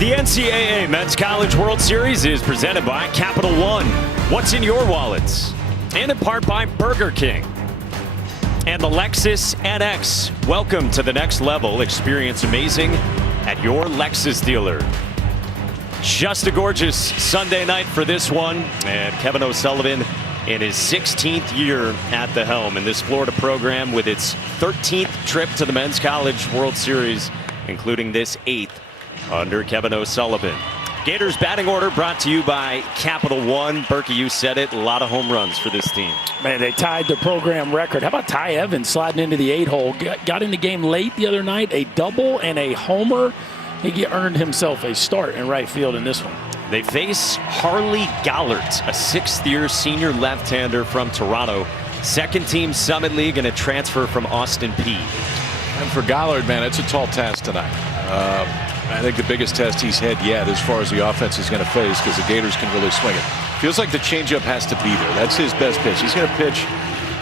The NCAA Men's College World Series is presented by Capital One. What's in your wallets? And in part by Burger King. And the Lexus NX. Welcome to the next level. Experience amazing at your Lexus dealer. Just a gorgeous Sunday night for this one. And Kevin O'Sullivan in his 16th year at the helm in this Florida program with its 13th trip to the Men's College World Series, including this 8th under Kevin O'Sullivan. Gators batting order brought to you by Capital One. Berkey, you said it, a lot of home runs for this team. Man, they tied the program record. How about Ty Evans sliding into the 8-hole? Got in the game late the other night, a double and a homer. He earned himself a start in right field in this one. They face Harley Gallert, a sixth-year senior left-hander from Toronto. Second-team Summit League and a transfer from Austin Peay. And for Gallard, man, it's a tall task tonight. I think the biggest test he's had yet as far as the offense is going to face, because the Gators can really swing it. Feels like the changeup has to be there. That's his best pitch. He's going to pitch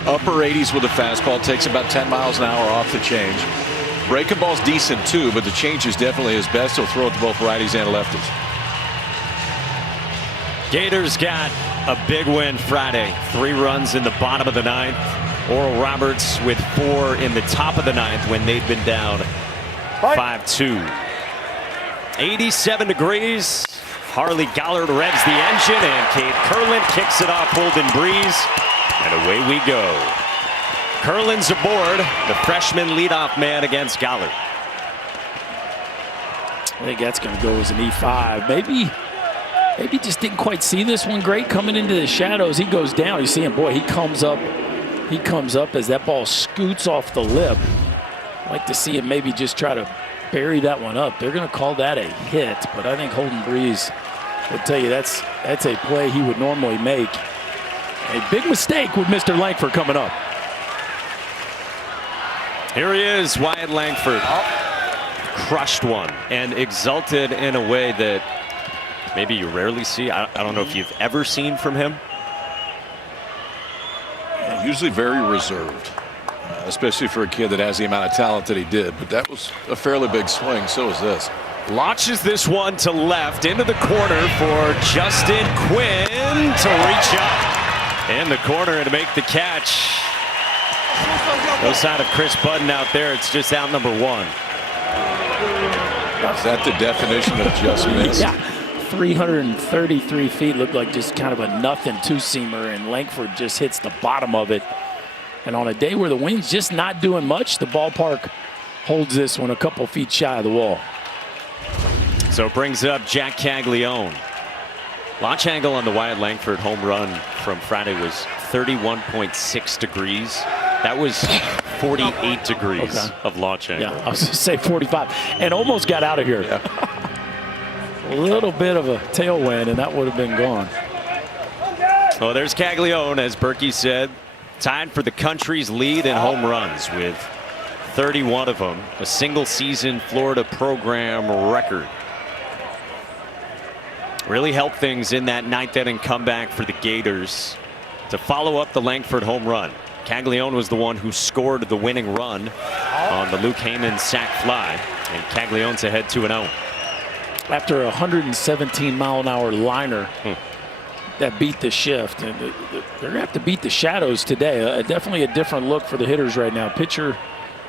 upper 80s with a fastball. Takes about 10 miles an hour off the change. Breaking ball's decent too, but the change is definitely his best. He'll throw it to both righties and lefties. Gators got a big win Friday. 3 runs in the bottom of the 9th. Oral Roberts with 4 in the top of the 9th when they'd been down 5-2. 87 degrees. Harley Gallard revs the engine, and Kate Curlin kicks it off Holden Breeze, and away we go. Curlin's aboard, the freshman leadoff man against Gallard. I think that's going to go as an E5. Maybe just didn't quite see this one great coming into the shadows. He goes down. You see him, boy, he comes up as that ball scoots off the lip. I'd like to see him maybe just try to bury that one up. They're going to call that a hit, but I think Holden Breeze would tell you that's a play he would normally make. A big mistake with Mr. Langford coming up. Here he is, Wyatt Langford. Crushed one and exulted in a way that maybe you rarely see. I don't know if you've ever seen from him. Usually very reserved. Especially for a kid that has the amount of talent that he did. But that was a fairly big swing. So is this. Launches this one to left into the corner for Justin Quinn to reach up in the corner and to make the catch. No sign of Chris Budden out there. It's just out number 1. Is that the definition of just miss? Yeah. 333 feet. Looked like just kind of a nothing two-seamer, and Langford just hits the bottom of it. And on a day where the wind's just not doing much, the ballpark holds this one a couple feet shy of the wall. So it brings up Jack Caglione. Launch angle on the Wyatt Langford home run from Friday was 31.6 degrees. That was 48 degrees of launch angle. Yeah, I was going to say 45, and almost got out of here. Yeah. A little bit of a tailwind, and that would have been gone. Well, there's Caglione, as Berkey said. Tied for the country's lead in home runs with 31 of them, a single-season Florida program record. Really helped things in that 9th inning comeback for the Gators to follow up the Langford home run. Caglione was the one who scored the winning run on the Luke Heyman sac fly, and Caglione's ahead 2-0. After a 117-mile-an-hour liner that beat the shift, and they're going to have to beat the shadows today. Definitely a different look for the hitters right now. Pitcher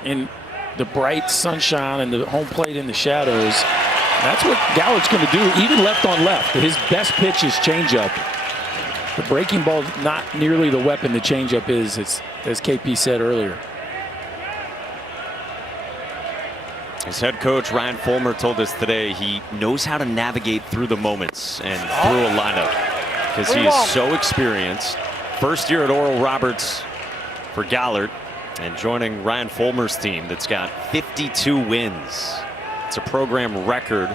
in the bright sunshine and the home plate in the shadows. That's what Gallard's going to do, even left on left. His best pitch is changeup. The breaking ball is not nearly the weapon the changeup is, as KP said earlier. His head coach Ryan Fulmer told us today he knows how to navigate through the moments and through a lineup, because he is so experienced. First year at Oral Roberts for Gallard, and joining Ryan Fulmer's team that's got 52 wins. It's a program record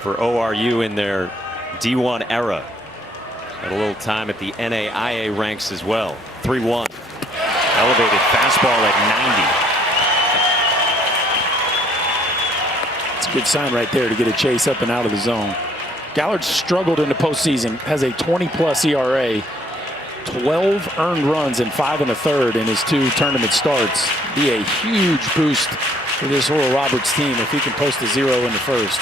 for ORU in their D1 era. Had a little time at the NAIA ranks as well. 3-1. Elevated fastball at 90. It's a good sign right there to get a chase up and out of the zone. Gallard struggled in the postseason, has a 20-plus ERA, 12 earned runs and 5 1/3 in his 2 tournament starts. Be a huge boost for this Oral Roberts team if he can post a 0 in the first.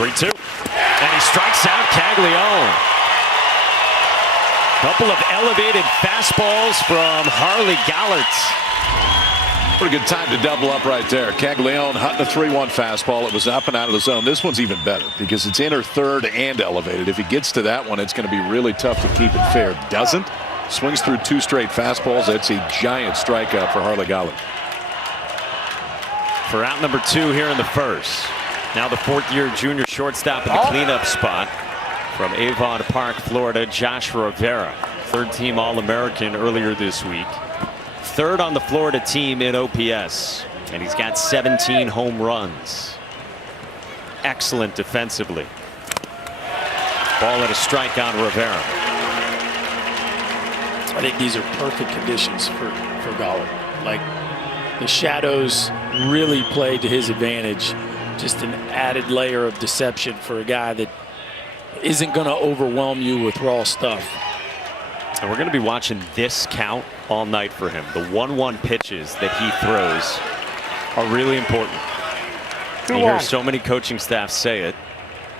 3-2. And he strikes out Caglione. Couple of elevated fastballs from Harley Gallert. Pretty good time to double up right there. Caglione hunting a 3-1 fastball. It was up and out of the zone. This one's even better because it's inner third and elevated. If he gets to that one, it's going to be really tough to keep it fair. Doesn't. Swings through 2 straight fastballs. That's a giant strikeout for Harley Gallert. For out number 2 here in the first. Now the 4th-year junior shortstop in the cleanup spot from Avon Park, Florida, Josh Rivera. 3rd-team All-American earlier this week. 3rd on the Florida team in OPS, and he's got 17 home runs. Excellent defensively. Ball at a strike on Rivera. I think these are perfect conditions for Gallert. Like, the shadows really played to his advantage. Just an added layer of deception for a guy that isn't going to overwhelm you with raw stuff. And we're going to be watching this count all night for him. The 1-1 pitches that he throws are really important. You hear so many coaching staffs say it.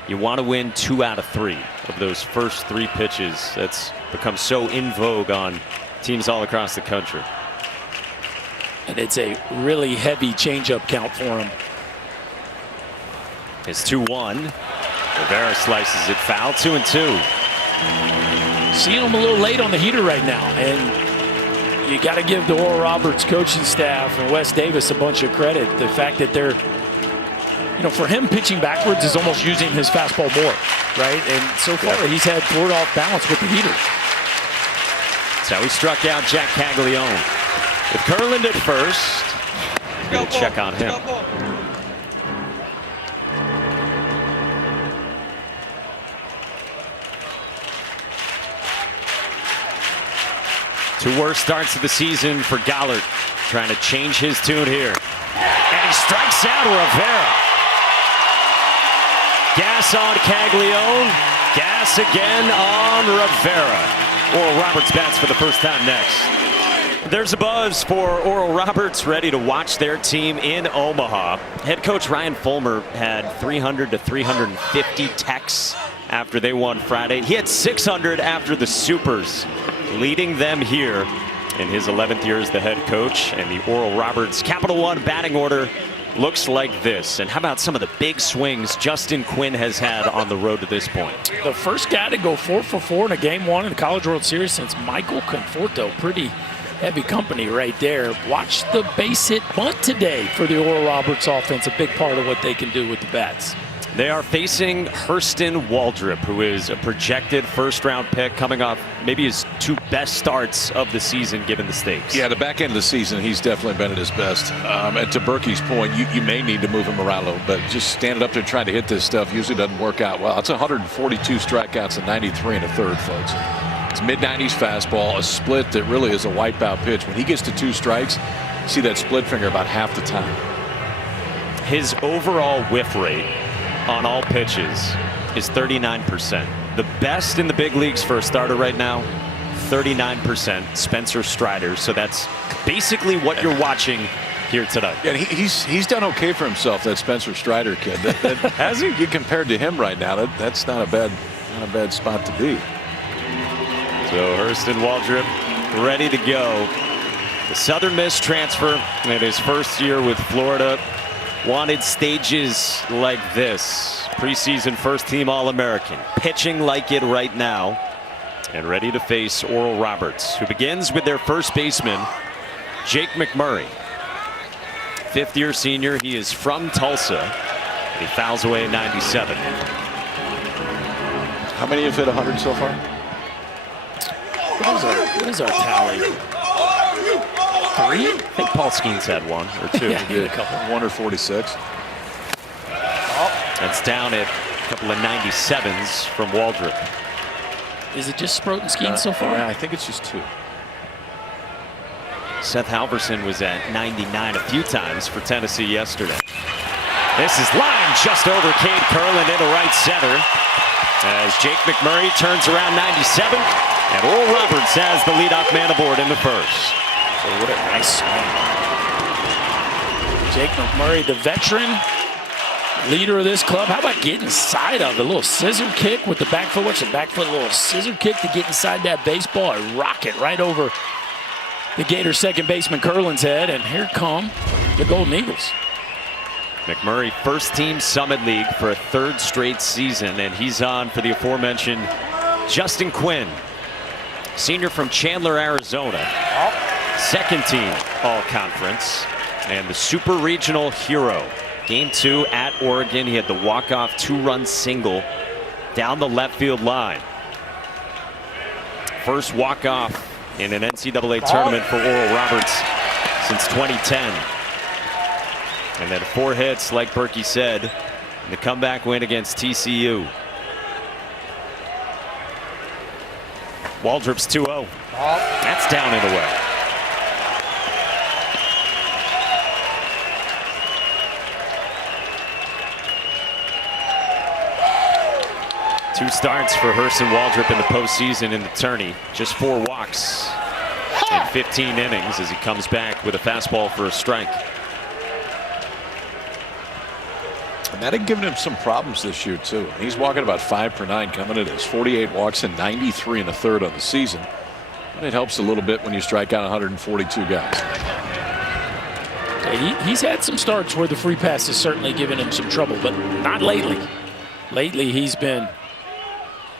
You want to win 2 out of 3 of those first 3 pitches. That's become so in vogue on teams all across the country. And it's a really heavy changeup count for him. It's 2-1. Rivera slices it foul. 2-2. Seeing him a little late on the heater right now, and you got to give the Oral Roberts coaching staff and Wes Davis a bunch of credit. The fact that they're, for him, pitching backwards is almost using his fastball more, right? And so far, he's had thrown off balance with the heater. That's how he struck out Jack Caglione. With Kurland at first, we'll check on him. 2 worst starts of the season for Gallert, trying to change his tune here. And he strikes out Rivera. Gas on Caglione, gas again on Rivera. Oral Roberts bats for the first time next. There's a buzz for Oral Roberts, ready to watch their team in Omaha. Head coach Ryan Fulmer had 300 to 350 texts after they won Friday. He had 600 after the Supers, leading them here in his 11th year as the head coach. And the Oral Roberts Capital One batting order looks like this. And how about some of the big swings Justin Quinn has had on the road to this point? The first guy to go 4 for 4 in a Game 1 in the College World Series since Michael Conforto. Pretty heavy company right there. Watch the base hit bunt today for the Oral Roberts offense. A big part of what they can do with the bats. They are facing Hurston Waldrop, who is a projected first-round pick, coming off maybe his 2 best starts of the season given the stakes. Yeah, the back end of the season, he's definitely been at his best. And to Berkey's point, you may need to move him around a little bit. Just standing up there trying to hit this stuff usually doesn't work out well. It's 142 strikeouts and 93 and a third, folks. It's mid-90s fastball, a split that really is a wipeout pitch. When he gets to 2 strikes, you see that split finger about half the time. His overall whiff rate on all pitches is 39%. The best in the big leagues for a starter right now, 39%. Spencer Strider. So that's basically what you're watching here tonight. Yeah, he's done okay for himself, that Spencer Strider kid. That has he compared to him right now? That's not a bad spot to be. So Hurston Waldrop ready to go. The Southern Miss transfer in his first year with Florida. Wanted stages like this. Preseason first-team All-American. Pitching like it right now. And ready to face Oral Roberts, who begins with their first baseman, Jake McMurray. 5th-year senior. He is from Tulsa. He fouls away at 97. How many have hit 100 so far? What is our tally? 3? I think Paul Skeens had 1 or 2. Yeah, he had a couple. 1 or 46. That's down at a couple of 97s from Waldrop. Is it just Sproat and Skeens so far? Yeah, I think it's just 2. Seth Halverson was at 99 a few times for Tennessee yesterday. This is lined just over Cade Kurland into right center as Jake McMurray turns around 97, and Oral Roberts has the leadoff man aboard in the first. Oh, what a nice swing. Jake McMurray, the veteran, leader of this club. How about getting inside of it? A little scissor kick with the back foot. Watch the back foot, a little scissor kick to get inside that baseball and rock it right over the Gators second baseman Curlin's head. And here come the Golden Eagles. McMurray, first team Summit League for a third straight season, and he's on for the aforementioned Justin Quinn, senior from Chandler, Arizona. Second team all-conference and the super regional hero. Game 2 at Oregon. He had the walk-off 2-run single down the left field line. First walk-off in an NCAA tournament for Oral Roberts since 2010. And then 4 hits, like Berkey said, in the comeback win against TCU. Waldrop's 2-0. That's down and away. Two starts for Hurston Waldrop in the postseason in the tourney. Just 4 walks in 15 innings as he comes back with a fastball for a strike. And that had given him some problems this year, too. He's walking about 5 per 9 coming in his 48 walks and 93 1/3 on the season. And it helps a little bit when you strike out 142 guys. He's had some starts where the free pass has certainly given him some trouble, but not lately. Lately, he's been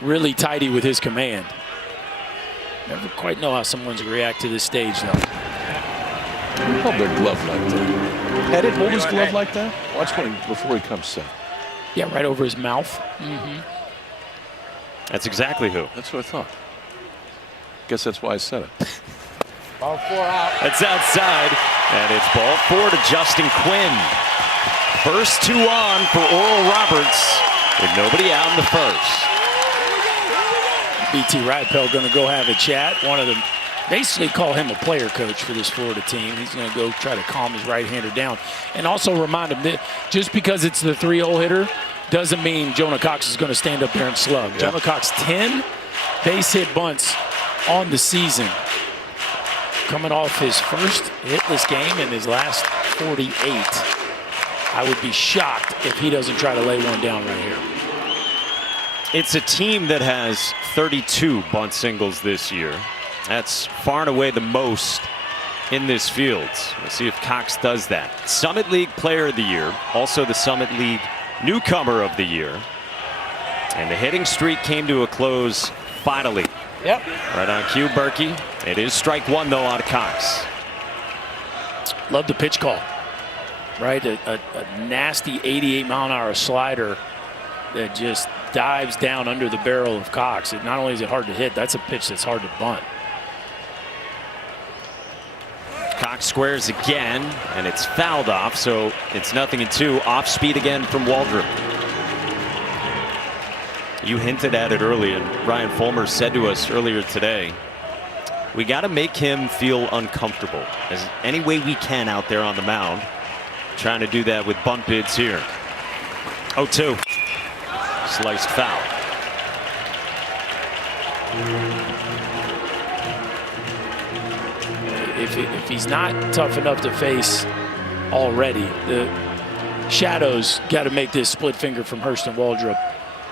really tidy with his command. Never quite know how someone's going to react to this stage, though. Hold their glove like that. Had it hold his glove like that? Watch before he comes set. Yeah, right over his mouth. That's exactly who. That's what I thought. Guess that's why I said it. Ball 4 out. That's outside, and it's ball 4 to Justin Quinn. First 2 on for Oral Roberts with nobody out in the first. BT Ripel going to go have a chat. One of them basically call him a player coach for this Florida team. He's going to go try to calm his right-hander down. And also remind him that just because it's the 3-0 hitter doesn't mean Jonah Cox is going to stand up there and slug. Yeah. Jonah Cox, 10 base hit bunts on the season. Coming off his first hitless game in his last 48. I would be shocked if he doesn't try to lay one down right here. It's a team that has 32 bunt singles this year. That's far and away the most in this field. We'll see if Cox does that. Summit League Player of the Year, also the Summit League Newcomer of the Year. And the hitting streak came to a close finally. Yep. Right on cue, Berkey. It is strike 1, though, on Cox. Love the pitch call. Right, a nasty 88-mile-an-hour slider that just dives down under the barrel of Cox. Not only is it hard to hit, that's a pitch that's hard to bunt. Cox squares again, and it's fouled off, so it's 0-2. Off speed again from Waldrop. You hinted at it earlier, and Ryan Fulmer said to us earlier today, we got to make him feel uncomfortable as any way we can out there on the mound. Trying to do that with bunt bids here. 0-2. Sliced foul. If he's not tough enough to face already, the shadows got to make this split finger from Hurston Waldrop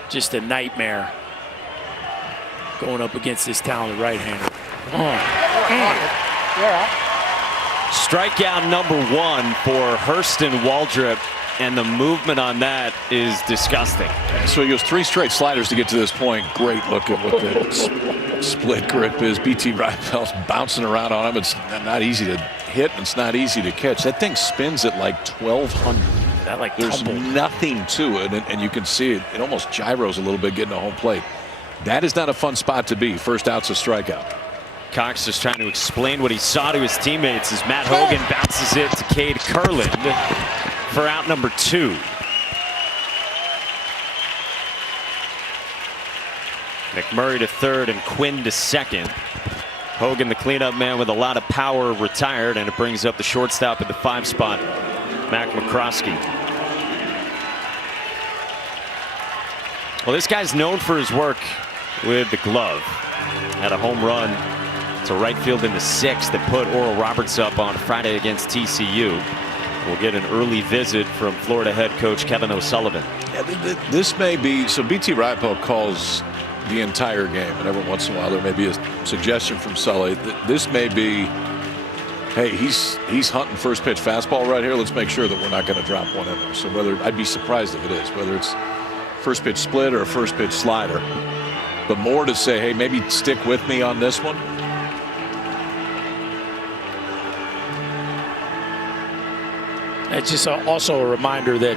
just a nightmare going up against this talented right-hander. Strikeout number 1 for Hurston Waldrop, and the movement on that is disgusting. So he goes 3 straight sliders to get to this point. Great look at what the split grip is. BT Ripel's bouncing around on him. It's not easy to hit, and it's not easy to catch. That thing spins at like 1,200. That like There's tumbled. nothing to it, and you can see it. It almost gyros a little bit getting to home plate. That is not a fun spot to be. First out's a strikeout. Cox just trying to explain what he saw to his teammates as Matt Hogan bounces it to Cade Kurland for out number 2. McMurray to third and Quinn to second. Hogan, the cleanup man with a lot of power, retired, and it brings up the shortstop at the 5 spot, Mac McCroskey. Well, this guy's known for his work with the glove. Had a home run to right field in the 6th that put Oral Roberts up on Friday against TCU. We'll get an early visit from Florida head coach Kevin O'Sullivan. Yeah, this may be so. BT Ridepool calls the entire game, and every once in a while there may be a suggestion from Sully. This may be, hey, he's hunting first pitch fastball right here. Let's make sure that we're not going to drop one in there. So I'd be surprised if it is, whether it's first pitch split or a first pitch slider. But more to say, hey, maybe stick with me on this one. It's just also a reminder that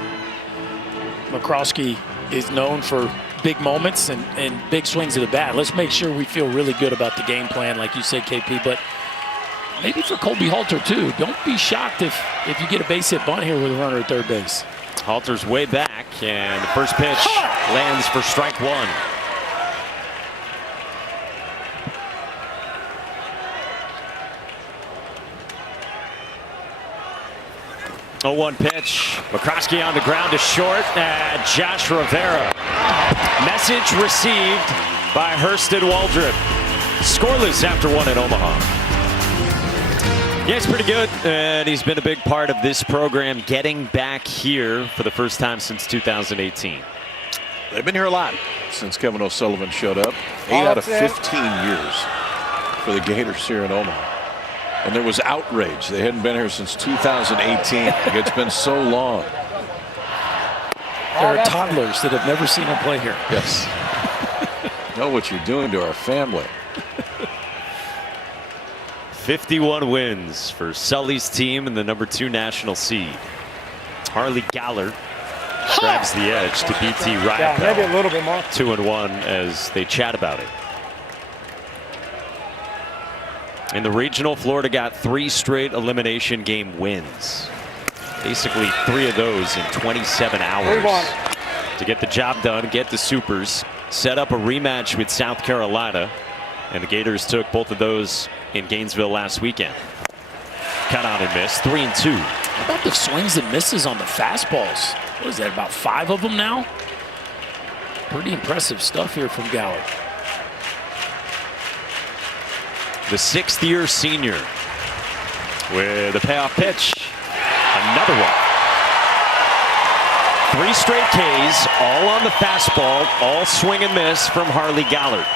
McCroskey is known for big moments and big swings of the bat. Let's make sure we feel really good about the game plan, like you said, KP. But maybe for Colby Halter, too. Don't be shocked if you get a base hit bunt here with a runner at third base. Halter's way back, and the first pitch lands for strike one. Oh, 1 pitch. McCroskey on the ground to short. Josh Rivera. Message received by Hurston Waldrop. Scoreless after 1 at Omaha. Yeah, he's pretty good, and he's been a big part of this program getting back here for the first time since 2018. They've been here a lot since Kevin O'Sullivan showed up. 8 out of 15 years for the Gators here in Omaha. And there was outrage. They hadn't been here since 2018. It's been so long. There are toddlers that have never seen him play here. Yes. Know what you're doing to our family. 51 wins for Sully's team and the #2 national seed. Harley Gallert grabs the edge to BT Ridepool. Yeah, maybe a little bit more. 2-1 as they chat about it. In the regional, Florida got 3 straight elimination game wins. Basically 3 of those in 27 hours. To get the job done, get the Supers, set up a rematch with South Carolina, and the Gators took both of those in Gainesville last weekend. Cut out and miss, 3-2. How about the swings and misses on the fastballs? What is that, about 5 of them now? Pretty impressive stuff here from Gallert. The 6th-year senior with a payoff pitch. Another one. 3 straight Ks, all on the fastball, all swing and miss from Harley Gallert.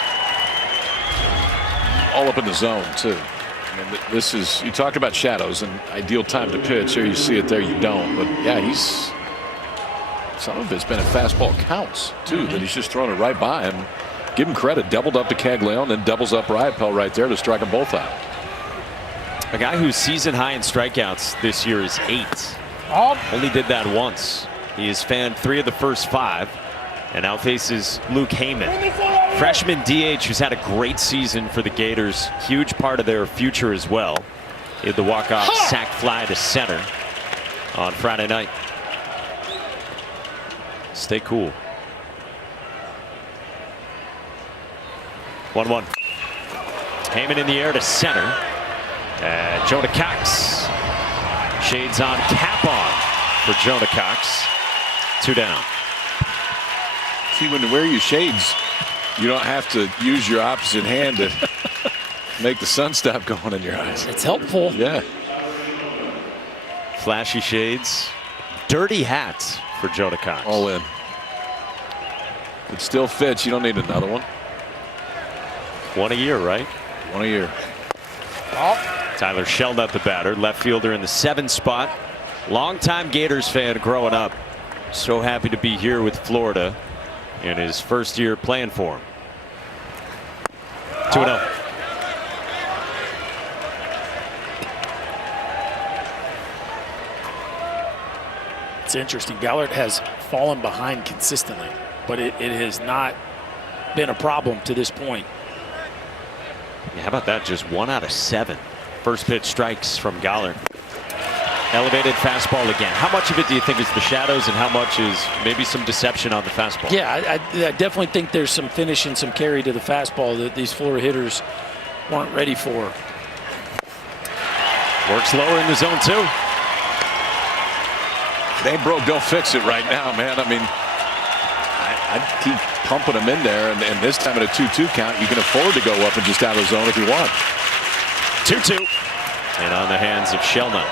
All up in the zone, too. I mean, this is, you talked about shadows and ideal time to pitch. Here you see it, there you don't. But yeah, some of it's been at fastball counts, too, that he's just throwing it right by him. Give him credit. Doubled up to Caglione, then doubles up Ridepool right there to strike them both out. A guy whose season high in strikeouts this year is 8. Only did that once. He has fanned 3 of the first 5 and now faces Luke Heyman. Freshman DH who's had a great season for the Gators. Huge part of their future as well. He had the walk-off sac fly to center on Friday night. Stay cool. 1-1. Heyman in the air to center. Jonah Cox. Shades on, cap on for Jonah Cox. 2 down. See, when you wear your shades, you don't have to use your opposite hand to make the sun stop going in your eyes. It's helpful. Yeah. Flashy shades. Dirty hat for Jonah Cox. All in. It still fits. You don't need another one. 1 a year, right? 1 a year. Tyler Shelnut, the batter, left fielder in the 7 spot. Longtime Gators fan growing up. So happy to be here with Florida in his first year playing for him. 2-0. It's interesting. Gallert has fallen behind consistently, but it has not been a problem to this point. Yeah, how about that? Just 1 out of 7 first pitch strikes from Gallert. Elevated fastball again. How much of it do you think is the shadows and how much is maybe some deception on the fastball? Yeah, I definitely think there's some finish and some carry to the fastball that these Florida hitters weren't ready for. Works lower in the zone too. It ain't broke, don't fix it right now, man. I mean, I'd keep pumping them in there, and this time at a 2-2 count, you can afford to go up and just out of the zone if you want. 2-2. And on the hands of Shelnut.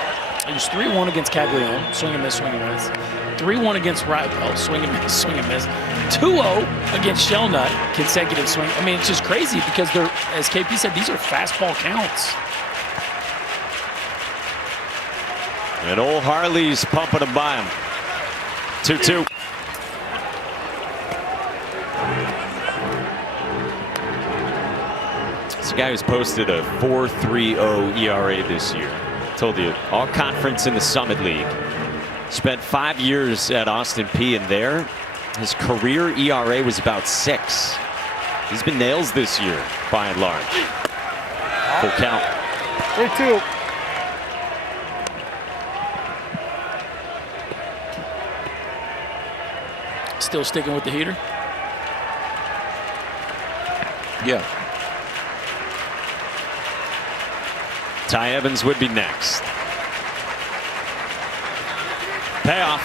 He was 3-1 against Caglione, swing and miss, swing and miss. 3-1 against Rydell, swing and miss, swing and miss. 2-0 against Shellnut, consecutive swing. I mean, it's just crazy because they're, as KP said, these are fastball counts. And old Harley's pumping them by him. 2-2. This guy who's posted a 4.30 ERA this year. Told you, all conference in the Summit League. Spent 5 years at Austin Peay, and there, his career ERA was about 6. He's been nails this year, by and large. Full count. 3-2. Still sticking with the heater? Yeah. Ty Evans would be next. Payoff.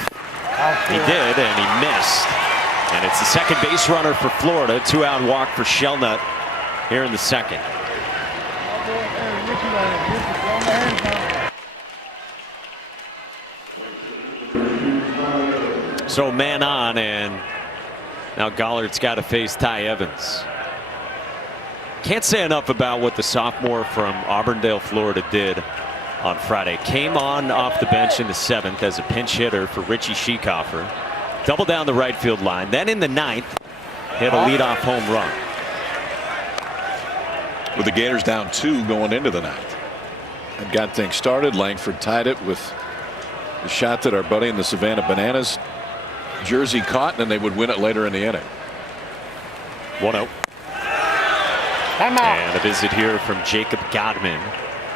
He did, and he missed. And it's the second base runner for Florida. 2-out walk for Shellnut here in the second. So man on, and now Gollard's got to face Ty Evans. Can't say enough about what the sophomore from Auburndale, Florida did on Friday. Came on off the bench in the 7th as a pinch hitter for Richie Schieckhofer. Doubled down the right field line. Then in the 9th, hit a leadoff home run. With the Gators down 2 going into the 9th. And got things started. Langford tied it with the shot that our buddy in the Savannah Bananas jersey caught, and then they would win it later in the inning. 1-0. And a visit here from Jacob Godman,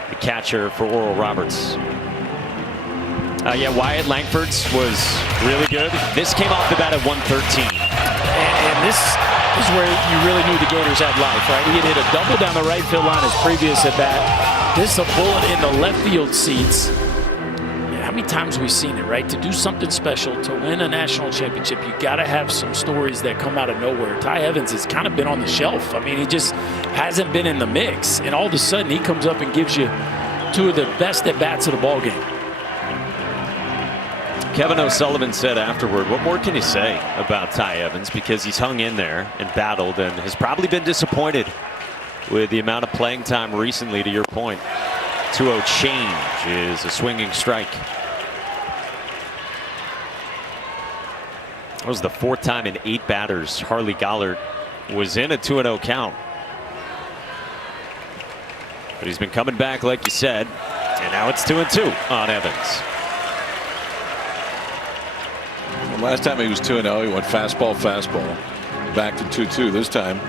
the catcher for Oral Roberts. Yeah, Wyatt Langford's was really good. This came off the bat at 113. And this is where you really knew the Gators had life, right? He had hit a double down the right field line his previous at bat. This is a bullet in the left field seats. How many times have we seen it, right? To do something special, to win a national championship, you got to have some stories that come out of nowhere. Ty Evans has kind of been on the shelf. I mean, he just hasn't been in the mix. And all of a sudden, he comes up and gives you 2 of the best at-bats of the ballgame. Kevin O'Sullivan said afterward, what more can you say about Ty Evans? Because he's hung in there and battled and has probably been disappointed with the amount of playing time recently, to your point. 2-0 change is a swinging strike. That was the 4th time in 8 batters Harley Gollard was in a 2-0 count. But he's been coming back, like you said, and now it's 2-2 on Evans. Well, last time he was 2-0, he went fastball, fastball. Back to 2-2 this time.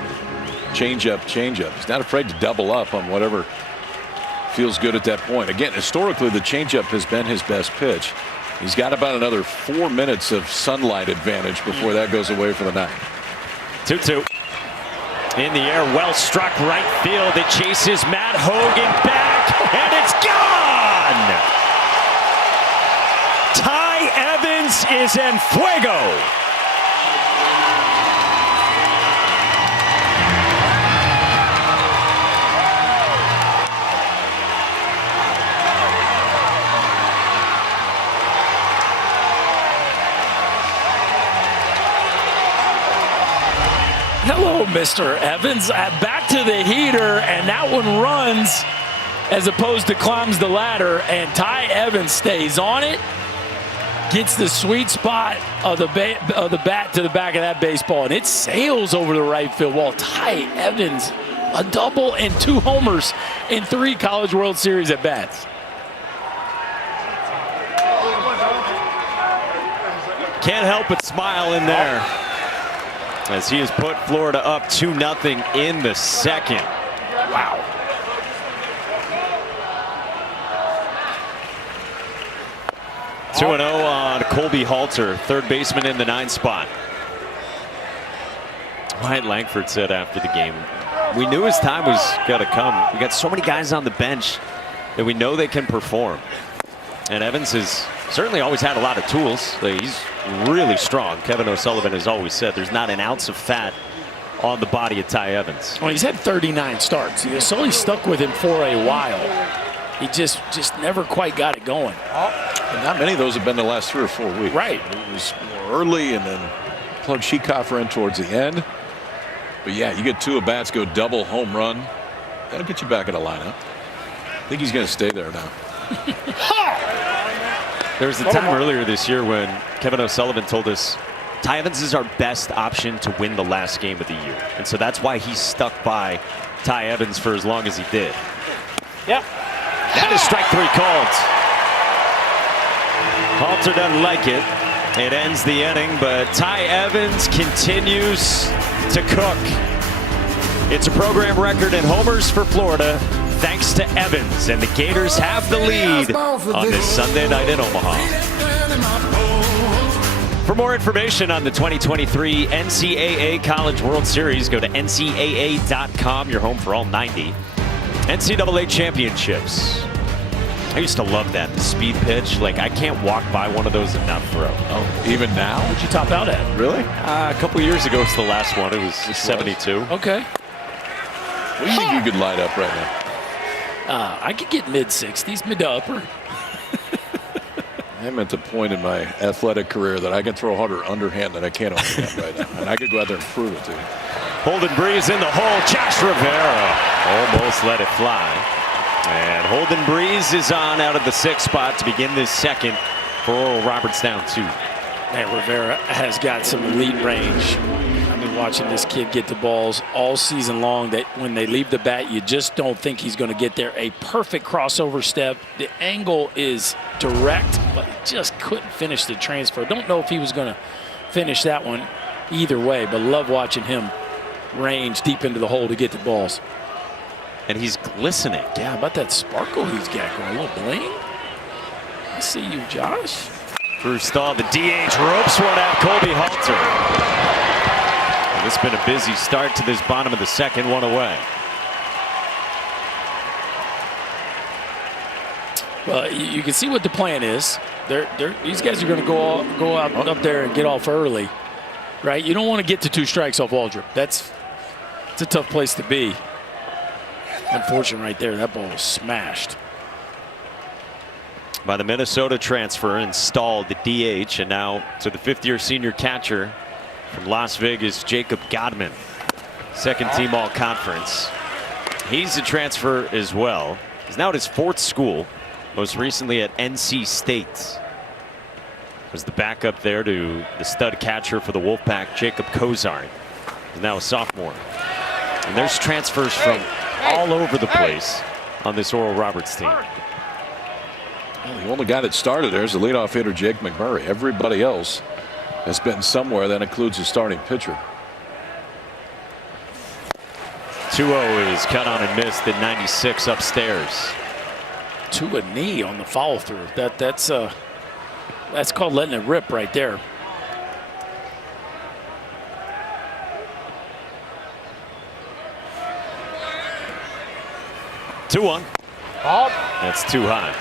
Changeup, changeup. He's not afraid to double up on whatever feels good at that point. Again, historically, the changeup has been his best pitch. He's got about another 4 minutes of sunlight advantage before that goes away for the night. 2-2. In the air, well struck right field. It chases Matt Hogan back, and it's gone! Ty Evans is en fuego. Hello, Mr. Evans. Back to the heater, and that one runs as opposed to climbs the ladder, and Ty Evans stays on it, gets the sweet spot of the bat to the back of that baseball, and it sails over the right field wall. Ty Evans, a double and 2 homers in 3 College World Series at bats. Can't help but smile in there, as he has put Florida up 2-0 in the second. Wow. Two 2-0 on Colby Halter, 3rd baseman in the 9 spot. Wyatt Langford said after the game, we knew his time was going to come. We got so many guys on the bench that we know they can perform. And Evans has certainly always had a lot of tools. He's really strong. Kevin O'Sullivan has always said there's not an ounce of fat on the body of Ty Evans. Well, he's had 39 starts. So he stuck with him for a while. He just never quite got it going. And not many of those have been the last 3 or 4 weeks. Right. It was more early and then plug Sheekhofer in towards the end. But yeah, you get 2 at-bats, go double home run. That'll get you back in the lineup. I think he's going to stay there now. There was a time earlier this year when Kevin O'Sullivan told us Ty Evans is our best option to win the last game of the year. And so that's why he stuck by Ty Evans for as long as he did. Yep. That is strike 3 called. Halter doesn't like it. It ends the inning, but Ty Evans continues to cook. It's a program record in homers for Florida, thanks to Evans, and the Gators have the lead on this Sunday night in Omaha. For more information on the 2023 NCAA College World Series, go to ncaa.com, your home for all 90 NCAA championships. I used to love that, the speed pitch. Like, I can't walk by one of those and not throw. Oh, even now? What'd you top out at? Really? A couple years ago, it's the last one. It was 72. Okay. What do you think you could light up right now? I could get mid-60s, mid to upper. I'm at the point in my athletic career that I can throw harder underhand than I can overhand right now. And I could go out there and prove it to you. Holden Breeze in the hole. Josh Rivera almost let it fly. And Holden Breeze is on out of the 6th spot to begin this second for Oral Roberts down 2. Man, Rivera has got some elite range. I've been watching this kid get the balls all season long that when they leave the bat, you just don't think he's going to get there. A perfect crossover step. The angle is direct, but he just couldn't finish the transfer. Don't know if he was going to finish that one either way, but love watching him range deep into the hole to get the balls. And he's glistening. Yeah, how about that sparkle he's got going? A little bling. I see you, Josh. Drew Stahl, the DH, ropes one out. Colby Halter. And it's been a busy start to this bottom of the second, 1 away. Well, you can see what the plan is. These guys are going to go out up there and get off early, right? You don't want to get to 2 strikes off Waldrop. It's a tough place to be. Unfortunate right there. That ball was smashed. By the Minnesota transfer, installed the DH, and now to the 5th-year senior catcher from Las Vegas, Jacob Godman. 2nd team all-conference. He's a transfer as well. He's now at his 4th school, most recently at NC State. Was the backup there to the stud catcher for the Wolfpack, Jacob Kozar. He's now a sophomore. And there's transfers from all over the place on this Oral Roberts team. Well, the only guy that started there is the leadoff hitter, Jake McMurray. Everybody else has been somewhere. That includes the starting pitcher. 2-0 is cut on and missed at 96 upstairs. To a knee on the follow through. That's called letting it rip right there. Two-1. That's too high.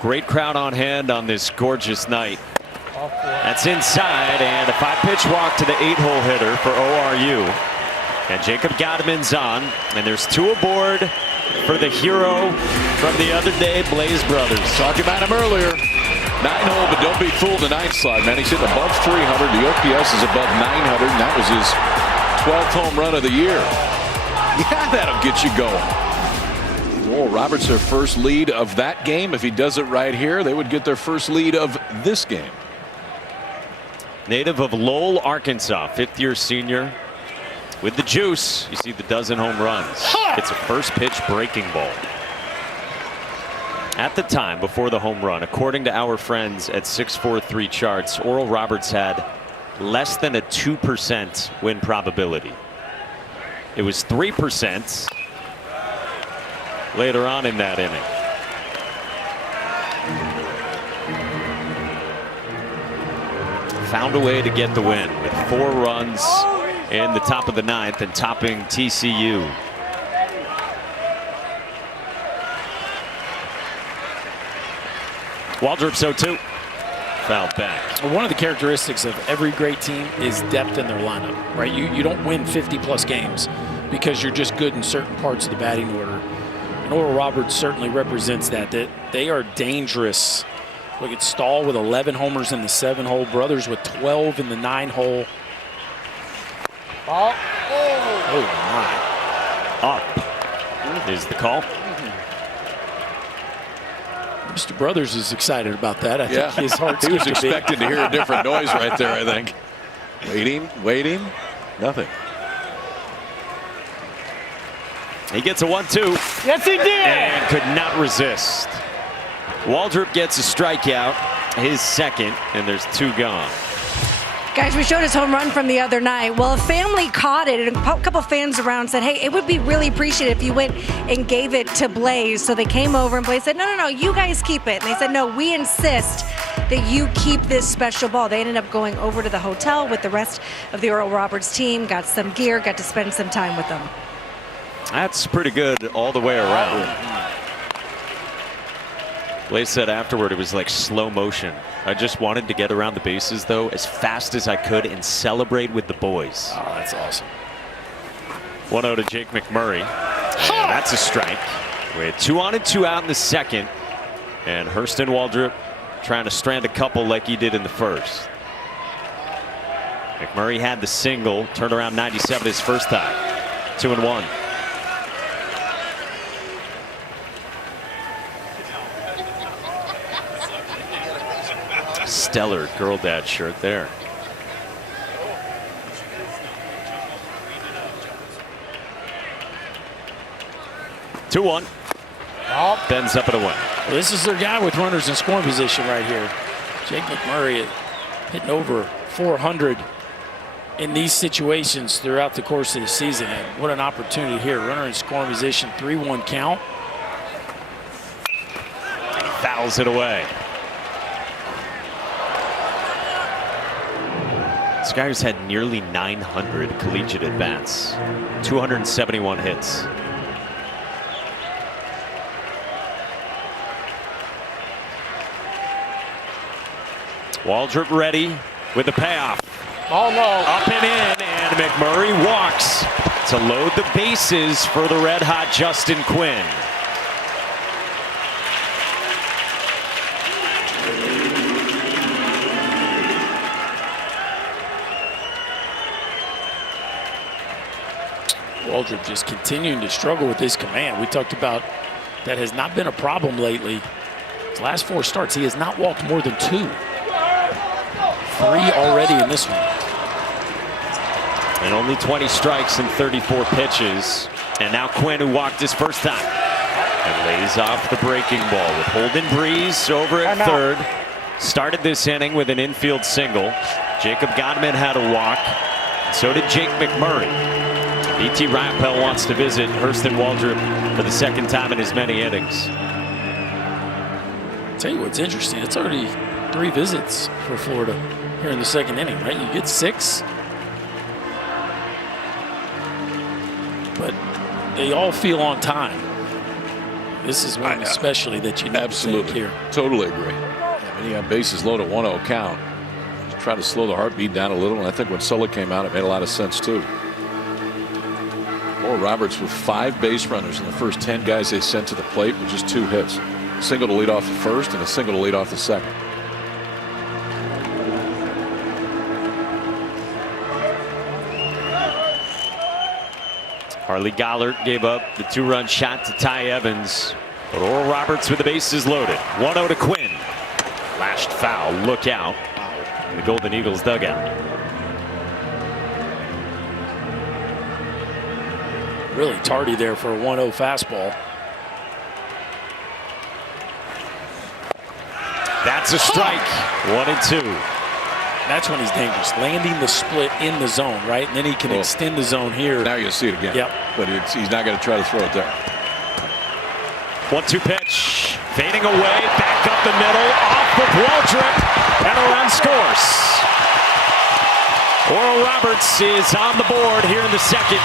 Great crowd on hand on this gorgeous night. That's inside, and a 5-pitch walk to the 8-hole hitter for ORU. And Jacob Godman's on, and there's 2 aboard for the hero from the other day, Blaze Brothers. Talked about him earlier. 9-hole, but don't be fooled. The 9th slide, man. He's hitting above 300. The OPS is above 900, and that was his 12th home run of the year. Yeah, that'll get you going. Oral Roberts, their first lead of that game. If he does it right here, they would get their first lead of this game. Native of Lowell, Arkansas, 5th-year senior. With the juice, you see the dozen home runs. It's a first pitch breaking ball. At the time before the home run, according to our friends at 643 Charts, Oral Roberts had less than a 2% win probability. It was 3% later on in that inning. Found a way to get the win with 4 runs in the top of the 9th and topping TCU. Waldrop 0-2. fouled back. Well, one of the characteristics of every great team is depth in their lineup, right? You don't win 50-plus games because you're just good in certain parts of the batting order. And Oral Roberts certainly represents that they are dangerous. Look at Stahl with 11 homers in the 7-hole, Brothers with 12 in the 9-hole. Ball. Oh, my. Up is the call. Mr. Brothers is excited about that. I think his heart's he was skipped a beat. expecting to hear a different noise right there, I think. Waiting, nothing. He gets a 1-2. Yes, he did. And could not resist. Waldrop gets a strikeout, his second, and there's 2 gone. Guys, we showed his home run from the other night. Well, a family caught it, and a couple fans around said, hey, it would be really appreciated if you went and gave it to Blaze. So they came over, and Blaze said, no, you guys keep it. And they said, no, we insist that you keep this special ball. They ended up going over to the hotel with the rest of the Oral Roberts team, got some gear, got to spend some time with them. That's pretty good all the way around. Blaze said afterward it was like slow motion. I just wanted to get around the bases, though, as fast as I could and celebrate with the boys. Oh, that's awesome. 1-0 to Jake McMurray. And that's a strike. With 2 on and 2 out in the second. And Hurston Waldrop trying to strand a couple like he did in the first. McMurray had the single, turned around 97 his first time. 2-1. Stellar girl dad shirt there. Two one. Bends up and away. Well, this is their guy with runners in scoring position right here. Jake McMurray hitting over 400 in these situations throughout the course of the season. And what an opportunity here. Runner in scoring position, 3-1 count. And he fouls it away. This guy who's had nearly 900 collegiate at-bats, 271 hits. Waldrop ready with the payoff. Oh, no. Up and in, and McMurray walks to load the bases for the red-hot Justin Quinn. Waldrop just continuing to struggle with his command. We talked about that has not been a problem lately. His last 4 starts, he has not walked more than 2. 3 already in this one. And only 20 strikes in 34 pitches. And now Quinn, who walked his first time, and lays off the breaking ball with Holden Breeze over at third. Started this inning with an infield single. Jacob Godman had a walk. So did Jake McMurray. E.T. Rappel wants to visit Hurston Waldrop for the second time in as many innings. I'll tell you what's interesting. It's already 3 visits for Florida here in the second inning, right? You get 6. But they all feel on time. This is one especially that you need absolutely to take here. Totally agree. I mean, you have bases loaded 1-0 count. Just try to slow the heartbeat down a little, and I think when Sulla came out, it made a lot of sense too. Oral Roberts with 5 base runners in the first 10 guys they sent to the plate with just 2 hits. A single to lead off the first and a single to lead off the second. Harley Gollert gave up the 2-run shot to Ty Evans. But Oral Roberts with the bases loaded. 1-0 to Quinn. Lashed foul. Look out. In the Golden Eagles dugout. Really tardy there for a 1-0 fastball. That's a strike. 1-2. That's when he's dangerous. Landing the split in the zone, right? And then he can extend the zone here. Now you'll see it again. Yep. But he's not going to try to throw it there. 1-2 pitch. Fading away. Back up the middle. Off of Waldrop. And a run scores. Oral Roberts is on the board here in the second.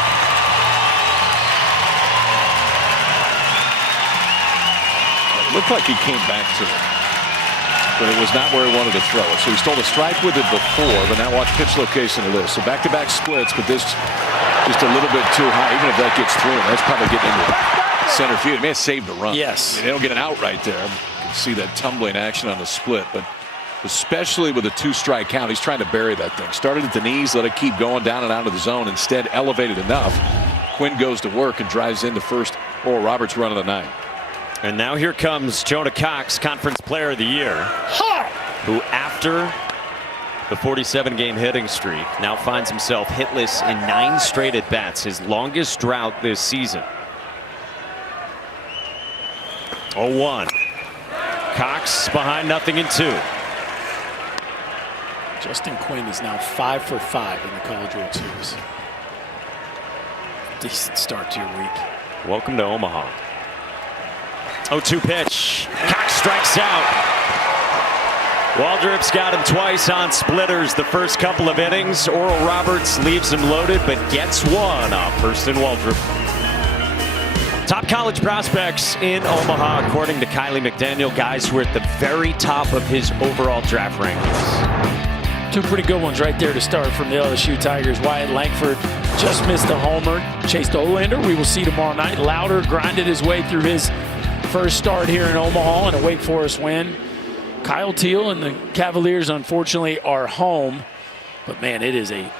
It looked like he came back to it. but it was not where he wanted to throw it. So he stole a strike with it before, but now watch pitch location of this. So back-to-back splits, but this just a little bit too high. Even if that gets through him, that's probably getting into center field. It may have saved the run. Yes. They don't get an out right there. You can see that tumbling action on the split, but especially with a 2-strike count, he's trying to bury that thing. Started at the knees, let it keep going down and out of the zone. Instead, elevated enough. Quinn goes to work and drives into first. Oral Roberts run of the night. And now here comes Jonah Cox, Conference Player of the Year, who after the 47-game hitting streak now finds himself hitless in 9 straight at-bats, his longest drought this season. 0-1. Cox behind 0-2. Justin Quinn is now 5 for 5 in the College World Series. Decent start to your week. Welcome to Omaha. 0-2 pitch. Cox strikes out. Waldrop's got him twice on splitters the first couple of innings. Oral Roberts leaves him loaded, but gets one off Hurston Waldrop. Top college prospects in Omaha, according to Kylie McDaniel, guys who are at the very top of his overall draft rankings. 2 pretty good ones right there to start from the LSU Tigers. Wyatt Langford just missed a homer. Chased Olander. We will see tomorrow night. Louder grinded his way through his first start here in Omaha and a Wake Forest win. Kyle Teal and the Cavaliers, unfortunately, are home. But, man, it is a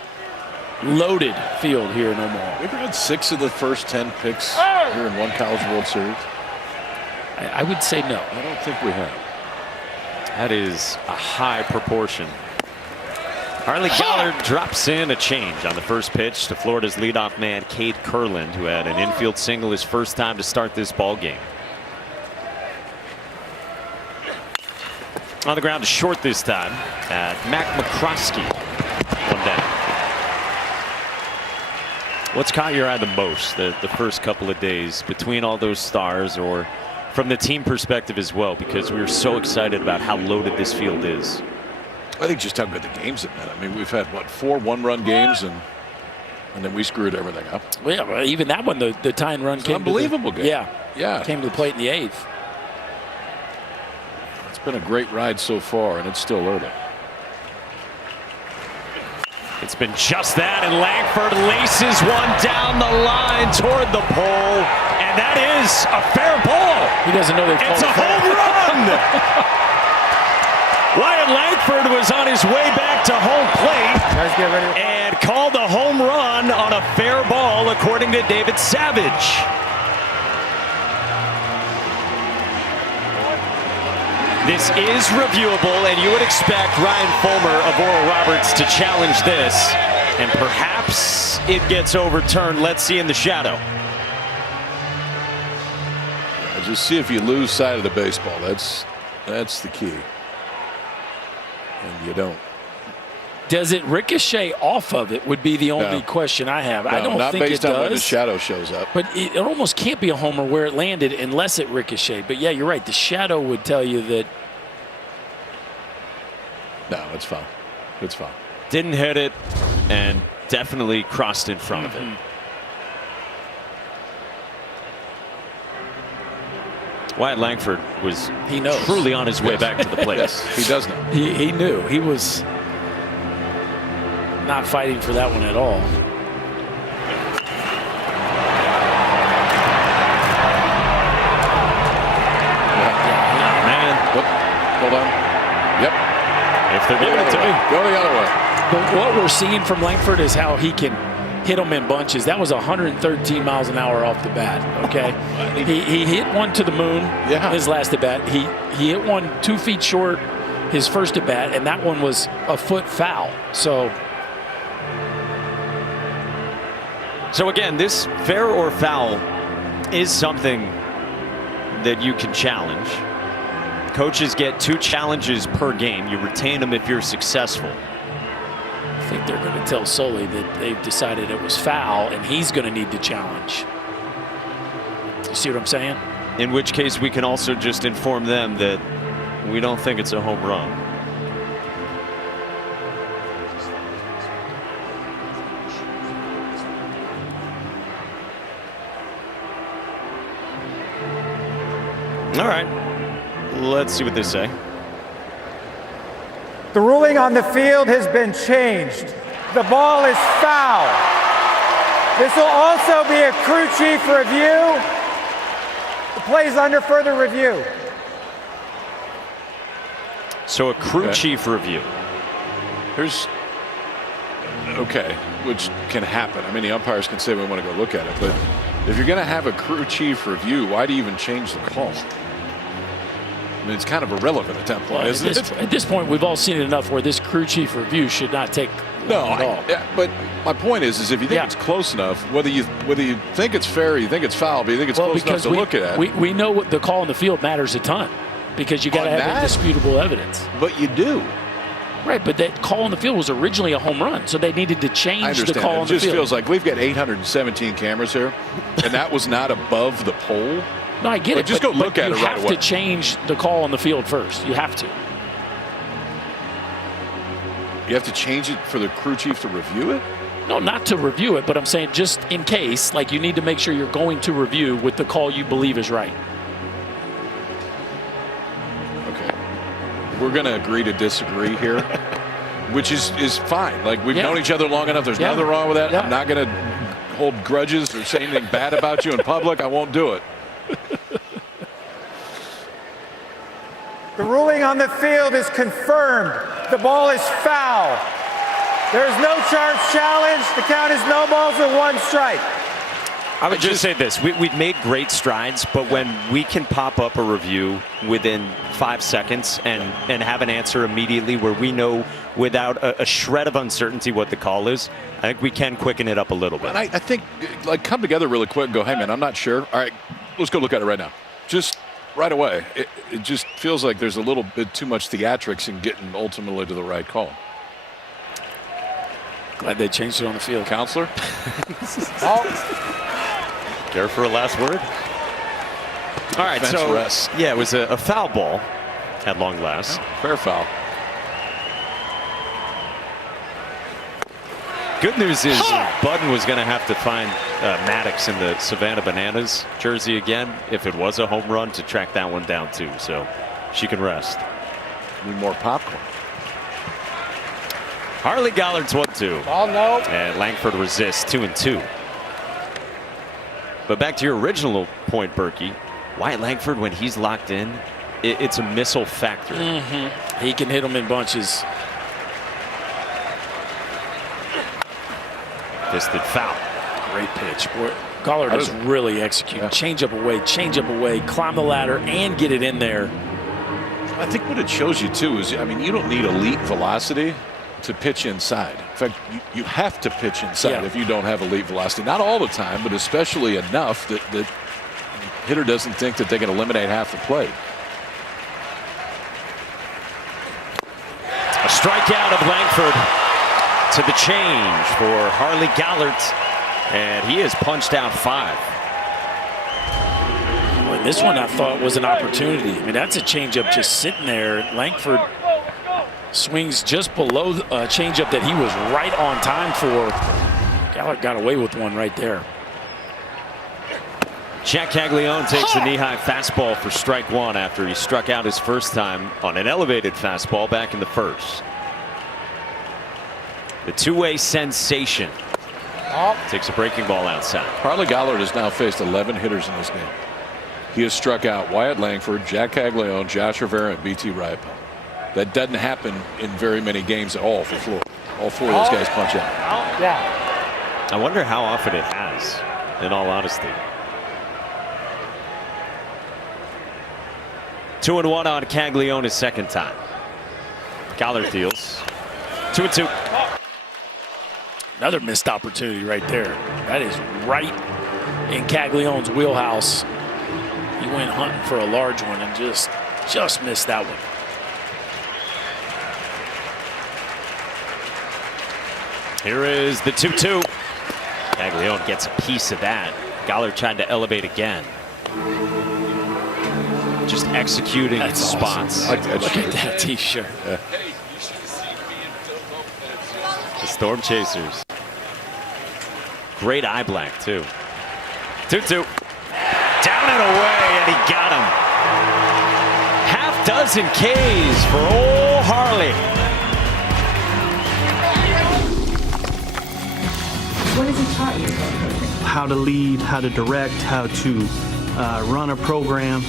loaded field here in Omaha. We ever had 6 of the first 10 picks here in one College World Series? I would say no. I don't think we have. That is a high proportion. Harley Gollard drops in a change on the first pitch to Florida's leadoff man, Cade Kurland, who had an infield single his first time to start this ball game. On the ground to short this time at Mac McCroskey. 1 down. What's caught your eye the most the first couple of days between all those stars, or from the team perspective as well, because we were so excited about how loaded this field is? I think just how good the games have been. I mean, we've had, what, 4 one-run games, and then we screwed everything up. Well, yeah, well, even that one, the tying run came. Unbelievable game. Yeah. Came to the plate in the 8th. It's been a great ride so far, and it's still early. It's been just that, and Langford laces one down the line toward the pole, and that is a fair ball. He doesn't know they've called it. It's a home run. Wyatt Langford was on his way back to home plate and called a home run on a fair ball, according to David Savage. This is reviewable, and you would expect Ryan Fulmer of Oral Roberts to challenge this, and perhaps it gets overturned. Let's see in the shadow. Just see if you lose sight of the baseball. That's the key. And you don't. Does it ricochet off of it would be the only question I have. I don't not think based it on does. when the shadow shows up. But it almost can't be a homer where it landed unless it ricocheted. But, yeah, you're right. The shadow would tell you that. No, it's fine. It's fine. Didn't hit it and definitely crossed in front of it. Wyatt Langford was truly on his way back to the plate. Yes, he does know. He knew. He was not fighting for that one at all. Man. Hold on. Yep. If they're giving it to me. Go the other way. But what we're seeing from Langford is how he can hit them in bunches. That was 113 miles an hour off the bat. Okay, he hit one to the moon. Yeah. His last at bat. He hit one 2 feet short his first at bat, and that one was a foot foul. So again, this fair or foul is something that you can challenge. Coaches get 2 challenges per game. You retain them if you're successful. I think they're going to tell Sully that they've decided it was foul, and he's going to need to challenge. You see what I'm saying? In which case, we can also just inform them that we don't think it's a home run. All right. Let's see what they say. The ruling on the field has been changed. The ball is foul. This will also be a crew chief review. The play's under further review. So a crew chief review. Which can happen. I mean, the umpires can say we want to go look at it, but if you're going to have a crew chief review, why do you even change the call? I mean, it's kind of irrelevant at that point, isn't it? At this point, we've all seen it enough where this crew chief review should not take long at all. But my point is if you think it's close enough, whether you think it's fair, or you think it's foul, but you think it's close enough to look at it. We know what the call on the field matters a ton because you got to have indisputable evidence. But you do. Right, but that call on the field was originally a home run, so they needed to change the call on the field. It just feels like we've got 817 cameras here, and that was not above the pole. No, I get it. Just go look at it right away. You have to change the call on the field first. You have to. You have to change it for the crew chief to review it? No, not to review it, but I'm saying just in case, like you need to make sure you're going to review with the call you believe is right. We're going to agree to disagree here, which is fine. Like, we've known each other long enough. There's nothing wrong with that. I'm not going to hold grudges or say anything bad about you in public. I won't do it. The ruling on the field is confirmed. The ball is foul. There is no charge challenge. The count is no balls and 1 strike. I would just say this. We've made great strides, but when we can pop up a review within 5 seconds and have an answer immediately where we know without a shred of uncertainty what the call is, I think we can quicken it up a little bit. And I think, like, come together really quick and go, hey, man, I'm not sure. All right, let's go look at it right now. Just right away. It just feels like there's a little bit too much theatrics in getting ultimately to the right call. Glad they changed it on the field. Counselor? Care for a last word? All right, so yeah, it was a foul ball at long last. Fair foul. Good news is Budden was going to have to find Maddox in the Savannah Bananas jersey again if it was a home run to track that one down too. So she can rest. Need more popcorn. Harley Gollard's 1-2. Ball no. And Langford resists 2-2. But back to your original point, Berkey. Wyatt Langford, when he's locked in, it's a missile factory. He can hit them in bunches. Fisted foul. Great pitch. Boy, Gollard has really executed. Change up away, climb the ladder, and get it in there. I think what it shows you, too, is, I mean, you don't need elite velocity to pitch inside. In fact, you have to pitch inside if you don't have elite velocity. Not all the time, but especially enough that the hitter doesn't think that they can eliminate half the plate. A strikeout of Langford to the change for Harley Gollard, and he has punched out 5. Boy, this one I thought was an opportunity. I mean, that's a changeup just sitting there. Langford swings just below a changeup that he was right on time for. Gollard got away with one right there. Jack Caglione takes the knee-high fastball for strike 1 after he struck out his first time on an elevated fastball back in the first. The two-way sensation takes a breaking ball outside. Harley Gollard has now faced 11 hitters in this game. He has struck out Wyatt Langford, Jack Caglione, Josh Rivera, and B.T. Riopelle. That doesn't happen in very many games at all for Florida. All 4 of those guys punch out. I wonder how often it has, in all honesty. 2-1 on Caglione's second time. Gollard deals. 2-2. Another missed opportunity right there. That is right in Caglione's wheelhouse. He went hunting for a large one and just missed that one. Here is the 2-2. Caglione gets a piece of that. Gollard tried to elevate again. Just executing spots. Awesome. Look at that t-shirt. The Storm Chasers. Great eye black, too. 2-2. Down and away, and he got him. Half dozen Ks for old Harley. What has he taught you? How to lead, how to direct, how to run a program,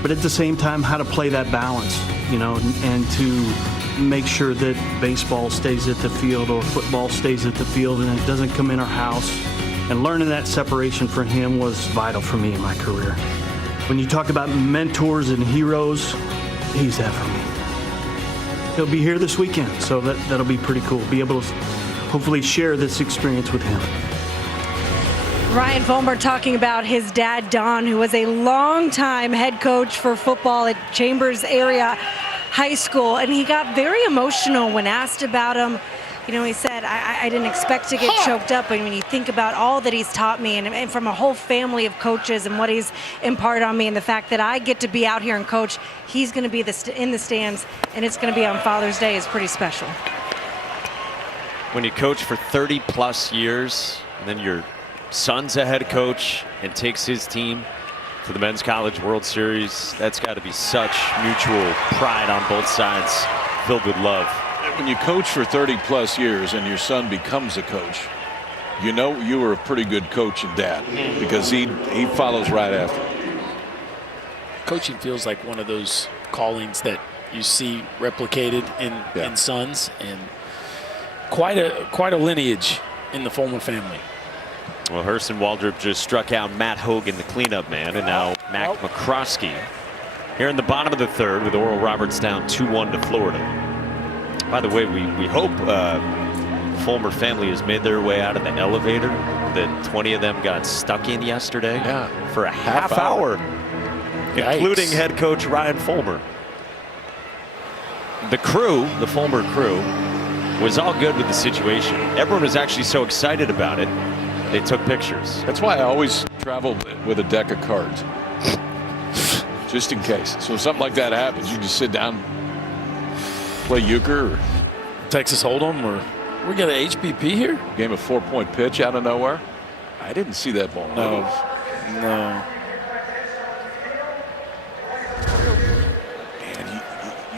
but at the same time, how to play that balance, you know, and to make sure that baseball stays at the field or football stays at the field and it doesn't come in our house. And learning that separation for him was vital for me in my career. When you talk about mentors and heroes, he's that for me. He'll be here this weekend, so that'll be pretty cool. Be able to hopefully share this experience with him. Ryan Fulmer talking about his dad, Don, who was a longtime head coach for football at Chambers area high school, and he got very emotional when asked about him. You know, he said, I didn't expect to get choked up, but when you think about all that he's taught me and from a whole family of coaches and what he's imparted on me and the fact that I get to be out here and coach, he's going to be in the stands, and it's going to be on Father's Day is pretty special. When you coach for 30-plus years, and then your son's a head coach and takes his team to the Men's College World Series, that's got to be such mutual pride on both sides, filled with love. When you coach for 30-plus years and your son becomes a coach, you know you were a pretty good coach and dad, because he follows right after. Coaching feels like one of those callings that you see replicated in sons, and quite a lineage in the Fulmer family. Well, Hurston Waldrop just struck out Matt Hogan, the cleanup man, and now Mac McCroskey here in the bottom of the third with Oral Roberts down 2-1 to Florida. By the way, we hope Fulmer family has made their way out of the elevator that 20 of them got stuck in yesterday for a half hour. Including head coach Ryan Fulmer. The crew, the Fulmer crew, was all good with the situation. Everyone was actually so excited about it, they took pictures. That's why I always travel with a deck of cards, just in case. So if something like that happens, you just sit down, play euchre, or Texas Hold'em, or we got an HBP here. Game of 4-point pitch out of nowhere. I didn't see that ball. No.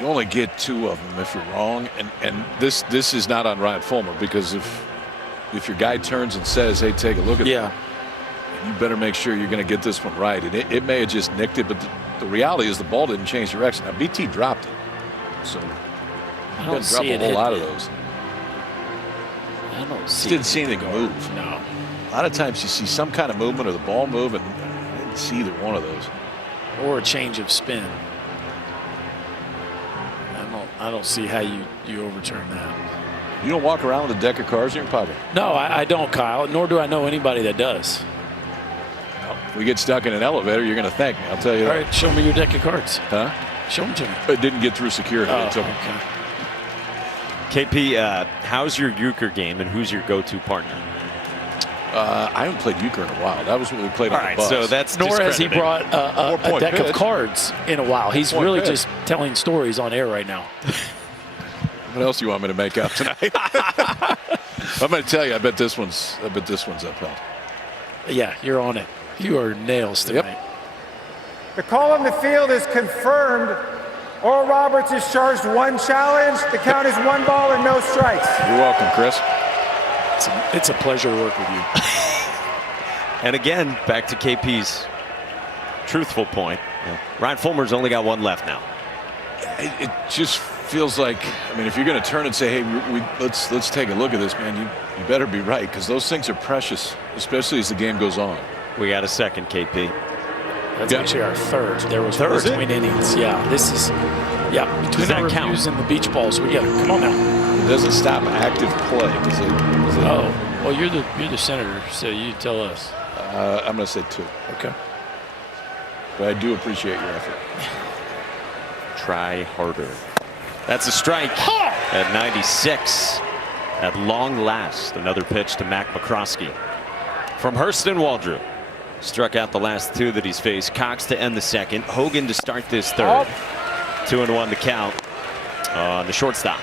You only get 2 of them if you're wrong, and this is not on Ryan Fulmer, because if your guy turns and says, hey, take a look at that, you better make sure you're going to get this one right. And it may have just nicked it, but the reality is the ball didn't change direction. Now BT dropped it, so I don't drop see a whole lot of those. I don't see. Didn't see anything move. No. A lot of times you see some kind of movement or the ball move, and I didn't see either one of those. Or a change of spin. I don't see how you overturn that. You don't walk around with a deck of cards in your pocket? No, I don't, Kyle, nor do I know anybody that does. Well, if we get stuck in an elevator, you're going to thank me, I'll tell you All that. right, show me your deck of cards. Huh? Show them to me. It didn't get through security. Oh, It took okay. KP, how's your euchre game, and who's your go-to partner? I haven't played euchre in a while. That was when we played on the bus. So that's Nor has he discredited. brought a deck of cards in a while. He's really pitch. just telling stories on air right now. What else do you want me to make up tonight? I'm going to tell you. I bet this one's upheld. Yeah, you're on it. You are nails tonight. Yep. The call on the field is confirmed. Oral Roberts is charged 1 challenge. The count is 1 ball and no strikes. You're welcome, Chris. It's a pleasure to work with you. And again, back to KP's truthful point. Ryan Fulmer's only got 1 left now. It just feels like, I mean, if you're going to turn and say, hey, let's take a look at this, man, you better be right, because those things are precious, especially as the game goes on. We got a second, KP. That's actually our third. There was Third? between innings. Yeah, this is between that the count? reviews and the beach balls. We get it. Come on now. It doesn't stop active play, does it? Oh, well, you're the senator, so you tell us. I'm going to say 2. Okay. But I do appreciate your effort. Try harder. That's a strike at 96. At long last, another pitch to Mac McCroskey. From Hurston Waldrop. Struck out the last 2 that he's faced. Cox to end the second. Hogan to start this third. 2-1 to count on the shortstop.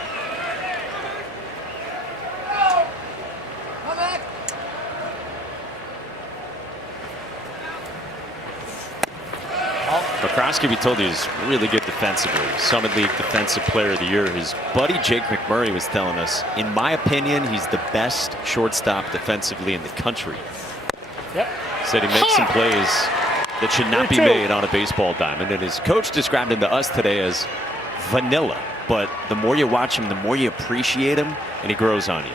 McCroskey, we told you, is really good defensively. Summit League Defensive Player of the Year. His buddy Jake McMurray was telling us, in my opinion, he's the best shortstop defensively in the country. Yep. Said he makes some plays that should not be made on a baseball diamond. And his coach described him to us today as vanilla. But the more you watch him, the more you appreciate him, and he grows on you.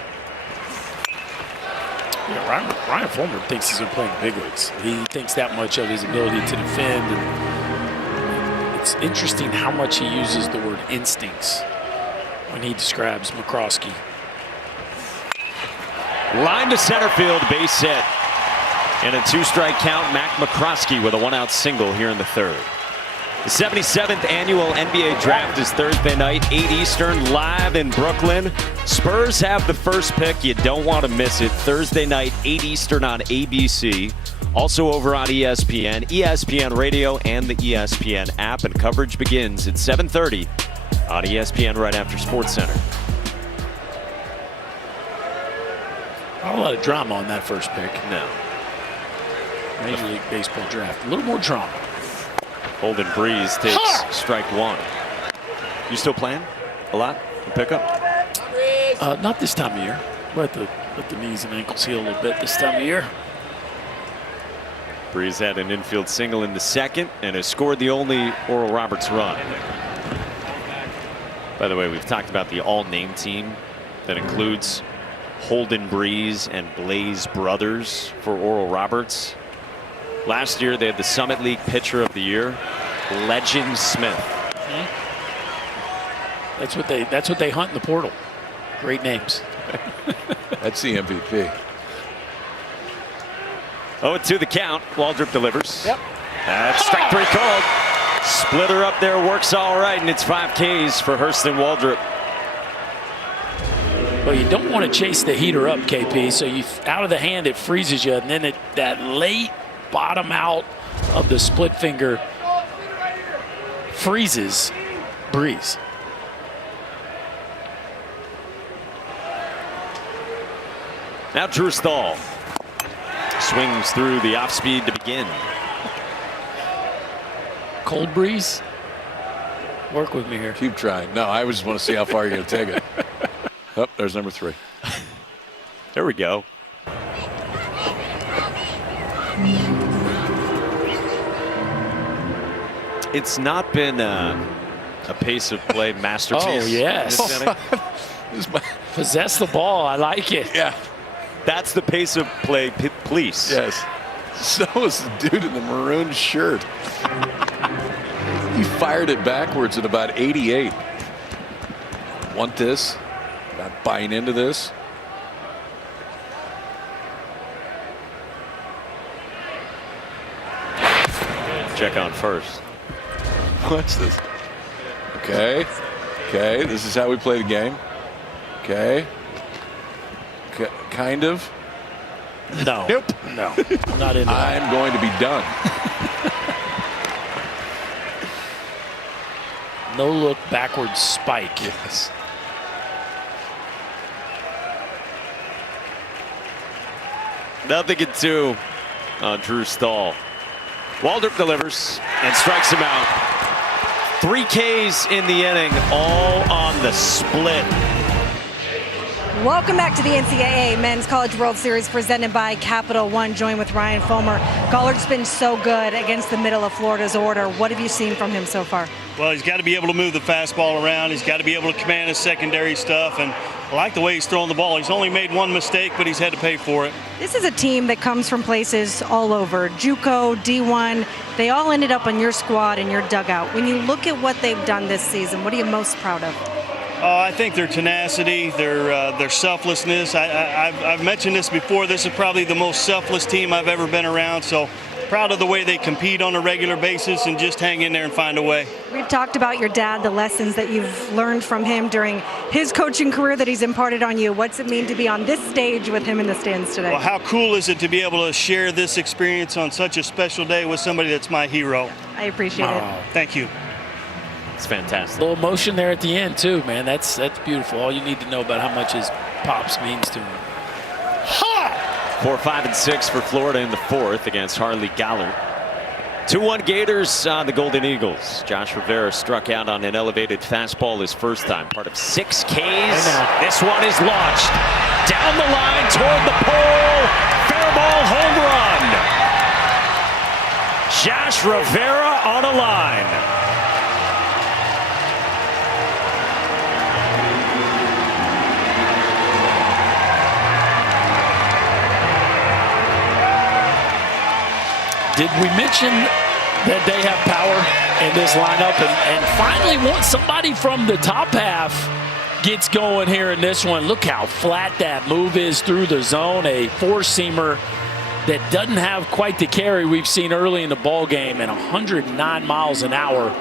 Yeah, Ryan Fulmer thinks he's going to play in the big leagues. He thinks that much of his ability to defend. And it's interesting how much he uses the word instincts when he describes McCroskey. Line to center field, base hit. And a 2-strike count. Mac McCroskey with a 1-out single here in the third. The 77th annual NBA draft is Thursday night, 8 Eastern, live in Brooklyn. Spurs have the first pick. You don't want to miss it. Thursday night, 8 Eastern on ABC. Also over on ESPN, ESPN Radio, and the ESPN app. And coverage begins at 7:30 on ESPN right after SportsCenter. Not a lot of drama on that first pick. No. Major League Baseball draft. A little more drama. Holden Breeze takes strike one. You still playing a lot in pickup? Not this time of year. Let the knees and ankles heal a little bit this time of year. Breeze had an infield single in the second and has scored the only Oral Roberts run. By the way, we've talked about the all-name team that includes Holden Breeze and Blaze Brothers for Oral Roberts. Last year, they had the Summit League Pitcher of the Year, Legend Smith. That's what they hunt in the portal. Great names. That's the MVP. 0-2 the count. Waldrop delivers. Yep. That's strike three called. Splitter up there works all right, and it's 5 Ks for Hurston Waldrop. Well, you don't want to chase the heater up, KP, so you out of the hand, it freezes you, and then that late bottom out of the split finger freezes Breeze. Now Drew Stahl swings through the off speed to begin. Cold Breeze, work with me here. Keep trying. No, I just want to see how far you're going to take it. Oh, there's number 3. There we go. It's not been a pace of play masterpiece. Oh, yes. Possess the ball. I like it. Yeah. That's the pace of play police. Yes. So is the dude in the maroon shirt. He fired it backwards at about 88. Want this? Not buying into this. Check on first. What's this? Okay. Okay. This is how we play the game. Okay. Kind of. No. Nope. No. I'm not into that. I'm going to be done. No look backwards spike. Yes. Nothing at 2 on Drew Stahl. Waldrop delivers and strikes him out. 3 Ks in the inning, all on the split. Welcome back to the NCAA Men's College World Series presented by Capital One. Joined with Ryan Fulmer. Gollard's been so good against the middle of Florida's order. What have you seen from him so far? Well, he's got to be able to move the fastball around. He's got to be able to command his secondary stuff. And I like the way he's throwing the ball. He's only made one mistake, but he's had to pay for it. This is a team that comes from places all over. JUCO, D1, they all ended up on your squad and your dugout. When you look at what they've done this season, what are you most proud of? I think their tenacity, their selflessness. I've mentioned this before. This is probably the most selfless team I've ever been around. So proud of the way they compete on a regular basis and just hang in there and find a way. We've talked about your dad, the lessons that you've learned from him during his coaching career that he's imparted on you. What's it mean to be on this stage with him in the stands today? Well, how cool is it to be able to share this experience on such a special day with somebody that's my hero? I appreciate it. Thank you. It's fantastic. A little emotion there at the end too, man. That's beautiful. All you need to know about how much his pops means to him. 4, 5, and 6 for Florida in the 4th against Harley Gollard. 2-1 Gators on the Golden Eagles. Josh Rivera struck out on an elevated fastball his first time. Part of 6 Ks. This one is launched down the line toward the pole. Fair ball home run. Josh Rivera on a line. Did we mention that they have power in this lineup? And finally, once somebody from the top half gets going here in this one, look how flat that move is through the zone. A four-seamer that doesn't have quite the carry we've seen early in the ball game, and 109 miles an hour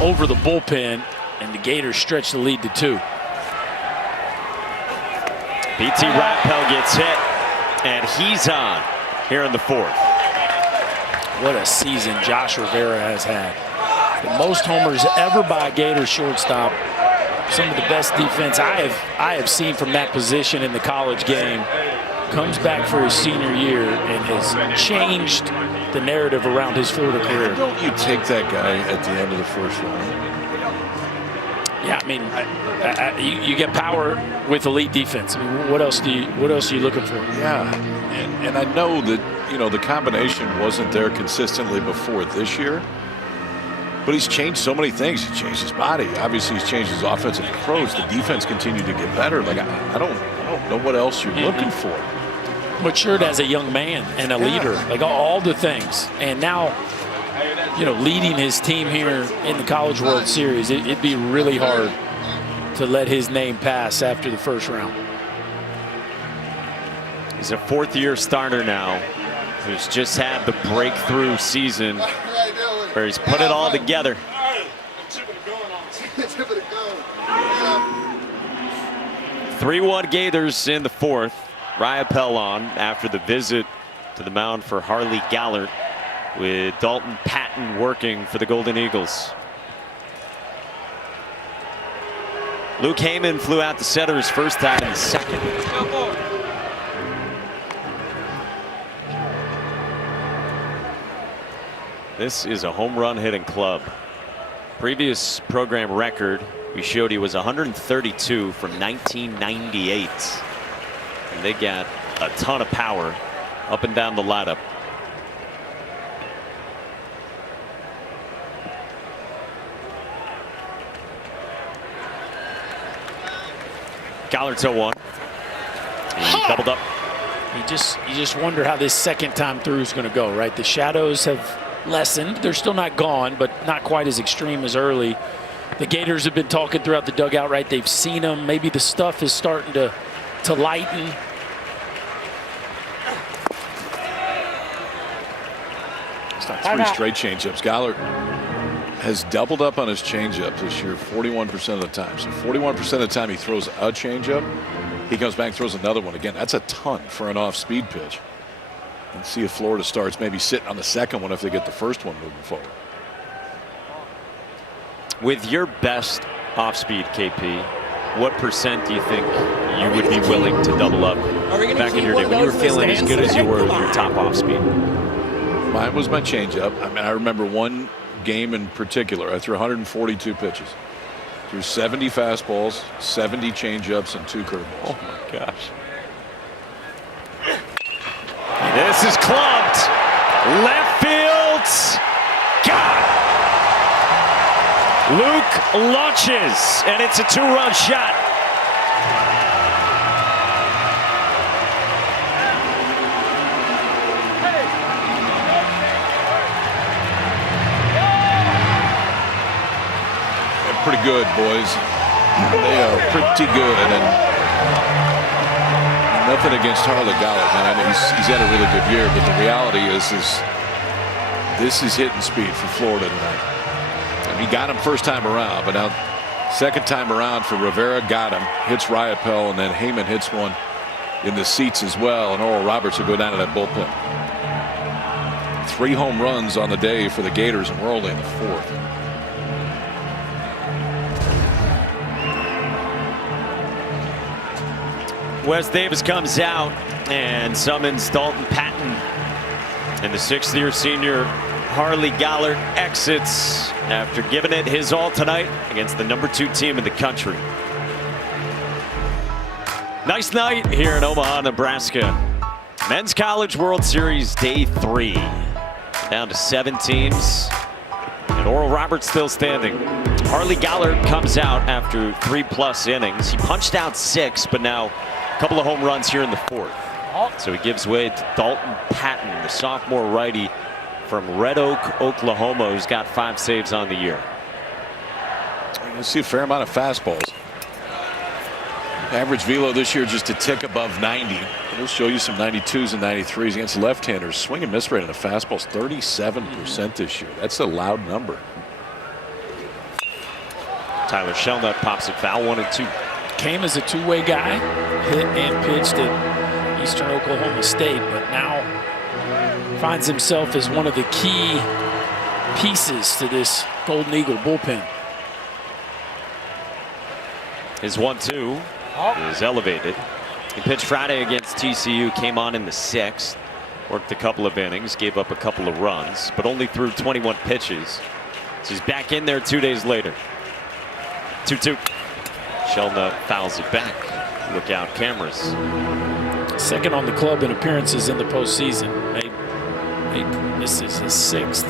over the bullpen, and the Gators stretch the lead to 2. BT Rappel gets hit, and he's on here in the 4th. What a season Josh Rivera has had. The most homers ever by a Gator shortstop. Some of the best defense I have seen from that position in the college game. Comes back for his senior year and has changed the narrative around his Florida career. Don't you take that guy at the end of the first round? Yeah, I mean, you get power with elite defense. I mean, what else are you looking for? Yeah, and I know that, you know, the combination wasn't there consistently before this year, but he's changed so many things. He changed his body. Obviously, he's changed his offensive approach. The defense continued to get better. Like, I don't know what else you're looking for. Matured as a young man and a leader, like all the things. And now, you know, leading his team here in the College World Series, it'd be really hard to let his name pass after the first round. He's a 4th-year starter now, who's just had the breakthrough season where he's put it all together. 3-1 Gators in the 4th. Rappel on after the visit to the mound for Harley Gallert, with Dalton Patton working for the Golden Eagles. Luke Heyman flew out to center his first time in the 2nd. This is a home run hitting club. Previous program record we showed he was 132 from 1998. And they got a ton of power up and down the lineup. Gallard's 0-1. He doubled up. You just wonder how this second time through is going to go, right? The shadows have lessened. They're still not gone, but not quite as extreme as early. The Gators have been talking throughout the dugout, right? They've seen them. Maybe the stuff is starting to lighten. It's not 3 straight changeups. Gallert has doubled up on his changeup this year 41% of the time. So 41% of the time he throws a changeup, he comes back and throws another one again. That's a ton for an off-speed pitch. And see if Florida starts maybe sitting on the second one if they get the first one moving forward. With your best off-speed, KP, what percent do you think you would be willing to double up back in your day when you were feeling as good as you were with your top off-speed? Mine was my changeup. I mean, I remember one game in particular. I threw 142 pitches. Threw 70 fastballs, 70 changeups, and 2 curveballs. Oh my gosh. This is clubbed. Left field. God. Luke launches, and it's a 2-run shot. They're pretty good, boys. They are pretty good. And nothing against Harley Gallert, man. I know he's had a really good year, but the reality is this is hitting speed for Florida tonight. And he got him first time around, but now second time around for Rivera, got him, hits Rappel, and then Heyman hits one in the seats as well, and Oral Roberts will go down to that bullpen. 3 home runs on the day for the Gators, and we're only in the 4th. Wes Davis comes out and summons Dalton Patton, and the 6th-year senior Harley Gollard exits after giving it his all tonight against the #2 team in the country. Nice night here in Omaha, Nebraska. Men's College World Series Day 3. Down to 7 teams. And Oral Roberts still standing. Harley Gollard comes out after 3+ innings. He punched out 6, but now a couple of home runs here in the 4th. So he gives way to Dalton Patton, the sophomore righty from Red Oak, Oklahoma, who's got 5 saves on the year. You're going to see a fair amount of fastballs. Average velo this year just a tick above 90. He'll show you some 92s and 93s against left-handers. Swing and miss rate on the fastballs 37% this year. That's a loud number. Tyler Shelnut pops it foul, 1-2. Came as a two-way guy, hit and pitched at Eastern Oklahoma State, but now finds himself as one of the key pieces to this Golden Eagle bullpen. His 1-2 is elevated. He pitched Friday against TCU, came on in the 6th, worked a couple of innings, gave up a couple of runs, but only threw 21 pitches. So he's back in there 2 days later. 2-2. Shelnut fouls it back. Look out, cameras. Second on the club in appearances in the postseason. This is his 6th.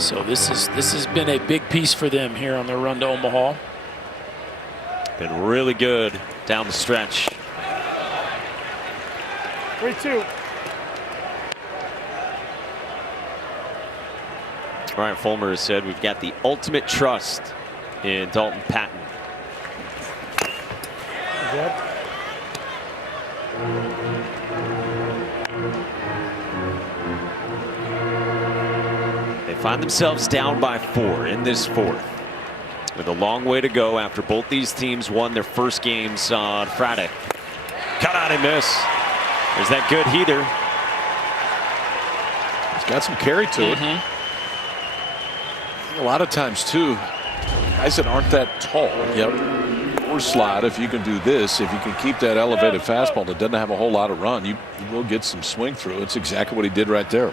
So this has been a big piece for them here on their run to Omaha. Been really good down the stretch. 3-2. Ryan Fulmer has said we've got the ultimate trust in Dalton Patton. Good. They find themselves down by 4 in this 4th. With a long way to go after both these teams won their first games on Friday. Cut out and miss. There's that good heater. It's got some carry to it. A lot of times too, guys that aren't that tall, or slide, if you can do this, if you can keep that elevated fastball that doesn't have a whole lot of run, you will get some swing through. It's exactly what he did right there.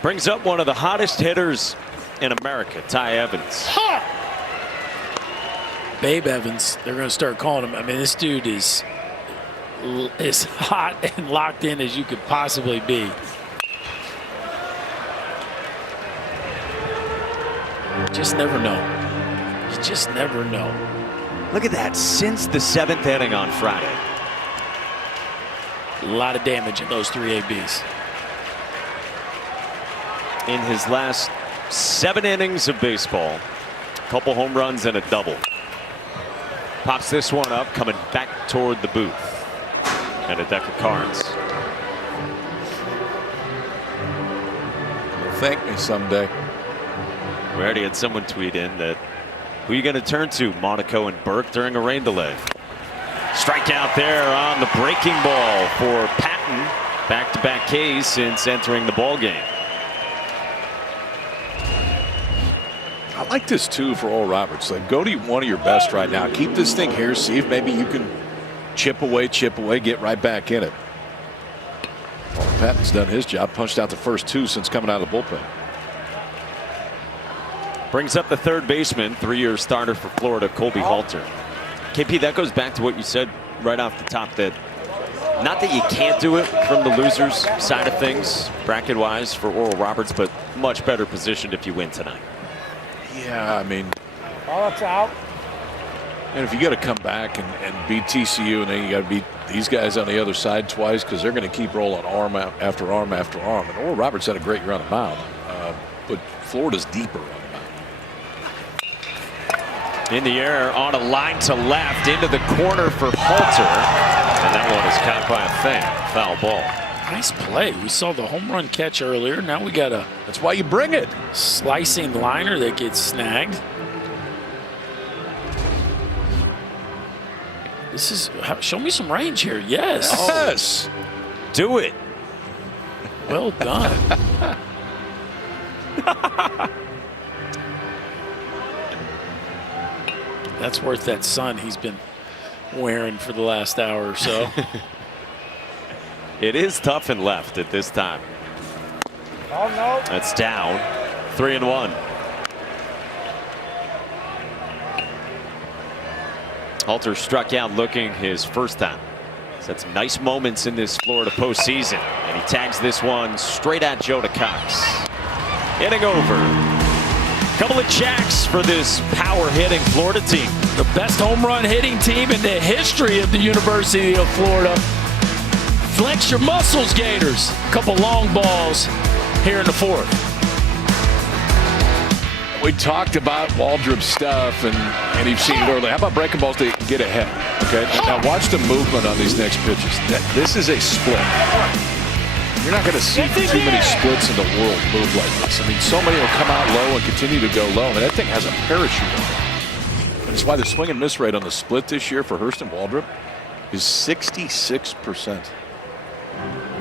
Brings up one of the hottest hitters in America, Ty Evans. Babe Evans, they're going to start calling him. I mean, this dude is as hot and locked in as you could possibly be. You just never know. You just never know. Look at that, since the 7th inning on Friday. A lot of damage in those 3 ABs. In his last 7 innings of baseball, a couple home runs and a double. Pops this one up, coming back toward the booth. And a deck of cards. Thank me someday. We already had someone tweet in that, who are you going to turn to, Monaco and Burke, during a rain delay? Strikeout there on the breaking ball for Patton. Back-to-back Ks since entering the ball game. I like this too for Oral Roberts. Like, go to one of your best right now. Keep this thing here. See if maybe you can chip away, get right back in it. Well, Patton's done his job. Punched out the first 2 since coming out of the bullpen. Brings up the third baseman, 3-year starter for Florida, Colby Halter. KP, that goes back to what you said right off the top, that not that you can't do it from the losers side of things, bracket-wise for Oral Roberts, but much better positioned if you win tonight. Yeah, I mean, Ball that's out. and if you got to come back and beat TCU, and then you got to beat these guys on the other side twice, because they're going to keep rolling arm after arm after arm. And Oral Roberts had a great year on the mound, but Florida's deeper on the mound. In the air on a line to left into the corner for Halter. And that one is caught by a fan. Foul ball. Nice play. We saw the home run catch earlier. Now we got a That's why you bring it. slicing liner that gets snagged. This is, show me some range here. Yes. Yes. Do it. Well done. That's worth that sun he's been wearing for the last hour or so. It is tough and left at this time. Oh, no. That's down. 3-1. Halter struck out looking his first time. He's had some nice moments in this Florida postseason, and he tags this one straight at Joe Cox. Hitting over. Couple of jacks for this power hitting Florida team. The best home run hitting team in the history of the University of Florida. Flex your muscles, Gators. Couple long balls here in the fourth. We talked about Waldrop's stuff, and you've seen it earlier. How about breaking balls to get ahead? Okay, now watch the movement on these next pitches. This is a split. You're not going to see too many splits in the world move like this. I mean, so many will come out low and continue to go low. I mean, that thing has a parachute on it. And it's why the swing and miss rate on the split this year for Hurston Waldrop is 66%.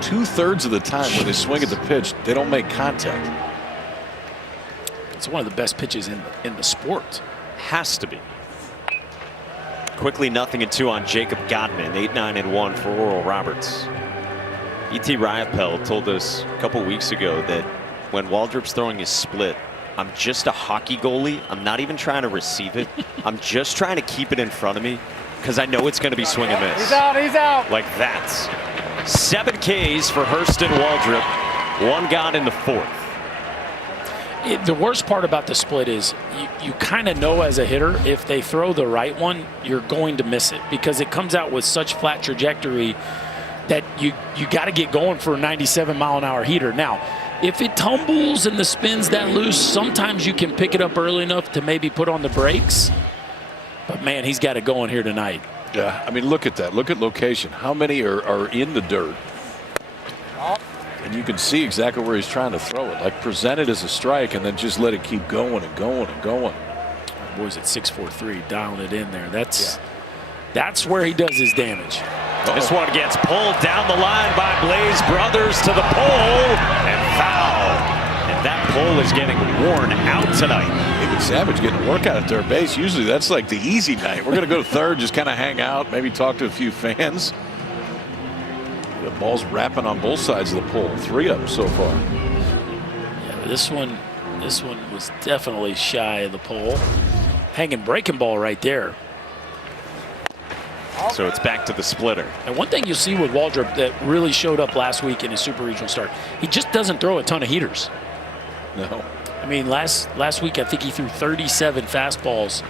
2/3 of the time when they swing at the pitch, they don't make contact. It's one of the best pitches in the sport. Has to be. Quickly 0-2 on Jacob Godman. 8-9-1 for Oral Roberts. E.T. Riopel told us a couple weeks ago that when Waldrop's throwing his split, I'm just a hockey goalie. I'm not even trying to receive it. I'm just trying to keep it in front of me because I know it's going to be swing and miss. He's out. He's out. Like that. 7 Ks for Hurston Waldrop. 1 gone in the fourth. The worst part about the split is you kind of know as a hitter, if they throw the right one, you're going to miss it because it comes out with such flat trajectory that you got to get going for a 97-mile-an-hour heater. Now, if it tumbles and the spin's that loose, sometimes you can pick it up early enough to maybe put on the brakes. But, man, he's got it going here tonight. Yeah, I mean, look at that. Look at location. How many are in the dirt? And you can see exactly where he's trying to throw it. Like, present it as a strike and then just let it keep going and going and going. Boys at 6'4", dialing it in there. That's where he does his damage. This one gets pulled down the line by Blaze Brothers to the pole and foul. And that pole is getting worn out tonight. David Savage getting a workout at third base. Usually that's like the easy night. We're going to go to third, just kind of hang out, maybe talk to a few fans. The ball's wrapping on both sides of the pole. 3 of them so far. Yeah, this one was definitely shy of the pole. Hanging breaking ball right there. So it's back to the splitter. And one thing you'll see with Waldrop that really showed up last week in his super regional start, he just doesn't throw a ton of heaters. No. I mean, last week I think he threw 37 fastballs.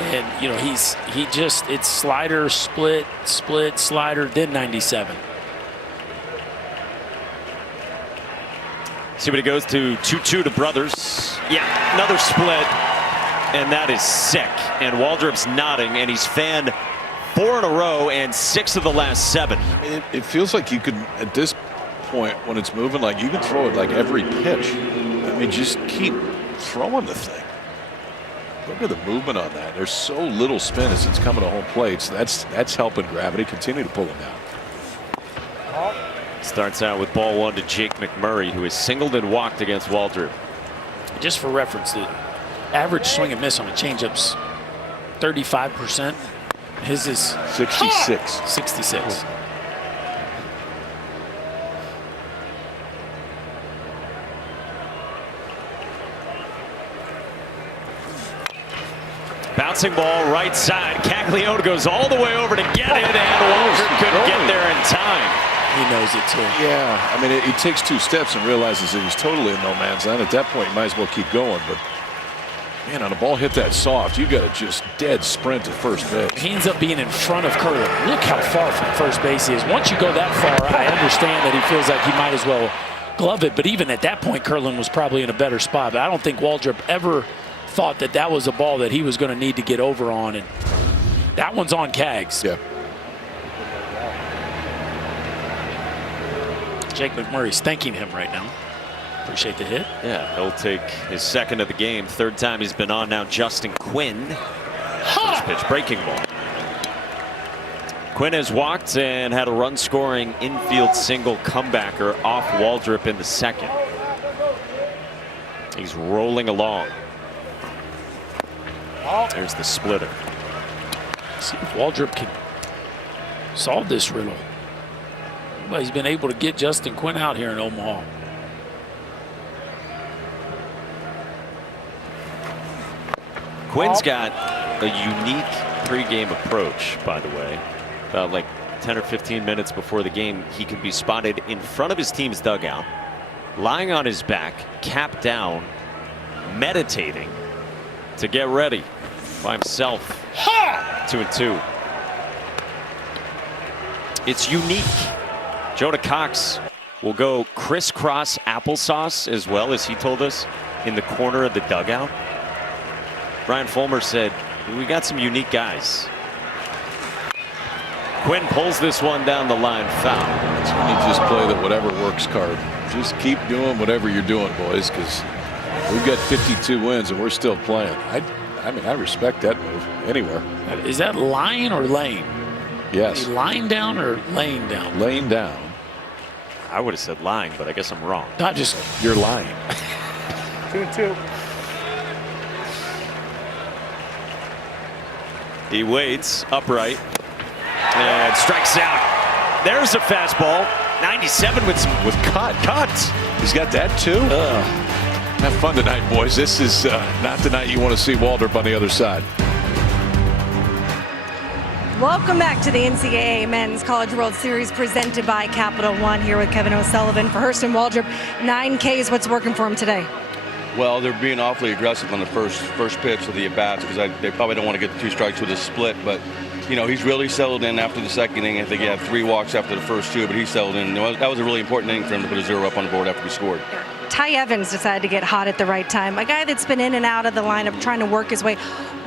And, you know, it's slider, split, slider, then 97. See what it goes to 2-2 to Brothers. Yeah, another split. And that is sick. And Waldrop's nodding, and he's fanned 4 in a row and 6 of the last 7. I mean, it feels like you could, at this point, when it's moving, like you can throw it like every pitch. I mean, just keep throwing the thing. Look at the movement on that. There's so little spin as it's coming to home plate. So that's helping gravity. Continue to pull it down. Starts out with ball 1 to Jake McMurray, who is singled and walked against Waldrop. Just for reference, the average swing and miss on a changeup's 35%. His is 66. 66. Bouncing ball right side. Caglione goes all the way over to get it, and Waldrop couldn't get there in time. He knows it too. Yeah, I mean, he takes 2 steps and realizes that he's totally in no man's land. At that point, you might as well keep going. But, man, on a ball hit that soft, you got to just dead sprint to first base. He ends up being in front of Curlin. Look how far from first base he is. Once you go that far, I understand that he feels like he might as well glove it. But even at that point, Curlin was probably in a better spot. But I don't think Waldrop ever thought that that was a ball that he was going to need to get over on. And that one's on Cags. Yeah. Jake McMurray's thanking him right now. Appreciate the hit. Yeah, he'll take his 2nd of the game. 3rd time he's been on now. Justin Quinn. First pitch, breaking ball. Quinn has walked and had a run-scoring infield single comebacker off Waldrop in the 2nd. He's rolling along. There's the splitter. See if Waldrop can solve this riddle. Nobody's been able to get Justin Quinn out here in Omaha. Quinn's got a unique pregame approach, by the way. About like 10 or 15 minutes before the game, he can be spotted in front of his team's dugout, lying on his back, cap down, meditating to get ready by himself. 2-2. It's unique. Jonah Cox will go crisscross applesauce as well, as he told us, in the corner of the dugout. Brian Fulmer said, we got some unique guys. Quinn pulls this one down the line, foul. You just play the whatever works card. Just keep doing whatever you're doing, boys, because we've got 52 wins and we're still playing. I mean, I respect that move anywhere. Is that lying or laying? Yes. Lying down or laying down? Laying down. I would have said lying, but I guess I'm wrong. Not just. You're lying. 2-2. He waits upright and strikes out. There's a fastball. 97 with cut. He's got that too. Have fun tonight, boys. This is not the night you want to see Waldrop on the other side. Welcome back to the NCAA Men's College World Series presented by Capital One, here with Kevin O'Sullivan. For Hurston Waldrop, 9 Ks. What's working for him today? Well, they're being awfully aggressive on the first pitch of the at-bats because they probably don't want to get the 2 strikes with a split. But, you know, he's really settled in after the second inning. I think he had 3 walks after the first 2, but he settled in. That was a really important inning for him to put a 0 up on the board after he scored. Ty Evans decided to get hot at the right time. A guy that's been in and out of the lineup trying to work his way.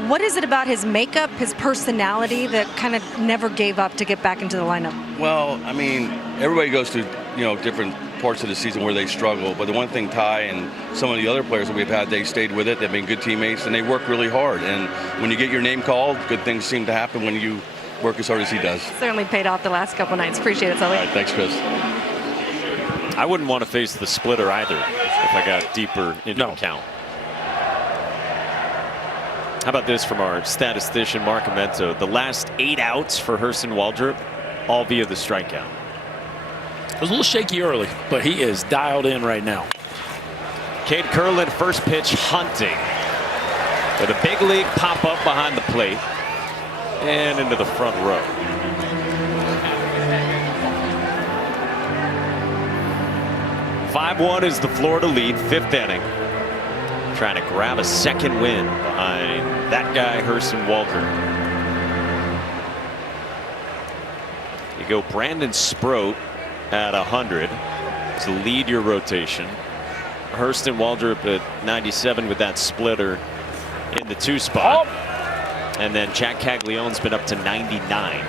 What is it about his makeup, his personality that kind of never gave up to get back into the lineup? Well, I mean, everybody goes through, you know, different parts of the season where they struggle. But the one thing Ty and some of the other players that we've had, they stayed with it. They've been good teammates, and they work really hard. And when you get your name called, good things seem to happen when you work as hard as he does. Certainly paid off the last couple nights. Appreciate it, Sully. All right, thanks, Chris. I wouldn't want to face the splitter either if I got deeper into the count. How about this from our statistician, Mark Amento? The last 8 outs for Hurston Waldrop, all via the strikeout. It was a little shaky early, but he is dialed in right now. Cade Kurland, first pitch, hunting. With a big league pop-up behind the plate and into the front row. "5-1 is the Florida lead, 5th inning. Trying to grab a second win behind that guy, Hurston Waldrop. You go Brandon Sproat at 100 to lead your rotation. Hurston Waldrop at 97 with that splitter in the 2 spot. And then Jack Caglione's been up to 99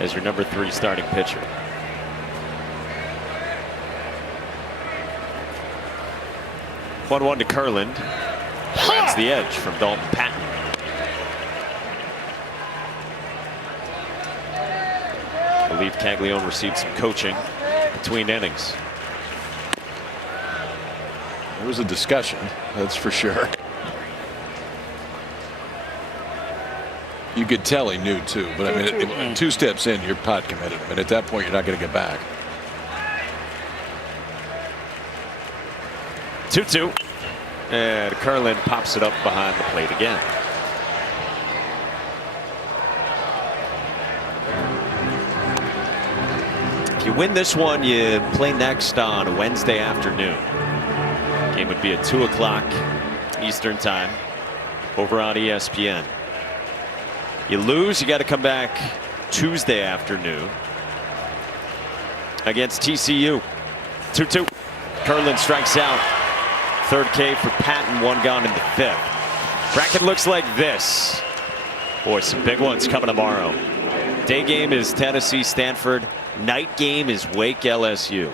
as your number 3 starting pitcher. "1-1 to Kurland. Grabs the edge from Dalton Patton. I believe Caglione received some coaching between innings. There was a discussion, that's for sure. You could tell he knew too, but I mean, 2 steps in, you're pot committed. And at that point, you're not going to get back. 2-2. And Kurland pops it up behind the plate again. If you win this one, you play next on Wednesday afternoon. Game would be at 2 o'clock Eastern time over on ESPN. You lose, you got to come back Tuesday afternoon against TCU. 2-2. Kurland strikes out. 3rd K for Patton, 1 gone in the 5th. Bracket looks like this. Boy, some big ones coming tomorrow. Day game is Tennessee, Stanford. Night game is Wake, LSU.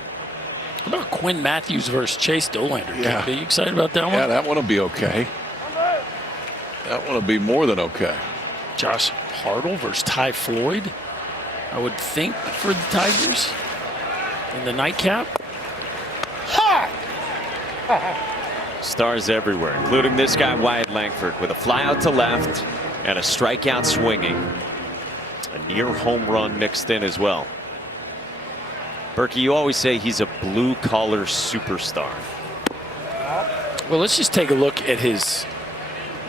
What about Quinn Matthews versus Chase Dolander? Yeah. Are you excited about that one? Yeah, that one will be okay. That one will be more than okay. Josh Hartle versus Ty Floyd, I would think, for the Tigers in the nightcap. Stars everywhere, including this guy, Wyatt Langford, with a fly out to left and a strikeout swinging. A near home run mixed in as well. Berkey, you always say he's a blue-collar superstar. Well, let's just take a look at his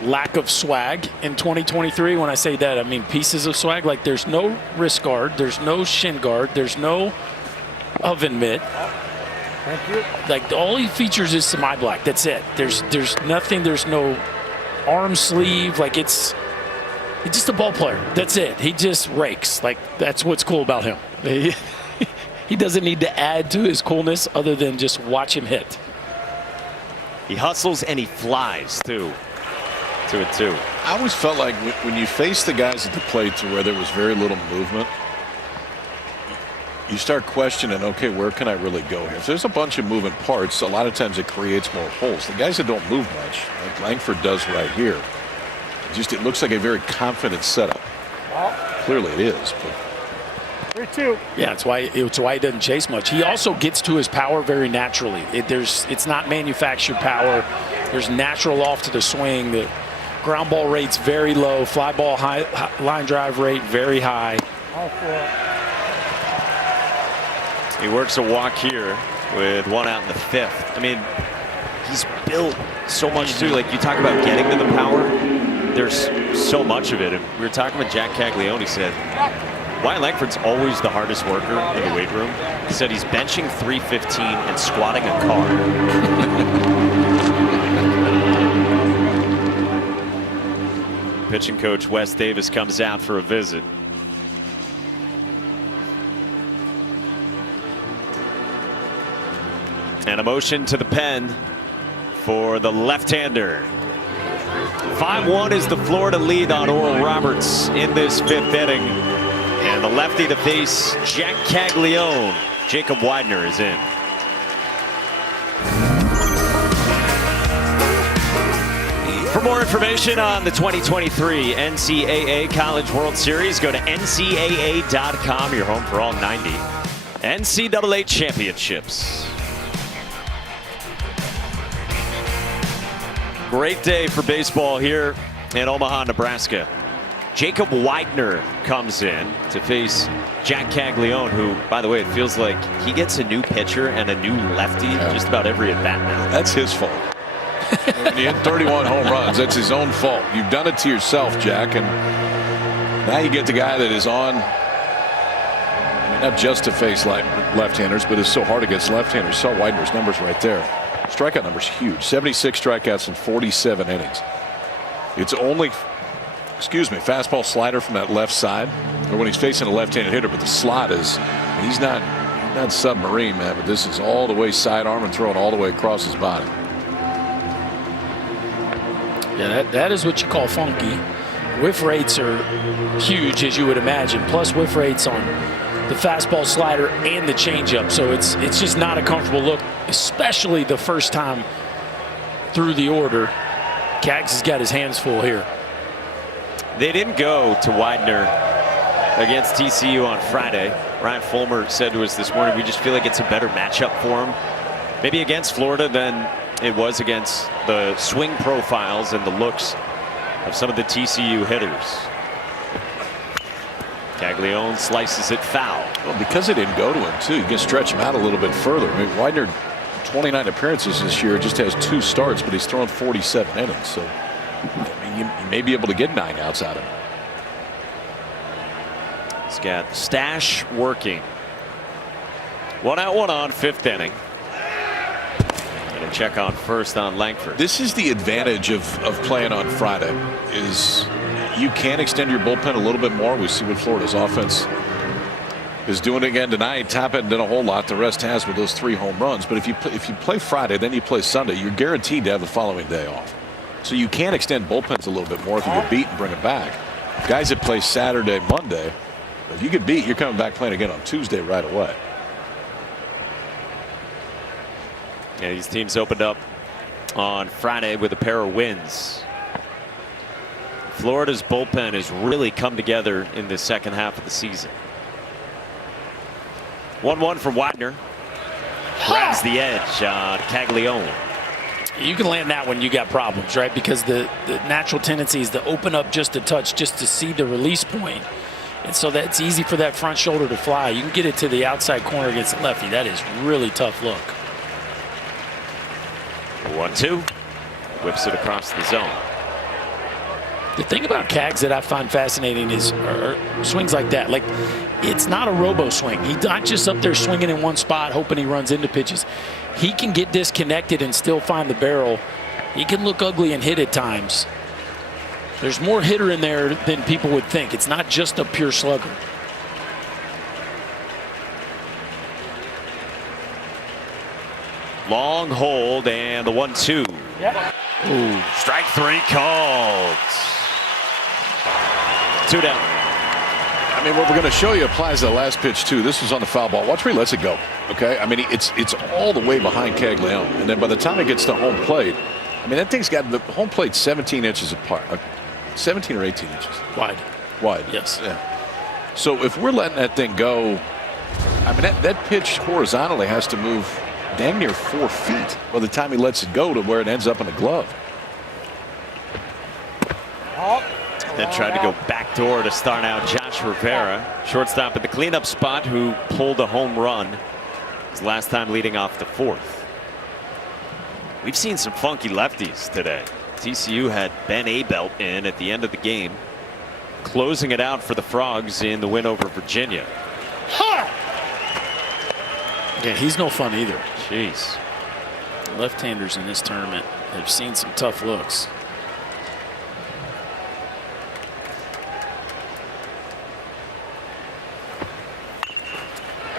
lack of swag in 2023. When I say that, I mean pieces of swag. Like, there's no wrist guard, there's no shin guard, there's no oven mitt. Thank you. Like, all he features is semi-black. That's it. There's nothing. There's no arm sleeve. Like, he's just a ball player. That's it. He just rakes. Like, that's what's cool about him. He doesn't need to add to his coolness other than just watch him hit. He hustles and he flies too. 2-2. I always felt like when you face the guys at the plate to where there was very little movement, you start questioning, okay, where can I really go here? If there's a bunch of moving parts, a lot of times it creates more holes. The guys that don't move much, like Langford does right here, it looks like a very confident setup. Clearly it is. But 3-2. Yeah, it's why he doesn't chase much. He also gets to his power very naturally. It's not manufactured power. There's natural off to the swing. The ground ball rate's very low. Fly ball high, line drive rate very high. All 4. He works a walk here with 1 out in the 5th. I mean, he's built so much too. Like, you talk about getting to the power, there's so much of it. And we were talking with Jack Caglione. He said Wyatt Langford's always the hardest worker in the weight room. He said he's benching 315 and squatting a car. Pitching coach Wes Davis comes out for a visit. And a motion to the pen for the left-hander. 5-1 is the Florida lead on Oral Roberts in this 5th inning. And the lefty to face Jack Caglione. Jacob Widener is in. For more information on the 2023 NCAA College World Series, go to ncaa.com, your home for all 90 NCAA championships. Great day for baseball here in Omaha, Nebraska. Jacob Widener comes in to face Jack Caglione, who, by the way, it feels like he gets a new pitcher and a new lefty just about every at-bat now. that's his fault. When you hit 31 home runs, that's his own fault. You've done it to yourself, Jack, and now you get the guy that is on, I mean, not just to face left-handers, but it's so hard against left-handers. You saw Widener's numbers right there. Strikeout number's huge. 76 strikeouts in 47 innings. It's only, fastball slider from that left side, or when he's facing a left-handed hitter, but the slot is, he's not submarine, man, but this is all the way sidearm and throwing all the way across his body. Yeah, that is what you call funky. Whiff rates are huge, as you would imagine, plus whiff rates on the fastball, slider, and the changeup. So it's just not a comfortable look, especially the first time through the order. Cags has got his hands full here. They didn't go to Widener against TCU on Friday. Ryan Fulmer said to us this morning, we just feel like it's a better matchup for him. Maybe against Florida than it was against the swing profiles and the looks of some of the TCU hitters. Caglione slices it foul. Well, because they didn't go to him, too, you can stretch him out a little bit further. I mean, Widener, 29 appearances this year, just has 2 starts, but he's thrown 47 innings. So I mean, you may be able to get 9 outs out of him. He's got stash working. 1 out, 1 on, 5th inning. And a check on first on Langford. This is the advantage of playing on Friday, is you can extend your bullpen a little bit more. We see what Florida's offense is doing again tonight. Top hadn't done a whole lot. The rest has with those 3 home runs. But if you play Friday, then you play Sunday, you're guaranteed to have the following day off. So you can extend bullpens a little bit more if you get beat and bring it back. Guys that play Saturday, Monday, if you get beat, you're coming back playing again on Tuesday right away. Yeah, these teams opened up on Friday with a pair of wins. Florida's bullpen has really come together in the second half of the season. 1-1 from Widener. Grabs the edge on Caglione. You can land that when you got problems, right? Because the natural tendency is to open up just a touch just to see the release point. And so that's easy for that front shoulder to fly. You can get it to the outside corner against the lefty. That is really tough look. 1-2. Whips it across the zone. The thing about Cags that I find fascinating is swings like that. Like, it's not a robo swing. He's not just up there swinging in one spot hoping he runs into pitches. He can get disconnected and still find the barrel. He can look ugly and hit at times. There's more hitter in there than people would think. It's not just a pure slugger. Long hold and the 1-2. Yeah. Ooh, strike 3 called. 2 down. I mean, what we're going to show you applies to the last pitch, too. This was on the foul ball. Watch where he lets it go, okay? I mean, it's all the way behind Caglione. And then by the time it gets to home plate, I mean, that thing's got the home plate 17 inches apart. 17 or 18 inches. Wide. Wide. Yes. Yeah. So if we're letting that thing go, I mean, that pitch horizontally has to move dang near 4 feet by the time he lets it go to where it ends up in the glove. Then tried to go backdoor to start out Josh Rivera, shortstop at the cleanup spot, who pulled a home run his last time leading off the 4th. We've seen some funky lefties today. TCU had Ben Abelt in at the end of the game, closing it out for the Frogs in the win over Virginia. Yeah, he's no fun either. Jeez. Left-handers in this tournament have seen some tough looks.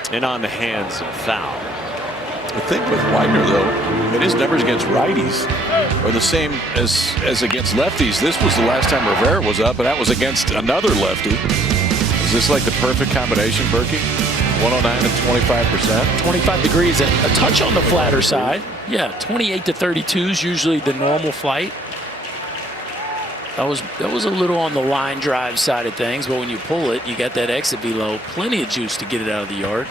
And on the hands and foul. The thing with Widener, though, I mean, his numbers against righties are the same as against lefties. This was the last time Rivera was up, and that was against another lefty. Is this like the perfect combination, Berkey? 109 and 25%. 25 degrees, a touch on the flatter side. Yeah, 28 to 32 is usually the normal flight. That was a little on the line drive side of things, but when you pull it, you got that exit velo, plenty of juice to get it out of the yard.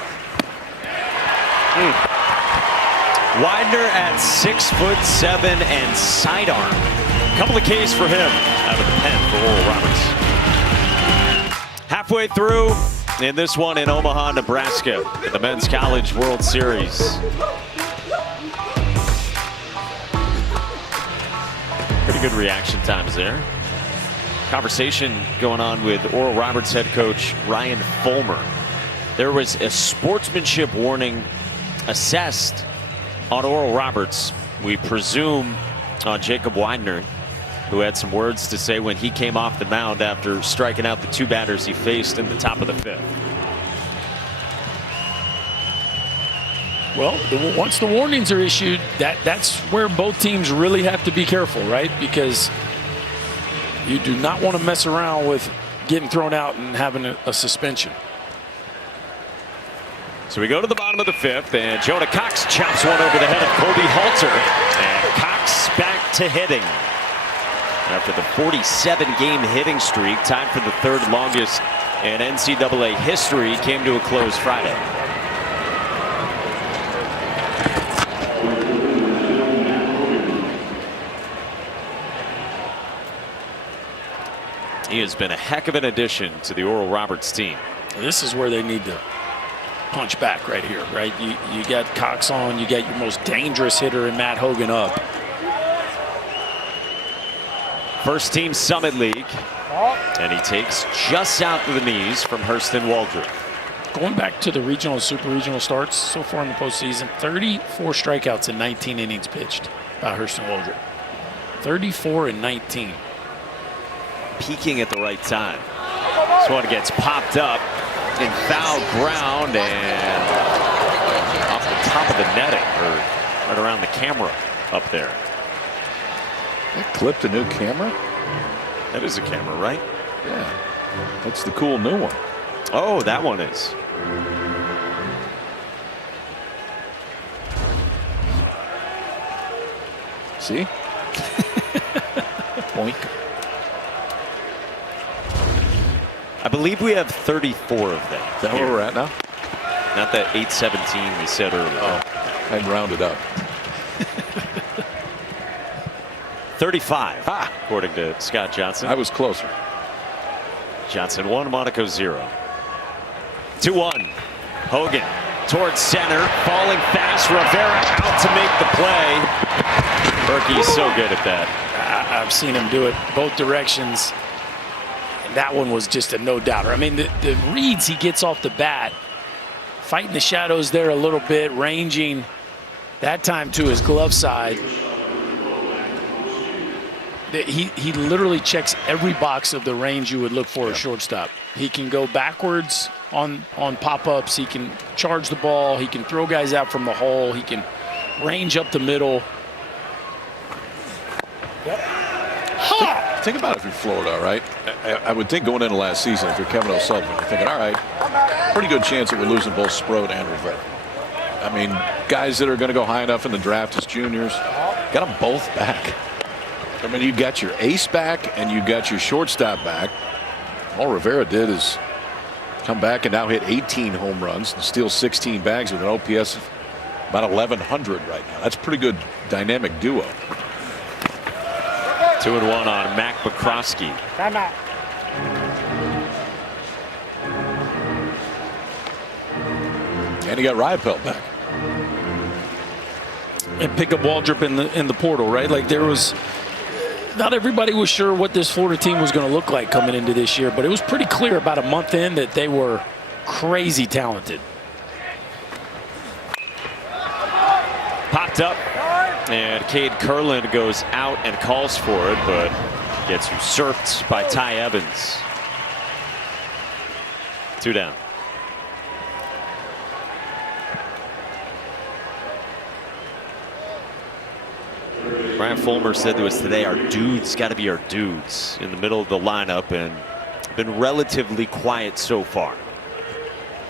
Widener at 6'7" and sidearm. Couple of Ks for him out of the pen for Oral Roberts. Halfway through in this one in Omaha, Nebraska, at the Men's College World Series. Pretty good reaction times there. Conversation going on with Oral Roberts head coach Ryan Fulmer. There was a sportsmanship warning assessed on Oral Roberts, we presume on Jacob Widener, who had some words to say when he came off the mound after striking out the 2 batters he faced in the top of the 5th. Well, once the warnings are issued, that's where both teams really have to be careful, right? Because you do not want to mess around with getting thrown out and having a suspension. So we go to the bottom of the 5th, and Jonah Cox chops one over the head of Kobe Halter. And Cox back to hitting. After the 47-game hitting streak, tied for the 3rd longest in NCAA history, came to a close Friday. He has been a heck of an addition to the Oral Roberts team. This is where they need to punch back right here, right? You got Cox on, you got your most dangerous hitter in Matt Hogan up. First team Summit League, and he takes just out to the knees from Hurston Waldrop. Going back to the regional and super regional starts so far in the postseason, 34 strikeouts in 19 innings pitched by Hurston Waldrop. 34 and 19. Peaking at the right time. This one gets popped up in foul ground and off the top of the netting, or right around the camera up there. That clipped a new camera? That is a camera, right? Yeah. That's the cool new one. Oh, that one is. See? Boink. I believe we have 34 of them. Is that where we're at now? Not that 817 we said earlier. Oh, I'd round it up. 35, according to Scott Johnson. I was closer. Johnson 1, Monaco 0. 2-1. Hogan towards center, falling fast. Rivera out to make the play. Berkey's so good at that. I've seen him do it both directions. And that one was just a no-doubter. I mean, the reads he gets off the bat, fighting the shadows there a little bit, ranging that time to his glove side. He literally checks every box of the range you would look for a shortstop. He can go backwards on pop-ups. He can charge the ball. He can throw guys out from the hole. He can range up the middle. Think about it if you're Florida, all right? I would think going into last season, if you're Kevin O'Sullivan, you're thinking, all right, pretty good chance that we're losing both Sproat and Rivera. I mean, guys that are going to go high enough in the draft as juniors, got them both back. I mean, you got your ace back and you got your shortstop back. All Rivera did is come back and now hit 18 home runs and steal 16 bags with an OPS of about 1,100 right now. That's a pretty good dynamic duo. 2-1 on Mac McCroskey. And he got Ryapelt back. And pick up Waldrop in the portal, right? Like there was, not everybody was sure what this Florida team was going to look like coming into this year, but it was pretty clear about a month in that they were crazy talented. Popped up, and Cade Kurland goes out and calls for it, but gets usurped by Ty Evans. 2 down. Brian Fulmer said to us today, our dudes got to be our dudes in the middle of the lineup, and been relatively quiet so far.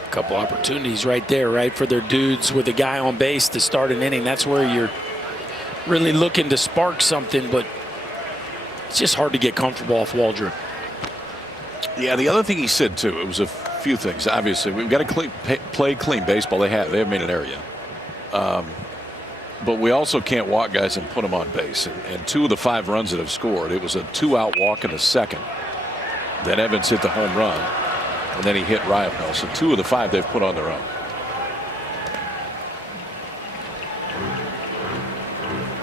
A couple opportunities right there, right, for their dudes with a guy on base to start an inning. That's where you're really looking to spark something, but it's just hard to get comfortable off Waldrop. Yeah, the other thing he said too, it was a few things. Obviously, we've got to play clean baseball. They have made an area. But we also can't walk guys and put them on base. And 2 of the 5 runs that have scored, it was a 2-out walk in the second. Then Evans hit the home run, and then he hit Ryapelt. So 2 of the 5 they've put on their own.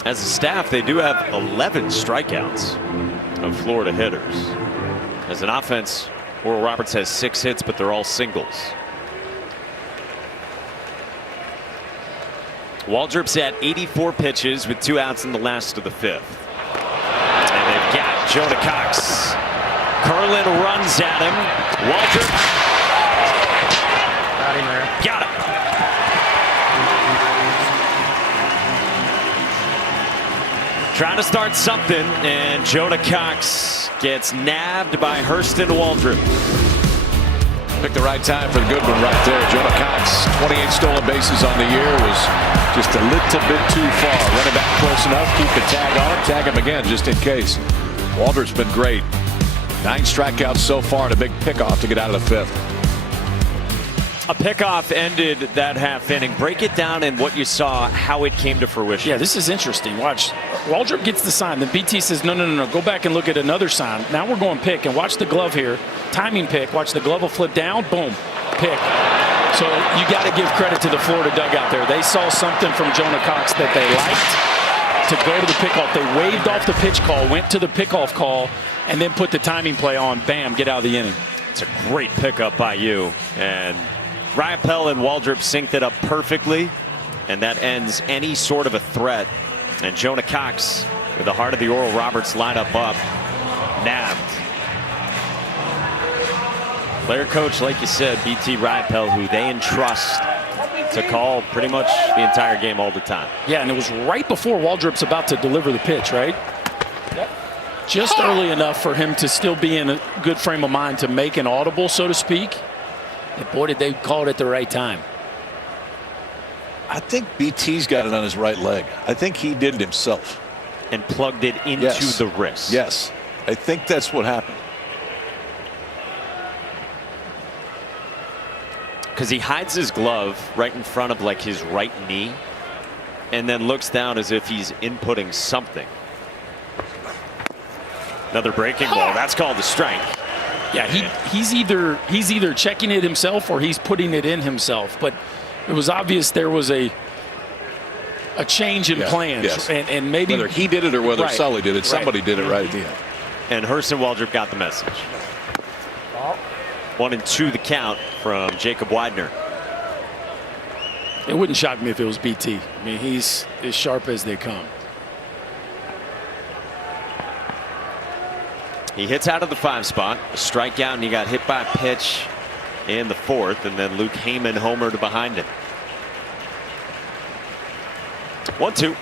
As a staff, they do have 11 strikeouts of Florida hitters. As an offense, Oral Roberts has 6 hits, but they're all singles. Waldrop's at 84 pitches with 2 outs in the last of the 5th. And they've got Jonah Cox. Kurland runs at him. Waldrop. Got him. Trying to start something, and Jonah Cox gets nabbed by Hurston Waldrop. Picked the right time for the good one right there. Jonah Cox, 28 stolen bases on the year, was just a little bit too far. Running back close enough, keep the tag on him, tag him again just in case. Waldrop's been great. 9 strikeouts so far and a big pickoff to get out of the 5th. A pickoff ended that half inning. Break it down and what you saw, how it came to fruition. Yeah, this is interesting. Watch. Waldrop gets the sign. Then BT says, no. Go back and look at another sign. Now we're going pick. And watch the glove here. Timing pick. Watch the glove will flip down. Boom. Pick. So you got to give credit to the Florida dugout there. They saw something from Jonah Cox that they liked to go to the pickoff. They waved off the pitch call, went to the pickoff call, and then put the timing play on. Bam, get out of the inning. It's a great pickup by you. And Ryapelt and Waldrop synced it up perfectly, and that ends any sort of a threat. And Jonah Cox, with the heart of the Oral Roberts lineup up, nabbed. Player coach, like you said, BT Ryapelt, who they entrust to call pretty much the entire game all the time. Yeah, and it was right before Waldrop's about to deliver the pitch, right? Yep. Just early enough for him to still be in a good frame of mind to make an audible, so to speak. And boy, did they call it at the right time. I think BT's got it on his right leg. I think he did it himself. And plugged it into the wrist. Yes. I think that's what happened. Because he hides his glove right in front of like his right knee and then looks down as if he's inputting something. Another breaking ball. That's called a strike. Yeah, he's either checking it himself or he's putting it in himself. But it was obvious there was a change in plans. Yes. And maybe whether he did it or whether right, Sully did it, somebody right. did it right at the end. And Hurston Waldrop got the message. 1-2 the count from Jacob Widener. It wouldn't shock me if it was BT. I mean, he's as sharp as they come. He hits out of the 5 spot, a strikeout, and he got hit by a pitch in the 4th, and then Luke Heyman homered behind him. 1-2.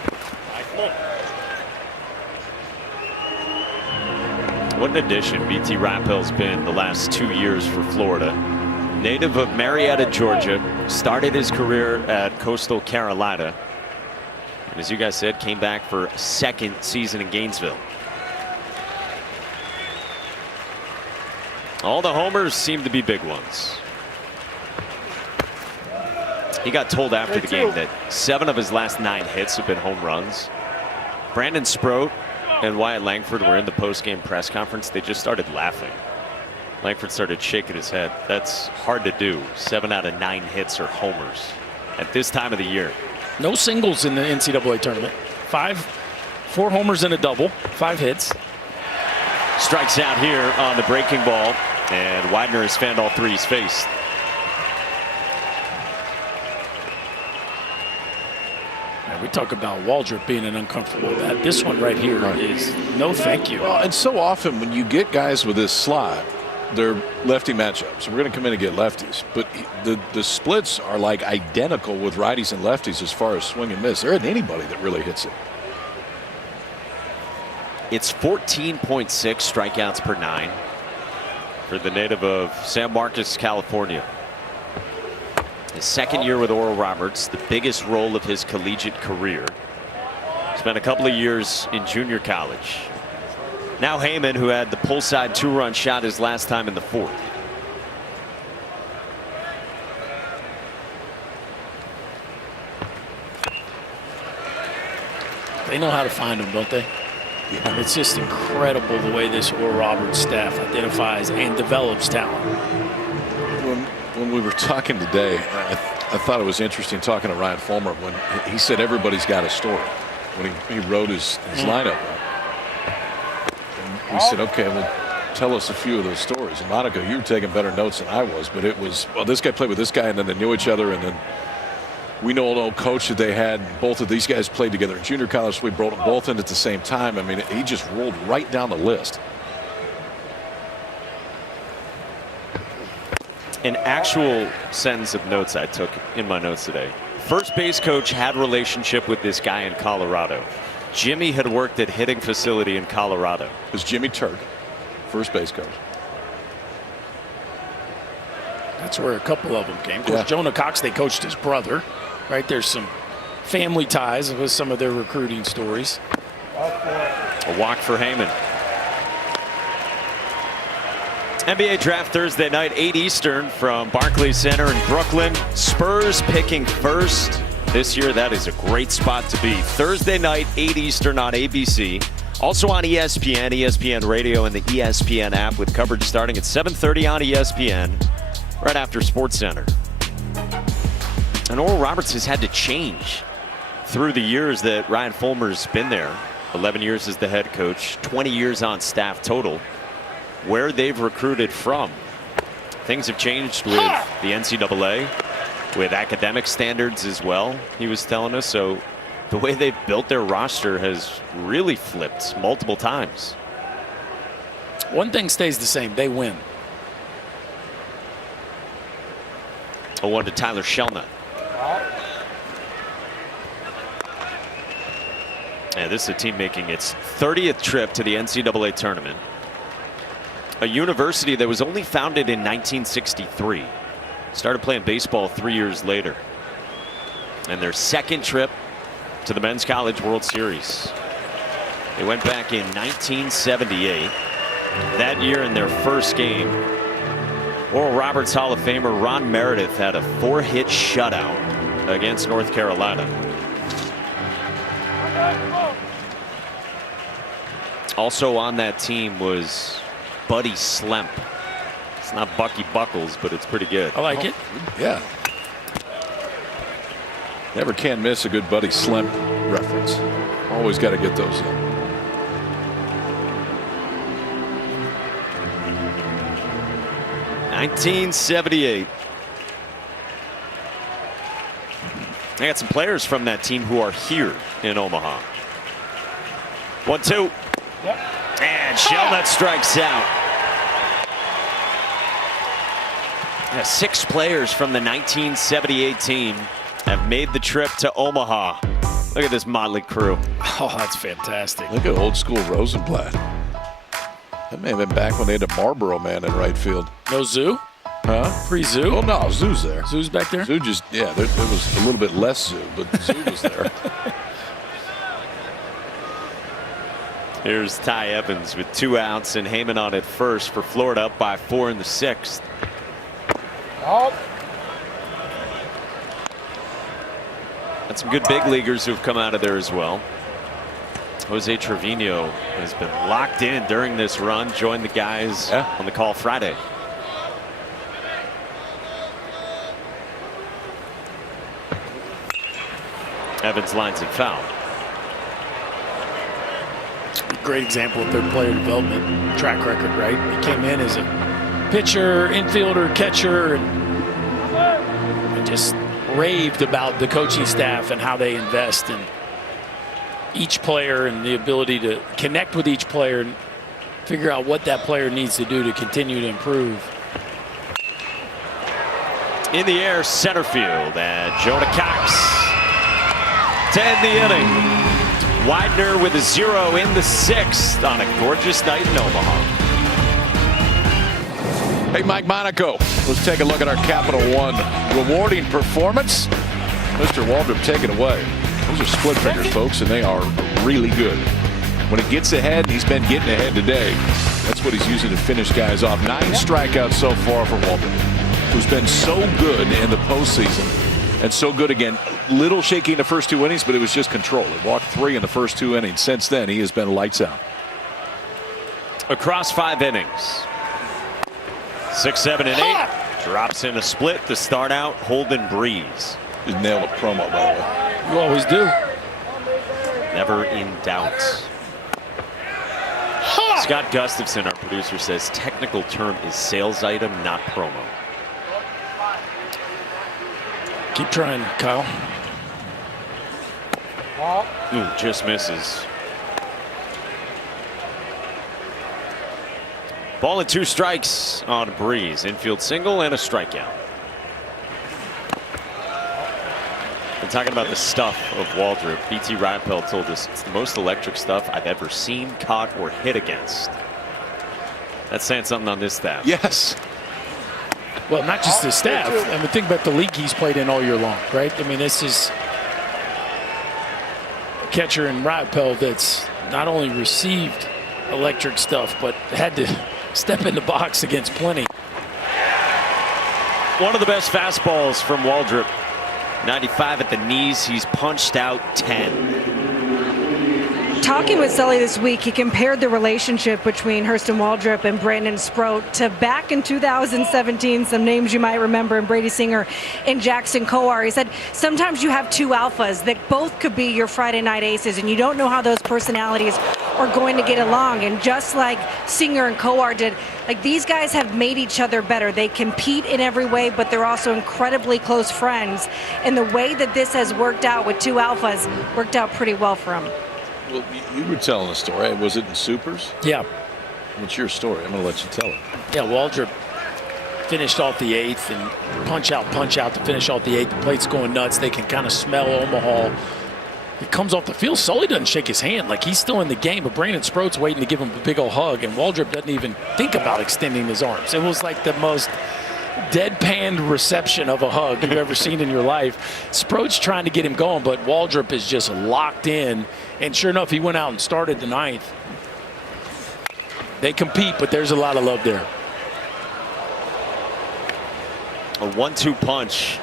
What an addition BT Rappel's been the last 2 years for Florida. Native of Marietta, Georgia, started his career at Coastal Carolina, and as you guys said, came back for a 2nd season in Gainesville. All the homers seem to be big ones. He got told after the game that 7 of his last 9 hits have been home runs. Brandon Sproat and Wyatt Langford were in the post-game press conference. They just started laughing. Langford started shaking his head. That's hard to do. 7 out of 9 hits are homers at this time of the year. No singles in the NCAA tournament. 4 homers and a double, 5 hits. Strikes out here on the breaking ball, and Widener has fanned all 3 he's faced. We talk about Waldrop being an uncomfortable bat. This one right here is no thank you. Well, and so often when you get guys with this slot, they're lefty matchups. We're going to come in and get lefties, but the splits are like identical with righties and lefties as far as swing and miss. There isn't anybody that really hits it. It's 14.6 strikeouts per 9 for the native of San Marcos, California. His 2nd year with Oral Roberts, the biggest role of his collegiate career. Spent a couple of years in junior college. Now Heyman, who had the pull side 2-run shot his last time in the 4th. They know how to find them, don't they? Yeah. It's just incredible the way this Oral Roberts staff identifies and develops talent. When we were talking today, I thought it was interesting talking to Ryan Fulmer when he said everybody's got a story when he wrote his lineup. And we said, okay, well, tell us a few of those stories. And Monica, you were taking better notes than I was, but it was, well, this guy played with this guy, and then they knew each other, and then we know an old coach that they had. Both of these guys played together in junior college. So we brought them both in at the same time. I mean, he just rolled right down the list. An actual sentence of notes I took in my notes today. First base coach had relationship with this guy in Colorado. Jimmy had worked at hitting facility in Colorado. It was Jimmy Turk, first base coach. That's where a couple of them came. Of course, Jonah Cox, they coached his brother. Right, there's some family ties with some of their recruiting stories. A walk for Heyman. NBA Draft Thursday night, 8 Eastern from Barclays Center in Brooklyn. Spurs picking first. This year, that is a great spot to be. Thursday night, 8 Eastern on ABC. Also on ESPN, ESPN Radio, and the ESPN app with coverage starting at 7:30 on ESPN, right after SportsCenter. And Oral Roberts has had to change through the years that Ryan Fulmer's been there. 11 years as the head coach, 20 years on staff total. Where they've recruited from. Things have changed with the NCAA, with academic standards as well, he was telling us. So the way they've built their roster has really flipped multiple times. One thing stays the same, they win. 0-1 to Tyler Shelnut. And this is a team making its 30th trip to the NCAA tournament. A university that was only founded in 1963. Started playing baseball 3 years later. And their 2nd trip to the Men's College World Series. They went back in 1978. That year in their first game, Oral Roberts Hall of Famer Ron Meredith had a 4-hit shutout against North Carolina. Also on that team was Buddy Slemp, It's not Bucky Buckles, but it's pretty good. I like it. Yeah. Never can miss a good Buddy Slim reference. Always got to get those in. (1978). I got some players from that team who are here in Omaha. 1-2. Yep. And Shelnut strikes out. Yeah, 6 players from the 1978 team have made the trip to Omaha. Look at this motley crew. Oh, that's fantastic. Look at old school Rosenblatt. That may have been back when they had a Marlboro man in right field. No Zoo? Huh? Pre-Zoo? Oh, no, Zoo's there. Zoo's back there? Zoo just, yeah, there was a little bit less Zoo, but Zoo was there. Here's Ty Evans with 2 outs and Heyman on at first for Florida, up by 4 in the 6th. Oh. Got some good big leaguers who've come out of there as well. Jose Trevino has been locked in during this run, joined the guys on the call Friday. Evans lines it foul. Great example of their player development track record, right? He came in as a pitcher, infielder, catcher, and just raved about the coaching staff and how they invest in each player and the ability to connect with each player and figure out what that player needs to do to continue to improve. In the air, center field, and Jonah Cox to end the inning. Widener with a 0 in the 6th on a gorgeous night in Omaha. Hey, Mike Monaco, let's take a look at our Capital One rewarding performance. Mr. Waldrop, take it away. Those are split fingers, folks, and they are really good. When it gets ahead, he's been getting ahead today. That's what he's using to finish guys off. 9 strikeouts so far for Waldrop, who's been so good in the postseason. And so good again. Little shaky in the first 2 innings, but it was just control. He walked 3 in the first 2 innings. Since then, he has been lights out. Across 5 innings. 6, 7, and 8. Drops in a split to start out Holden Breeze. Just nailed a promo, by the way. You always do. Never in doubt. Scott Gustafson, our producer, says technical term is sales item, not promo. Keep trying, Kyle. Ooh, just misses. Ball and 2 strikes on Breeze. Infield single and a strikeout. Been talking about the stuff of Waldrop. BT Rappel told us it's the most electric stuff I've ever seen, caught, or hit against. That's saying something on this staff. Yes. Well, not just the staff. I mean, think about the league he's played in all year long, right? I mean, this is a catcher in Rappel that's not only received electric stuff, but had to step in the box against plenty. One of the best fastballs from Waldrop. 95 at the knees. He's punched out 10. Talking with Sully this week, he compared the relationship between Hurston Waldrop and Brandon Sproat to back in 2017, some names you might remember, and Brady Singer and Jackson Kowar. He said sometimes you have 2 alphas that both could be your Friday night aces, and you don't know how those personalities are going to get along. And just like Singer and Kowar did, like, these guys have made each other better. They compete in every way, but they're also incredibly close friends. And the way that this has worked out with 2 alphas worked out pretty well for them. Well, you were telling a story. Was it in Supers? Yeah. What's your story? I'm going to let you tell it. Yeah, Waldrop finished off the 8th and punch out to finish off the 8th. The plate's going nuts. They can kind of smell Omaha. He comes off the field. Sully doesn't shake his hand. Like, he's still in the game, but Brandon Sproat's waiting to give him a big old hug, and Waldrop doesn't even think about extending his arms. It was like the most deadpan reception of a hug you've ever seen in your life. Sproat's trying to get him going, but Waldrop is just locked in. And sure enough, he went out and started the 9th. They compete, but there's a lot of love there. A 1-2 punch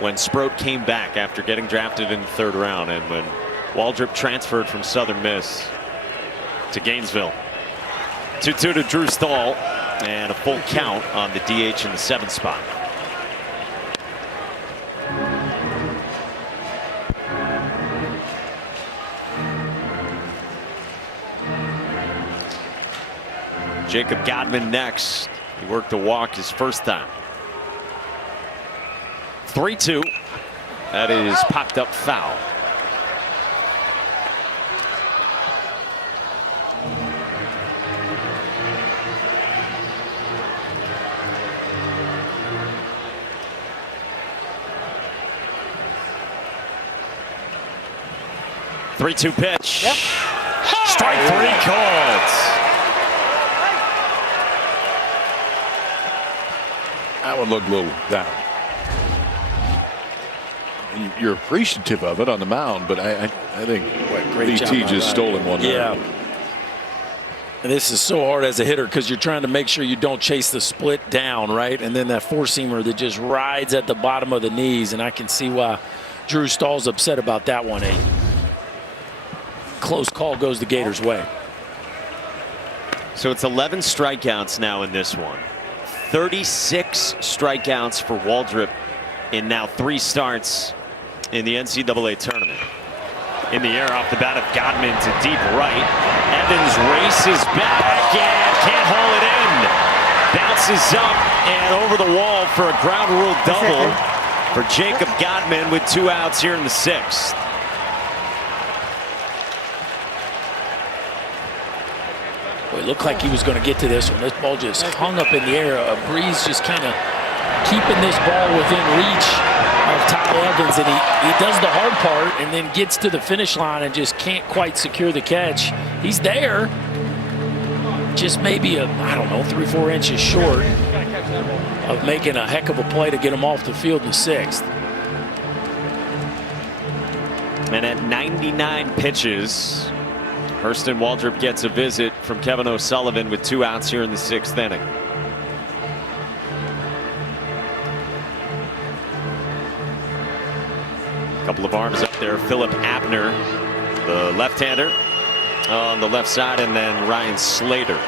when Sproat came back after getting drafted in the 3rd round, and when Waldrop transferred from Southern Miss to Gainesville. 2-2 to Drew Stahl. And a full count on the DH in the 7th spot. Jacob Godman next. He worked a walk his first time. 3-2. That is popped up foul. Three-two pitch. Yep. Strike 3 called. That one looked a little down. You're appreciative of it on the mound, but I think BT just stolen one there. Yeah. And this is so hard as a hitter because you're trying to make sure you don't chase the split down, right? And then that four-seamer that just rides at the bottom of the knees, and I can see why Drew Stahl's upset about that one. A close call goes the Gators' way. So it's 11 strikeouts now in this one. 36 strikeouts for Waldrop in now 3 starts in the NCAA tournament. In the air off the bat of Godman to deep right. Evans races back and can't haul it in. Bounces up and over the wall for a ground rule double for Jacob Godman with 2 outs here in the 6th. Well, it looked like he was going to get to this one. This ball just hung up in the air. A breeze just kind of keeping this ball within reach of Ty Evans, and he does the hard part and then gets to the finish line and just can't quite secure the catch. He's there, just maybe I don't know, 3-4 inches short of making a heck of a play to get him off the field in the 6th. And at 99 pitches, Hurston Waldrop gets a visit from Kevin O'Sullivan with 2 outs here in the 6th inning. Couple of arms up there. Philip Abner, the left-hander, on the left side, and then Ryan Slater.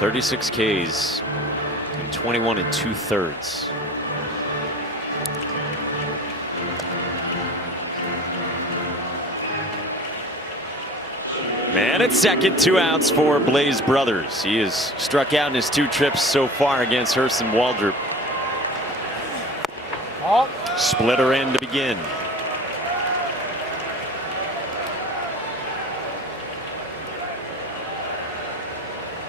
.36 Ks in 21 2/3. Man at second, 2 outs for Blaze Brothers. He has struck out in his 2 trips so far against Hurston Waldrop. Splitter in to begin.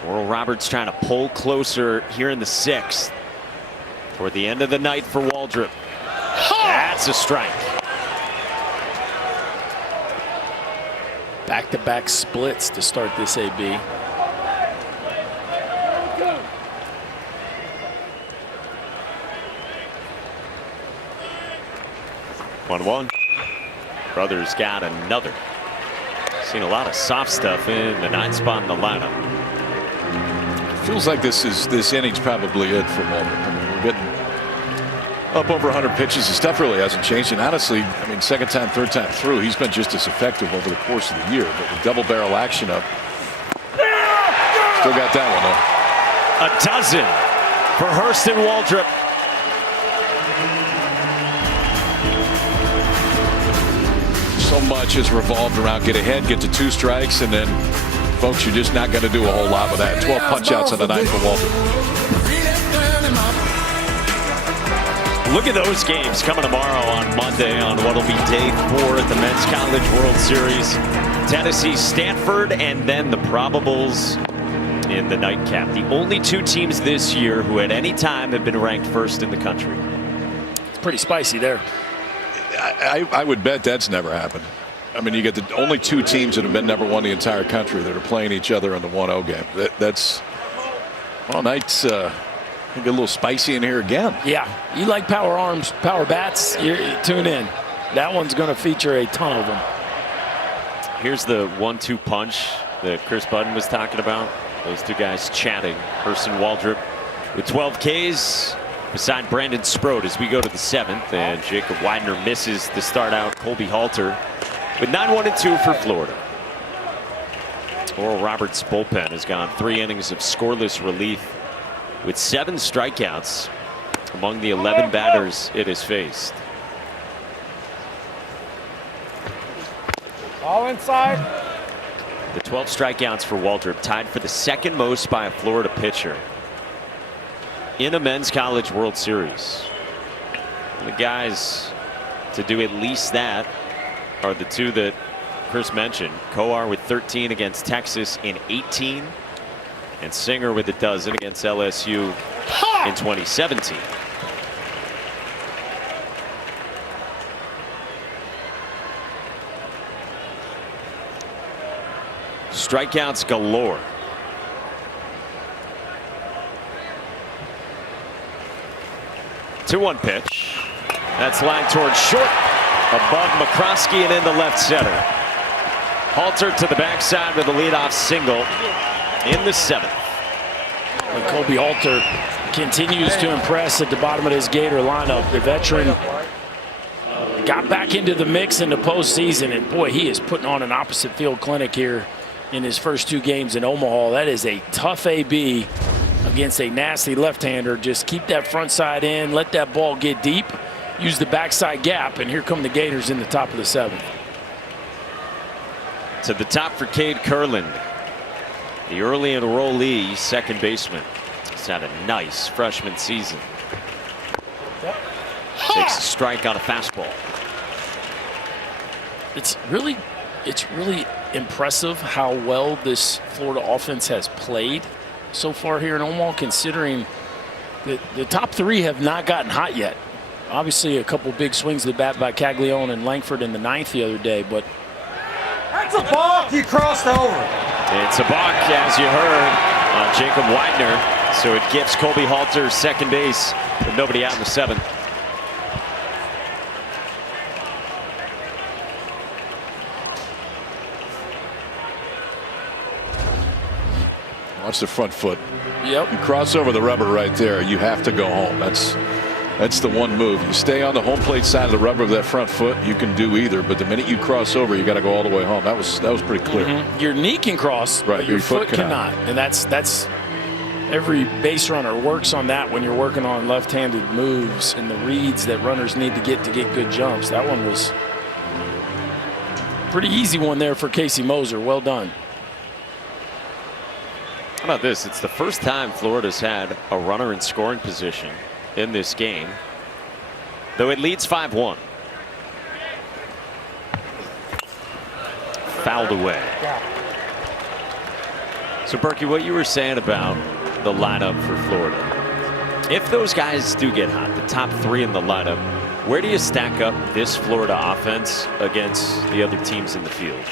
Oral Roberts trying to pull closer here in the 6th. Toward the end of the night for Waldrop. That's a strike. Back-to-back splits to start this AB. One. Brothers got another. Seen a lot of soft stuff in the 9th spot in the lineup. Feels like this inning's probably it for Waldrop. I mean, we're getting up over 100 pitches. The stuff really hasn't changed. And honestly, I mean, 2nd time, 3rd time through, he's been just as effective over the course of the year. But with double barrel action up, still got that one though. A dozen for Hurston Waldrop. So much has revolved around get ahead, get to 2 strikes, and then, folks, you're just not going to do a whole lot with that. 12 punch-outs on the night for Waldrop. Look at those games coming tomorrow on Monday on what will be day 4 at the Men's College World Series. Tennessee, Stanford, and then the Probables in the nightcap. The only 2 teams this year who at any time have been ranked 1st in the country. It's pretty spicy there. I would bet that's never happened. I mean, you get the only 2 teams that have been number 1 in the entire country that are playing each other in the 1-0 game. That's, well, night's get a little spicy in here again. Yeah, you like power arms, power bats, tune in. That one's going to feature a ton of them. Here's the 1-2 punch that Chris Budden was talking about. Those 2 guys chatting. Hurston Waldrop with 12 Ks beside Brandon Sproat as we go to the 7th. And Jacob Widener misses the start out. Colby Halter with 9-1-2 for Florida. Oral Roberts' bullpen has gone 3 innings of scoreless relief with 7 strikeouts among the 11 batters it has faced. All inside. The 12 strikeouts for Waldrop, tied for the 2nd most by a Florida pitcher in a men's college World Series. The guys to do at least that are the 2 that Chris mentioned. Coar with 13 against Texas in 18, and Singer with a dozen against LSU in 2017. Strikeouts galore. Two-one pitch. That's lined towards short, above McCroskey and into left center. Halter to the backside with a leadoff single in the 7th. And Colby Halter continues to impress at the bottom of this Gator lineup. The veteran got back into the mix in the postseason, and boy, he is putting on an opposite field clinic here in his first 2 games in Omaha. That is a tough AB against a nasty left-hander. Just keep that front side in, let that ball get deep, use the backside gap, and here come the Gators in the top of the 7th. To the top for Cade Kurland, the early enrollee second baseman. He's had a nice freshman season. Takes a strike on a fastball. It's really impressive how well this Florida offense has played so far here in Omaha, considering that the top 3 have not gotten hot yet. Obviously, a couple big swings of the bat by Caglione and Langford in the 9th the other day, but That's a balk. He crossed over. It's a balk, as you heard, on Jacob Widener. So it gives Colby Halter second base with nobody out in the 7th. Watch the front foot. yep. You cross over the rubber right there, you have to go home. That's the one move. You stay on the home plate side of the rubber of that front foot, you can do either. But the minute you cross over, you got to go all the way home. That was pretty clear. Your knee can cross, right, but your foot cannot. And that's every base runner works on that when you're working on left-handed moves and the reads that runners need to get good jumps. That one was pretty easy one there for Casey Moser. Well done. How about this? It's the first time Florida's had a runner in scoring position in this game, though it leads 5-1. Fouled away. So, Berkey, what you were saying about the lineup for Florida, if those guys do get hot, the top 3 in the lineup, where do you stack up this Florida offense against the other teams in the field?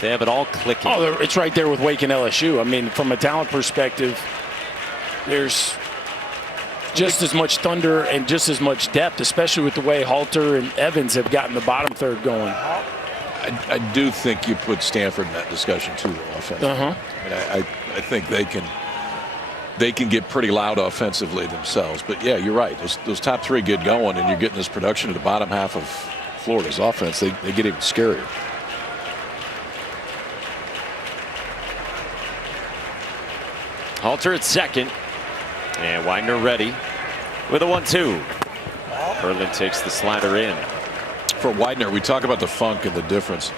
They have it all clicking. Oh, it's right there with Wake and LSU. I mean, from a talent perspective, there's just as much thunder and just as much depth, especially with the way Halter and Evans have gotten the bottom third going. I do think you put Stanford in that discussion too, offensively. I mean, I think they can get pretty loud offensively themselves. But yeah, you're right. Those top 3 get going, and you're getting this production at the bottom half of Florida's offense. They get even scarier. Halter at second, and Widener ready with a 1-2. Kurland takes the slider in. For Widener, we talk about the funk and the difference.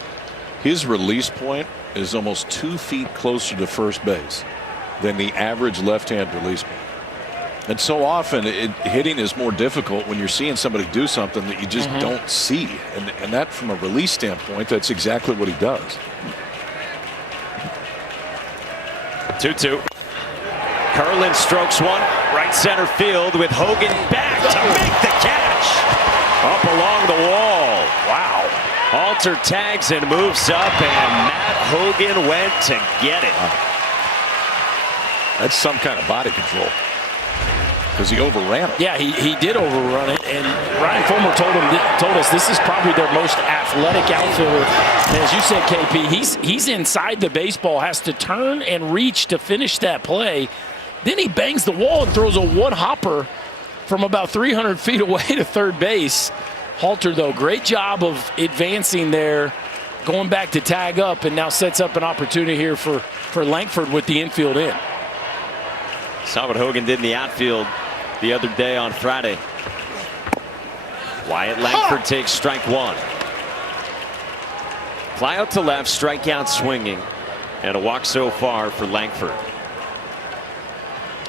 His release point is almost 2 feet closer to first base than the average left-hand release point. And so often hitting is more difficult when you're seeing somebody do something that you just don't see. And that, from a release standpoint, that's exactly what he does. 2-2. Kurland strokes one, right center field with Hogan back to make the catch. Up along the wall. Wow. Halter tags and moves up, and Matt Hogan went to get it. That's some kind of body control, because he overran it. Yeah, he did overrun it, and Ryan Fulmer told us this is probably their most athletic outfielder. And as you said, KP, he's inside the baseball, has to turn and reach to finish that play. Then he bangs the wall and throws a one-hopper from about 300 feet away to third base. Halter, though, great job of advancing there, going back to tag up, and now sets up an opportunity here for Langford with the infield in. Saw what Hogan did in the outfield the other day on Friday. Wyatt Langford takes strike one. Fly out to left, strikeout swinging, and a walk so far for Langford.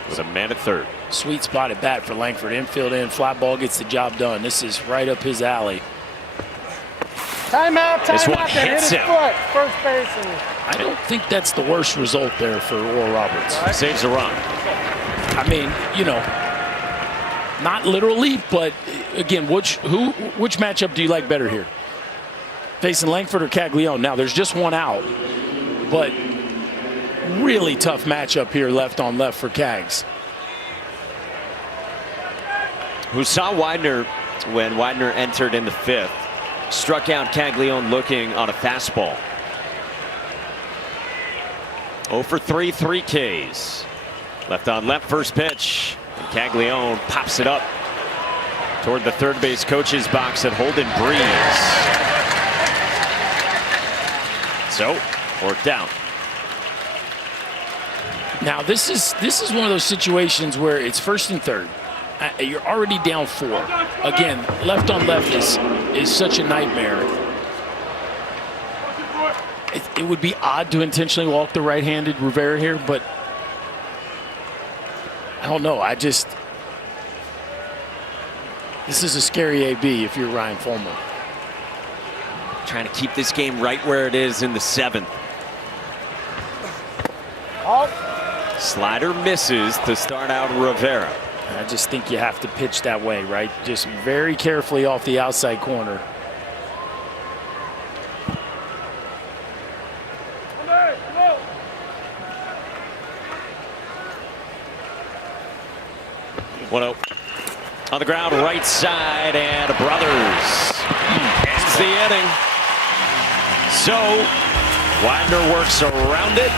With a man at third. Sweet spot at bat for Langford. Infield in, fly ball gets the job done. This is right up his alley. Timeout, This one timeout, then hit hits his him. foot, first base. And I don't think that's the worst result there for Oral Roberts. Saves a run. I mean, you know, not literally, but again, which matchup do you like better here? Facing Langford or Caglione? Now, there's just one out, but really tough matchup here left on left for Cags. Who saw Widener when Widener entered in the fifth. Struck out Caglione looking on a fastball. 0 for 3, 3 Ks. Left on left, first pitch. And Caglione pops it up toward the third base coach's box at Holden Breeze. So, worked out. Now this is one of those situations where it's first and third. You're already down 4. Again, left on left is such a nightmare. It would be odd to intentionally walk the right-handed Rivera here, but I don't know. This is a scary AB if you're Ryan Fulmer. Trying to keep this game right where it is in the 7th. Slider misses to start out Rivera. I just think you have to pitch that way, right? Just very carefully off the outside corner. On the ground, right side, and Brothers ends the inning. So, Widener works around it.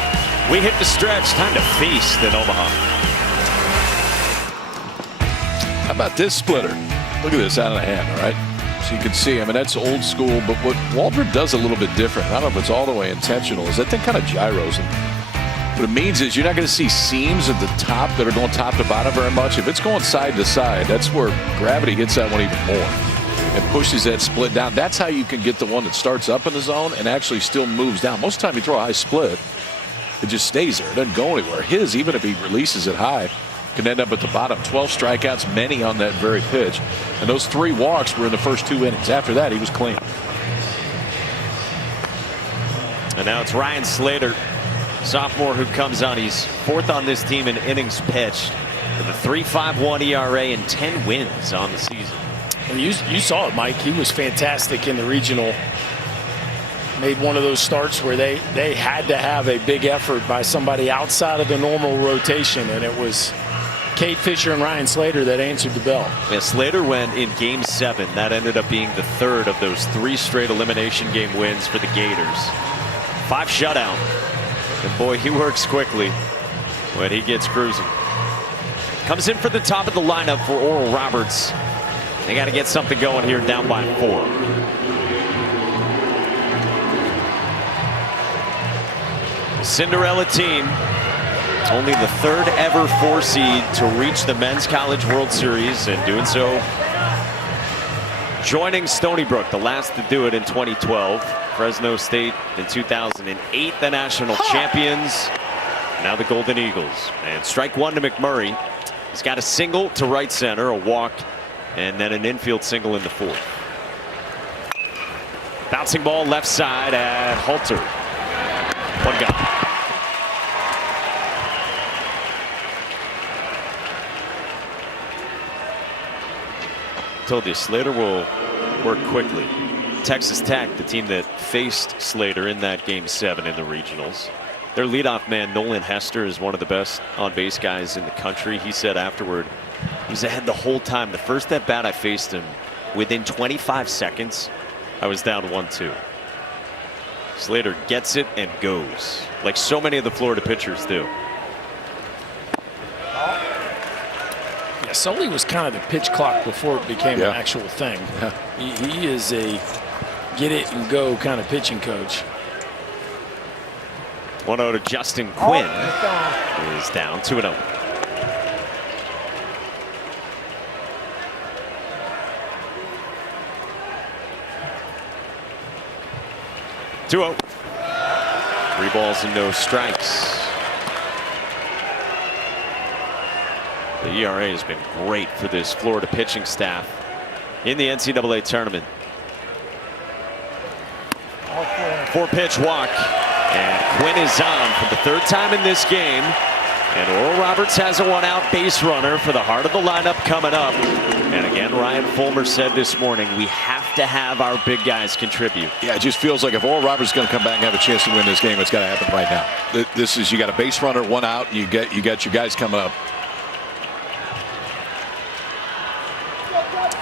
We hit the stretch. Time to feast in Omaha. How about this splitter? Look at this out of the hand, all right? So you can see, I mean, that's old school, but what Waldrop does a little bit different, I don't know if it's all the way intentional, is that thing kind of gyros. And what it means is you're not going to see seams at the top that are going top to bottom very much. If it's going side to side, that's where gravity hits that one even more and pushes that split down. That's how you can get the one that starts up in the zone and actually still moves down. Most of the time you throw a high split, it just stays there. It doesn't go anywhere. His, even if he releases it high, can end up at the bottom. 12 strikeouts, many on that very pitch. And those 3 walks were in the first 2 innings. After that, he was clean. And now it's Ryan Slater, sophomore, who comes on. He's 4th on this team in innings pitched with a 3.51 ERA and 10 wins on the season. And you saw it, Mike. He was fantastic in the regional. Made one of those starts where they had to have a big effort by somebody outside of the normal rotation, and it was Cade Fisher and Ryan Slater that answered the bell. Yeah, Slater went in Game 7. That ended up being the 3rd of those 3 straight elimination game wins for the Gators. 5 shutout. And boy, he works quickly when he gets cruising. Comes in for the top of the lineup for Oral Roberts. They got to get something going here, down by 4. Cinderella team, only the 3rd ever 4 seed to reach the Men's College World Series, and doing so joining Stony Brook, the last to do it in 2012. Fresno State in 2008, the national champions. Now the Golden Eagles. And strike 1 to McMurray. He's got a single to right center, a walk, and then an infield single in the 4th. Bouncing ball left side at Halter. 1 gone. Told you, Slater will work quickly. Texas Tech, the team that faced Slater in that Game 7 in the regionals. Their leadoff man, Nolan Hester, is one of the best on-base guys in the country. He said afterward, he was ahead the whole time. The first at bat I faced him, within 25 seconds, I was down 1-2. Slater gets it and goes, like so many of the Florida pitchers do. Sully was kind of the pitch clock before it became an actual thing. He is a get it and go kind of pitching coach. 1-0 to Justin Quinn. Is down 2-0. Two-0. 3 balls and no strikes. The ERA has been great for this Florida pitching staff in the NCAA tournament. 4-pitch walk, and Quinn is on for the 3rd time in this game. And Oral Roberts has a 1-out base runner for the heart of the lineup coming up. And again, Ryan Fulmer said this morning, we have to have our big guys contribute. Yeah, it just feels like if Oral Roberts is going to come back and have a chance to win this game, it's got to happen right now. This is, you got a base runner, 1 out, you got your guys coming up.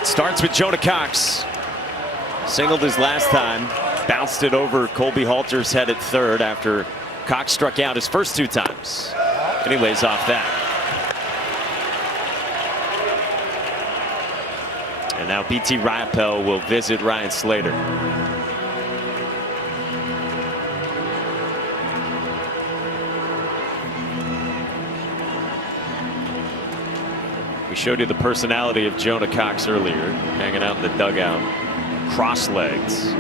Starts with Jonah Cox. Singled his last time. Bounced it over Colby Halter's head at 3rd after Cox struck out his first 2 times. And he lays off that. And now BT Riopel will visit Ryan Slater. We showed you the personality of Jonah Cox earlier, hanging out in the dugout, cross-legs.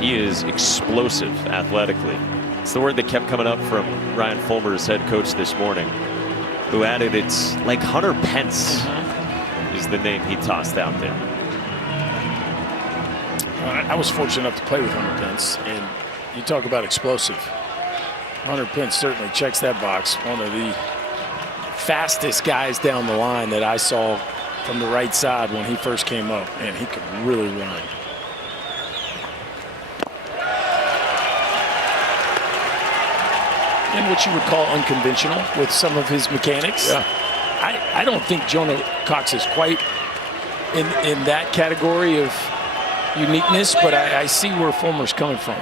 He is explosive athletically. It's the word that kept coming up from Ryan Fulmer's head coach this morning, who added it's like Hunter Pence is the name he tossed out there. I was fortunate enough to play with Hunter Pence, and you talk about explosive. Hunter Pence certainly checks that box. One of the fastest guys down the line that I saw from the right side when he first came up, and he could really run. And what you would call unconventional with some of his mechanics. Yeah. I don't think Jonah Cox is quite in that category of uniqueness, but I see where Fulmer's coming from.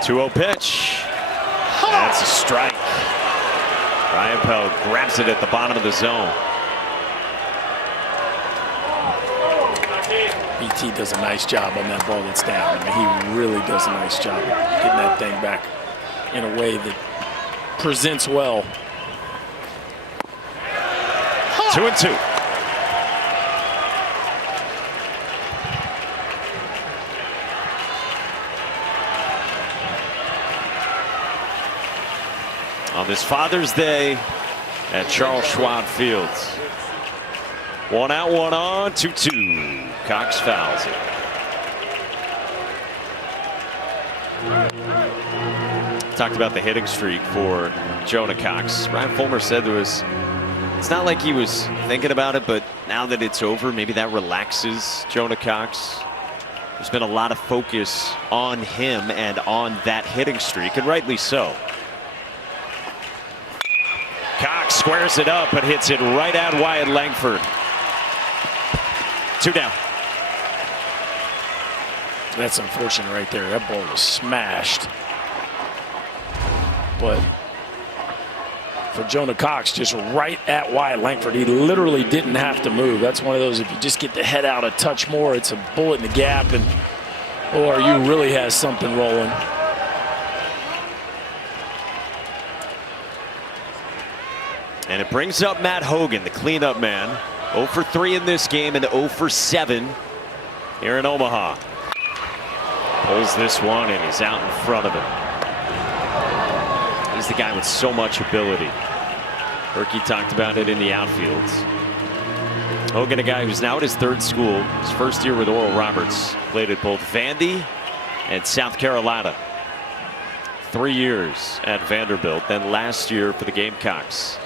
2-0 pitch. That's a strike. Riopel grabs it at the bottom of the zone. BT does a nice job on that ball that's down. I mean, he really does a nice job of getting that thing back in a way that presents well. 2-2. On this Father's Day at Charles Schwab Fields. 1 out, 1 on, 2-2. Cox fouls it. Talked about the hitting streak for Jonah Cox. Ryan Fulmer said it's not like he was thinking about it, but now that it's over, maybe that relaxes Jonah Cox. There's been a lot of focus on him and on that hitting streak, and rightly so. Cox squares it up but hits it right at Wyatt Langford. 2 down. That's unfortunate right there. That ball was smashed. But for Jonah Cox, just right at Wyatt Langford, he literally didn't have to move. That's one of those, if you just get the head out a touch more, it's a bullet in the gap, and ORU really has something rolling. And it brings up Matt Hogan, the cleanup man. 0 for 3 in this game and 0 for 7 here in Omaha. Pulls this one and he's out in front of him. He's the guy with so much ability. Berkey talked about it in the outfields. Hogan, a guy who's now at his 3rd school, his first year with Oral Roberts. Played at both Vandy and South Carolina. 3 years at Vanderbilt, then last year for the Gamecocks.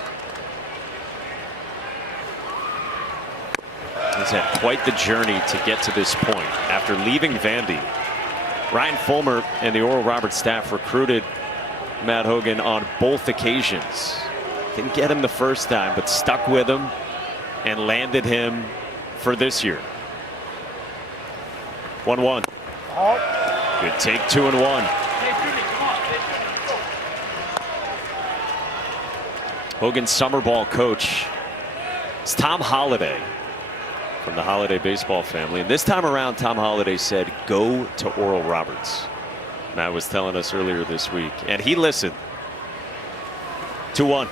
He's had quite the journey to get to this point. After leaving Vandy, Ryan Fulmer and the Oral Roberts staff recruited Matt Hogan on both occasions. Didn't get him the first time, but stuck with him and landed him for this year. 1-1. Good take, 2-1. Hogan's summer ball coach is Tom Holliday from the Holliday baseball family. And this time around, Tom Holliday said, go to Oral Roberts. Matt was telling us earlier this week, and he listened. 2-1.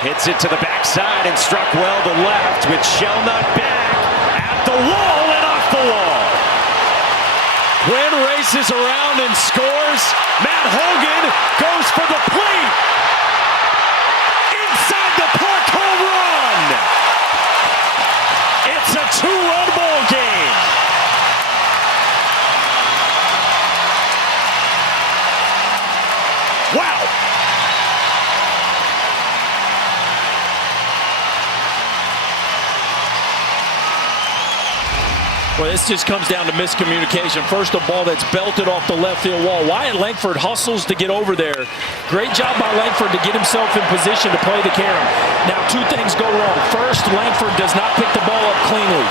Hits it to the backside and struck well to left with Shelnut back at the wall and off the wall. Quinn races around and scores. Matt Hogan goes for the plate. Inside the park, home run. It's a 2-run ball game. Wow. Well, this just comes down to miscommunication. First, a ball that's belted off the left field wall. Wyatt Langford hustles to get over there. Great job by Langford to get himself in position to play the carom. Now, two things go wrong. First, Langford does not pick the ball up cleanly.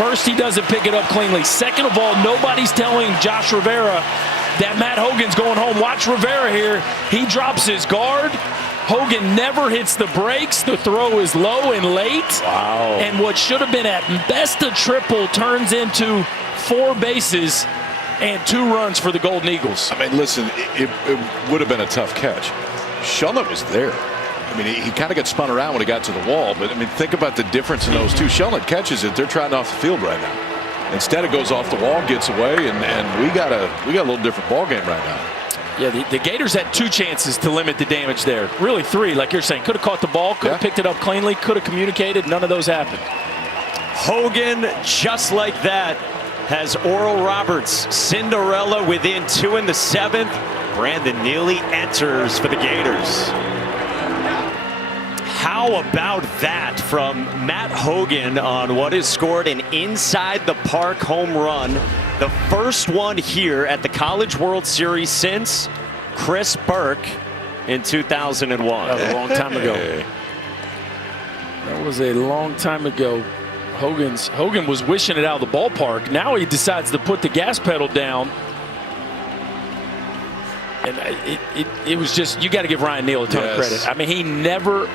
First, he doesn't pick it up cleanly. Second of all, nobody's telling Josh Rivera that Matt Hogan's going home. Watch Rivera here. He drops his guard. Hogan never hits the brakes. The throw is low and late. Wow. And what should have been at best a triple turns into 4 bases and 2 runs for the Golden Eagles. I mean, listen, it would have been a tough catch. Shelnut was there. I mean, he kind of got spun around when he got to the wall. But, I mean, think about the difference in those two. Shelnut catches it. They're trotting off the field right now. Instead, it goes off the wall, gets away, and we got a little different ball game right now. Yeah, the Gators had 2 chances to limit the damage there. Really 3, like you're saying. Could have caught the ball, could have picked it up cleanly, could have communicated. None of those happened. Hogan, just like that, has Oral Roberts Cinderella within 2 in the 7th. Brandon Neely enters for the Gators. How about that from Matt Hogan on what is scored an inside the park home run? The first one here at the College World Series since Chris Burke in 2001. That was a long time ago. That was a long time ago. Hogan was wishing it out of the ballpark. Now he decides to put the gas pedal down. And it was just, you got to give Ryan Neal a ton of credit. I mean, he never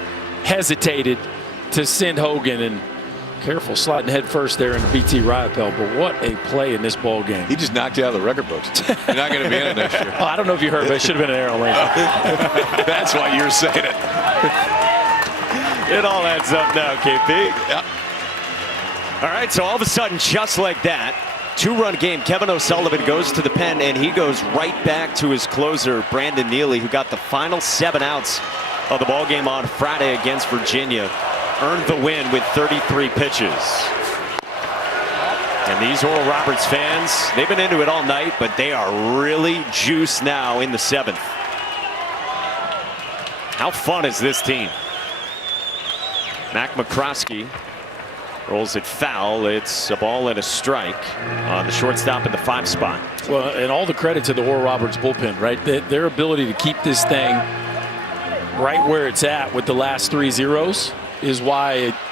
hesitated to send Hogan, and careful sliding head first there into BT Riopel, but what a play in this ball game. He just knocked you out of the record books. You're not going to be in it next year. Oh, I don't know if you heard, but it should have been an Aaron Lane. That's why you're saying it. It all adds up now, KP. Yep. All right, so all of a sudden, just like that, 2-run game. Kevin O'Sullivan goes to the pen, and he goes right back to his closer, Brandon Neely, who got the final 7 outs of the ball game on Friday against Virginia. Earned the win with 33 pitches. And these Oral Roberts fans, they've been into it all night, but they are really juiced now in the 7th. How fun is this team? Mac McCroskey rolls it foul. It's a ball and a strike on the shortstop in the 5 spot. Well, and all the credit to the Oral Roberts bullpen, right? Their ability to keep this thing right where it's at with the last 3 zeros is why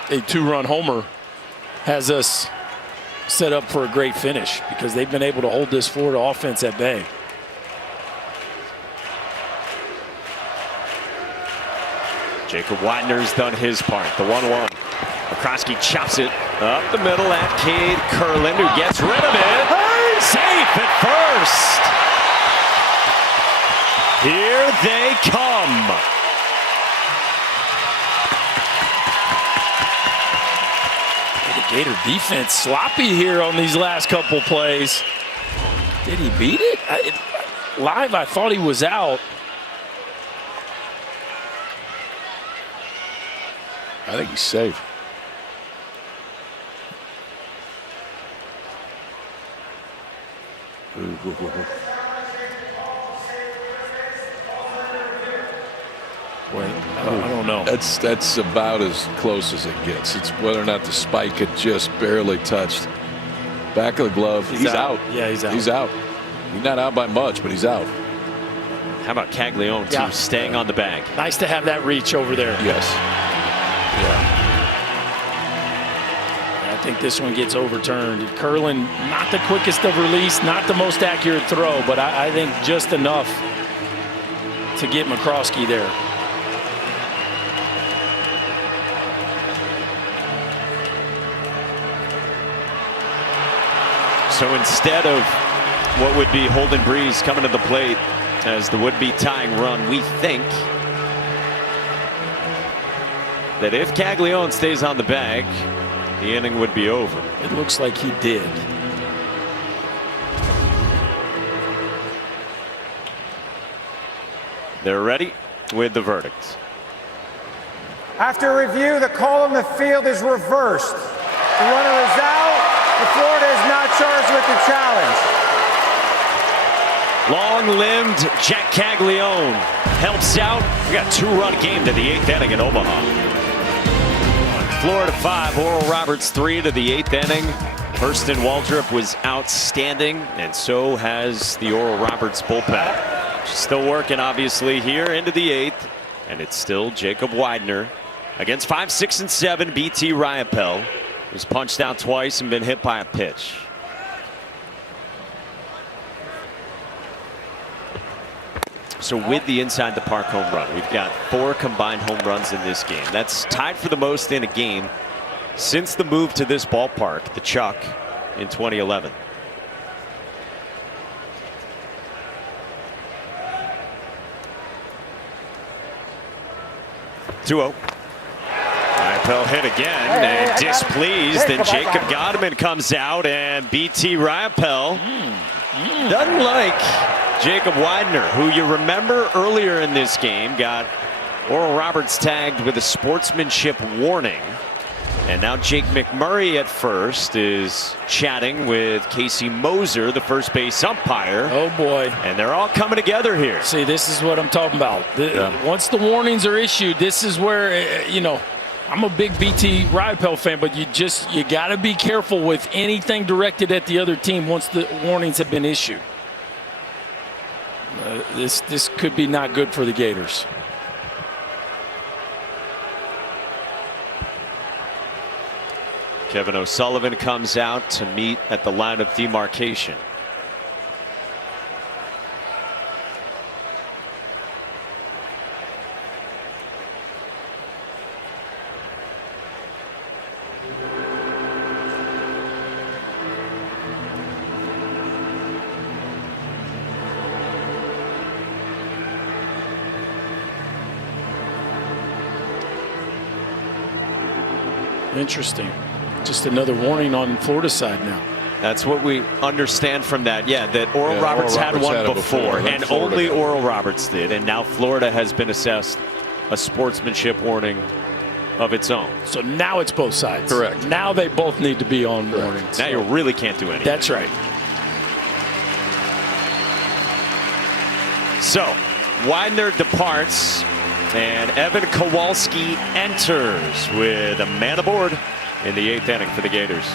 a 2-run homer has us set up for a great finish, because they've been able to hold this Florida offense at bay. Jacob Widener's done his part. The 1-1. McCroskey chops it up the middle at Cade Curlin, who gets rid of it. Safe at first. Here they come. The Gator defense sloppy here on these last couple plays. Did he beat it? Live, I thought he was out. I think he's safe. Well, I don't know. That's about as close as it gets. It's whether or not the spike had just barely touched back of the glove. He's out. Yeah, he's out. He's out. He's not out by much, but he's out. How about Caglione, too, staying on the bag? Nice to have that reach over there. Yes. Yeah. I think this one gets overturned. Curlin, not the quickest of release, not the most accurate throw, but I think just enough to get McCroskey there. So instead of what would be Holden Breeze coming to the plate as the would-be tying run, we think that if Caglione stays on the bag, the inning would be over. It looks like he did. They're ready with the verdict. After review, the call on the field is reversed. The runner is out. The Florida is not charged with the challenge. Long-limbed Jack Caglione helps out. We got a 2-run game to the 8th inning in Omaha. Florida 5, Oral Roberts 3 to the 8th inning. Hurston Waldrop was outstanding, and so has the Oral Roberts bullpen. Still working, obviously, here into the 8th, and it's still Jacob Widener against 5, 6, and 7 BT Riopel, who's punched out twice and been hit by a pitch. So with the inside the park home run, we've got 4 combined home runs in this game. That's tied for the most in a game since the move to this ballpark, the Chuck, in 2011. Riopel hit again and displeased, and Jacob Godman comes out, and BT Riopel doesn't like Jacob Widener, who you remember earlier in this game got Oral Roberts tagged with a sportsmanship warning. And now Jake McMurray at first is chatting with Casey Moser, the first base umpire. Oh boy. And they're all coming together here. See, this is what I'm talking about. Once the warnings are issued, this is where, you know, I'm a big BT Riopel fan, but you got to be careful with anything directed at the other team once the warnings have been issued. This could be not good for the Gators. Kevin O'Sullivan comes out to meet at the line of demarcation. Interesting. Just another warning on Florida's side now. That's what we understand from that. Yeah, that Oral Roberts had one before, and only Oral Roberts did. And now Florida has been assessed a sportsmanship warning of its own. So now it's both sides. Correct. Now they both need to be on warnings. Now you really can't do anything. That's right. So Widener departs, and Evan Kowalski enters with a man aboard in the 8th inning for the Gators.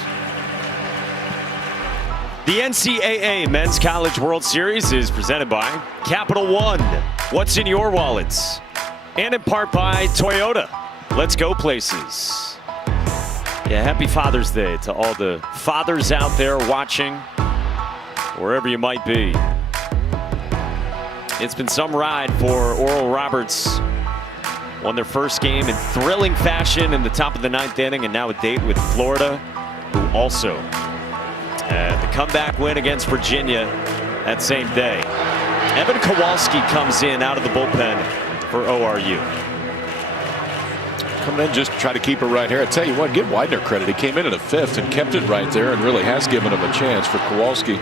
The NCAA Men's College World Series is presented by Capital One. What's in your wallets? And in part by Toyota. Let's go places. Yeah, happy Father's Day to all the fathers out there watching, wherever you might be. It's been some ride for Oral Roberts. Won their first game in thrilling fashion in the top of the 9th inning, and now a date with Florida, who also had the comeback win against Virginia that same day. Evan Kowalski comes in out of the bullpen for ORU. Coming in just to try to keep it right here. I tell you what, give Widener credit. He came in the 5th and kept it right there and really has given him a chance. For Kowalski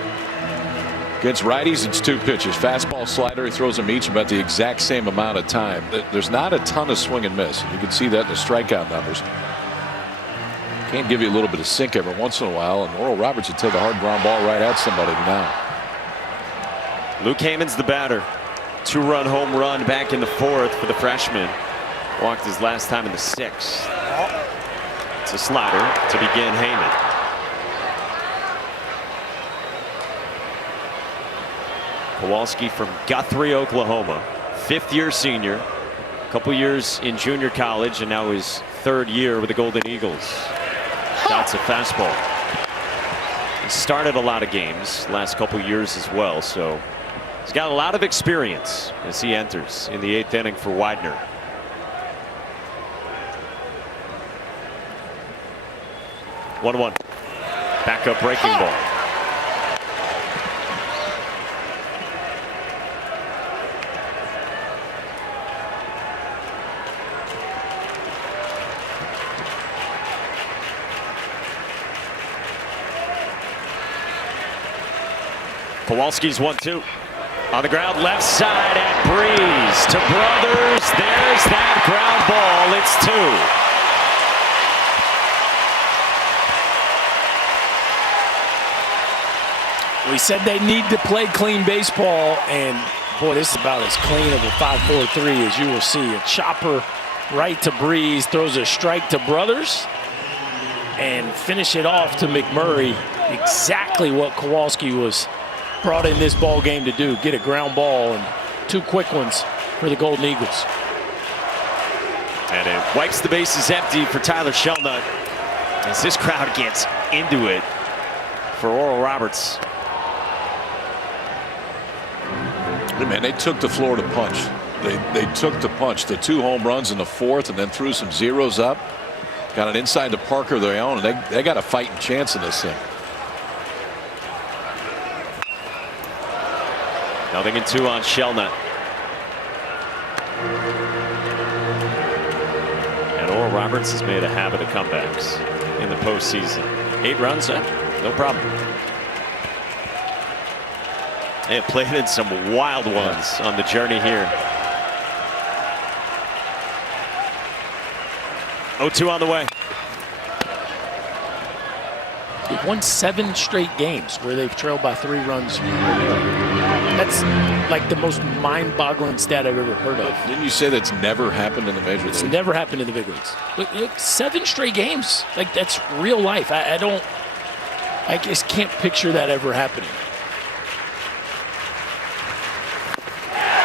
against righties, it's 2 pitches. Fastball, slider. He throws them each about the exact same amount of time. There's not a ton of swing and miss. You can see that in the strikeout numbers. Can give you a little bit of sink every once in a while, and Oral Roberts would take a hard ground ball right at somebody now. Luke Heyman's the batter. 2-run home run back in the 4th for the freshman. Walked his last time in the 6th. It's a slider to begin Heyman. Kowalski from Guthrie, Oklahoma. 5th-year senior. A couple years in junior college, and now his 3rd year with the Golden Eagles. That's a fastball. He started a lot of games last couple years as well, so he's got a lot of experience as he enters in the 8th inning for Widener. One-one. Backup breaking ball. Kowalski's 1-2. On the ground, left side at Breeze to Brothers. There's that ground ball. It's 2. We said they need to play clean baseball, and boy, this is about as clean of a 5-4-3 as you will see. A chopper right to Breeze, throws a strike to Brothers, and finish it off to McMurray. Exactly what Kowalski was brought in this ball game to do, get a ground ball, and 2 quick ones for the Golden Eagles. And it wipes the bases empty for Tyler Shelnut as this crowd gets into it for Oral Roberts. Man, they took the Florida punch. They took the punch. The 2 home runs in the 4th and then threw some zeros up. Got an inside to Parker of their own, and they got a fighting chance in this thing. 0-2 on Shelnut. And Oral Roberts has made a habit of comebacks in the postseason. 8 runs, no problem. They have played in some wild ones on the journey here. 0-2 on the way. They've won 7 straight games where they've trailed by 3 runs. That's like the most mind-boggling stat I've ever heard of. Didn't you say that's never happened in the major leagues? It's never happened in the big leagues. Look, 7 straight games. Like, that's real life. I just can't picture that ever happening.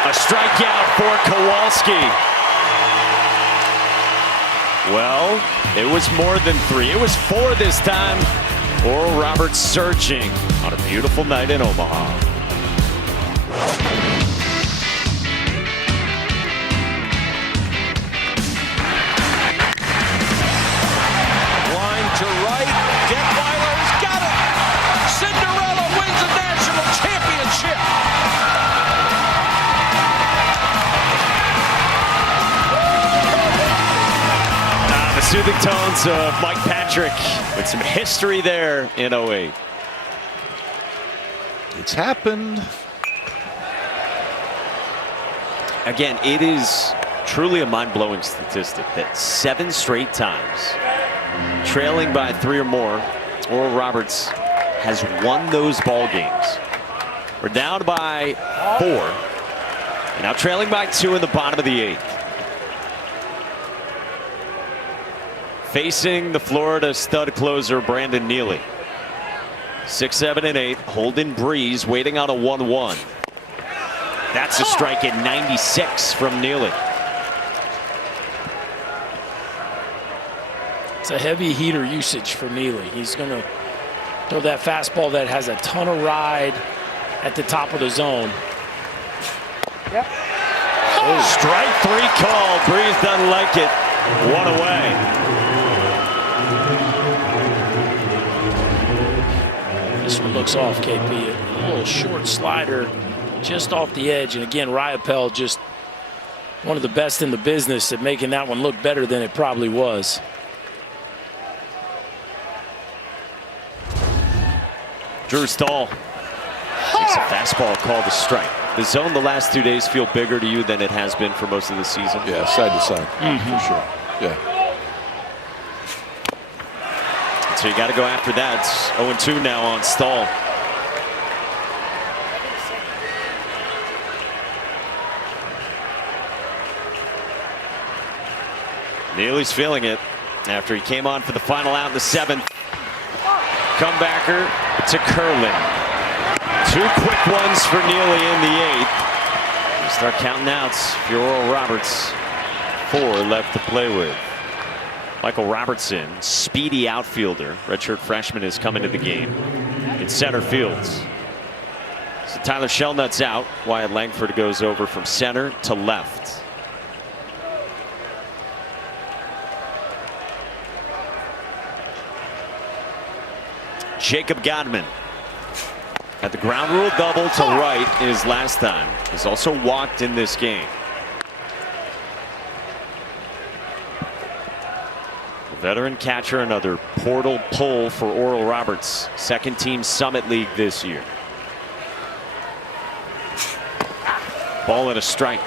A strikeout for Kowalski. Well, it was more than 3. It was 4 this time. Oral Roberts surging on a beautiful night in Omaha. Line to right. Detweiler's got it. Cinderella wins a national championship. The soothing tones of Mike Patrick with some history there in 08. It's happened. Again, it is truly a mind-blowing statistic that 7 straight times, trailing by 3 or more, Oral Roberts has won those ball games. We're down by 4, and now trailing by 2 in the bottom of the 8th. Facing the Florida stud closer, Brandon Neely. 6, 7, and 8, holding Breeze, waiting on a 1-1. That's a strike at 96 from Neely. It's a heavy heater usage for Neely. He's going to throw that fastball that has a ton of ride at the top of the zone. Yep. Oh. Strike 3 called. Breeze doesn't like it. 1 away. This one looks off, KP. A little short slider just off the edge. And again, Riopel just one of the best in the business at making that one look better than it probably was. Drew Stahl takes a fastball called a strike. The zone the last 2 days feel bigger to you than it has been for most of the season? Yeah, side to side, for sure. Yeah. So you got to go after that. It's 0-2 now on Stahl. Neely's feeling it after he came on for the final out in the 7th. Comebacker to Curlin. 2 quick ones for Neely in the 8th. You start counting outs if you're Oral Roberts. 4 left to play with. Michael Robertson, speedy outfielder, redshirt freshman, has come into the game in center fields. So Tyler Shelnut's out. Wyatt Langford goes over from center to left. Jacob Godman had the ground rule double to right his last time. He's also walked in this game. Veteran catcher, another portal pull for Oral Roberts. 2nd team Summit League this year. Ball and a strike.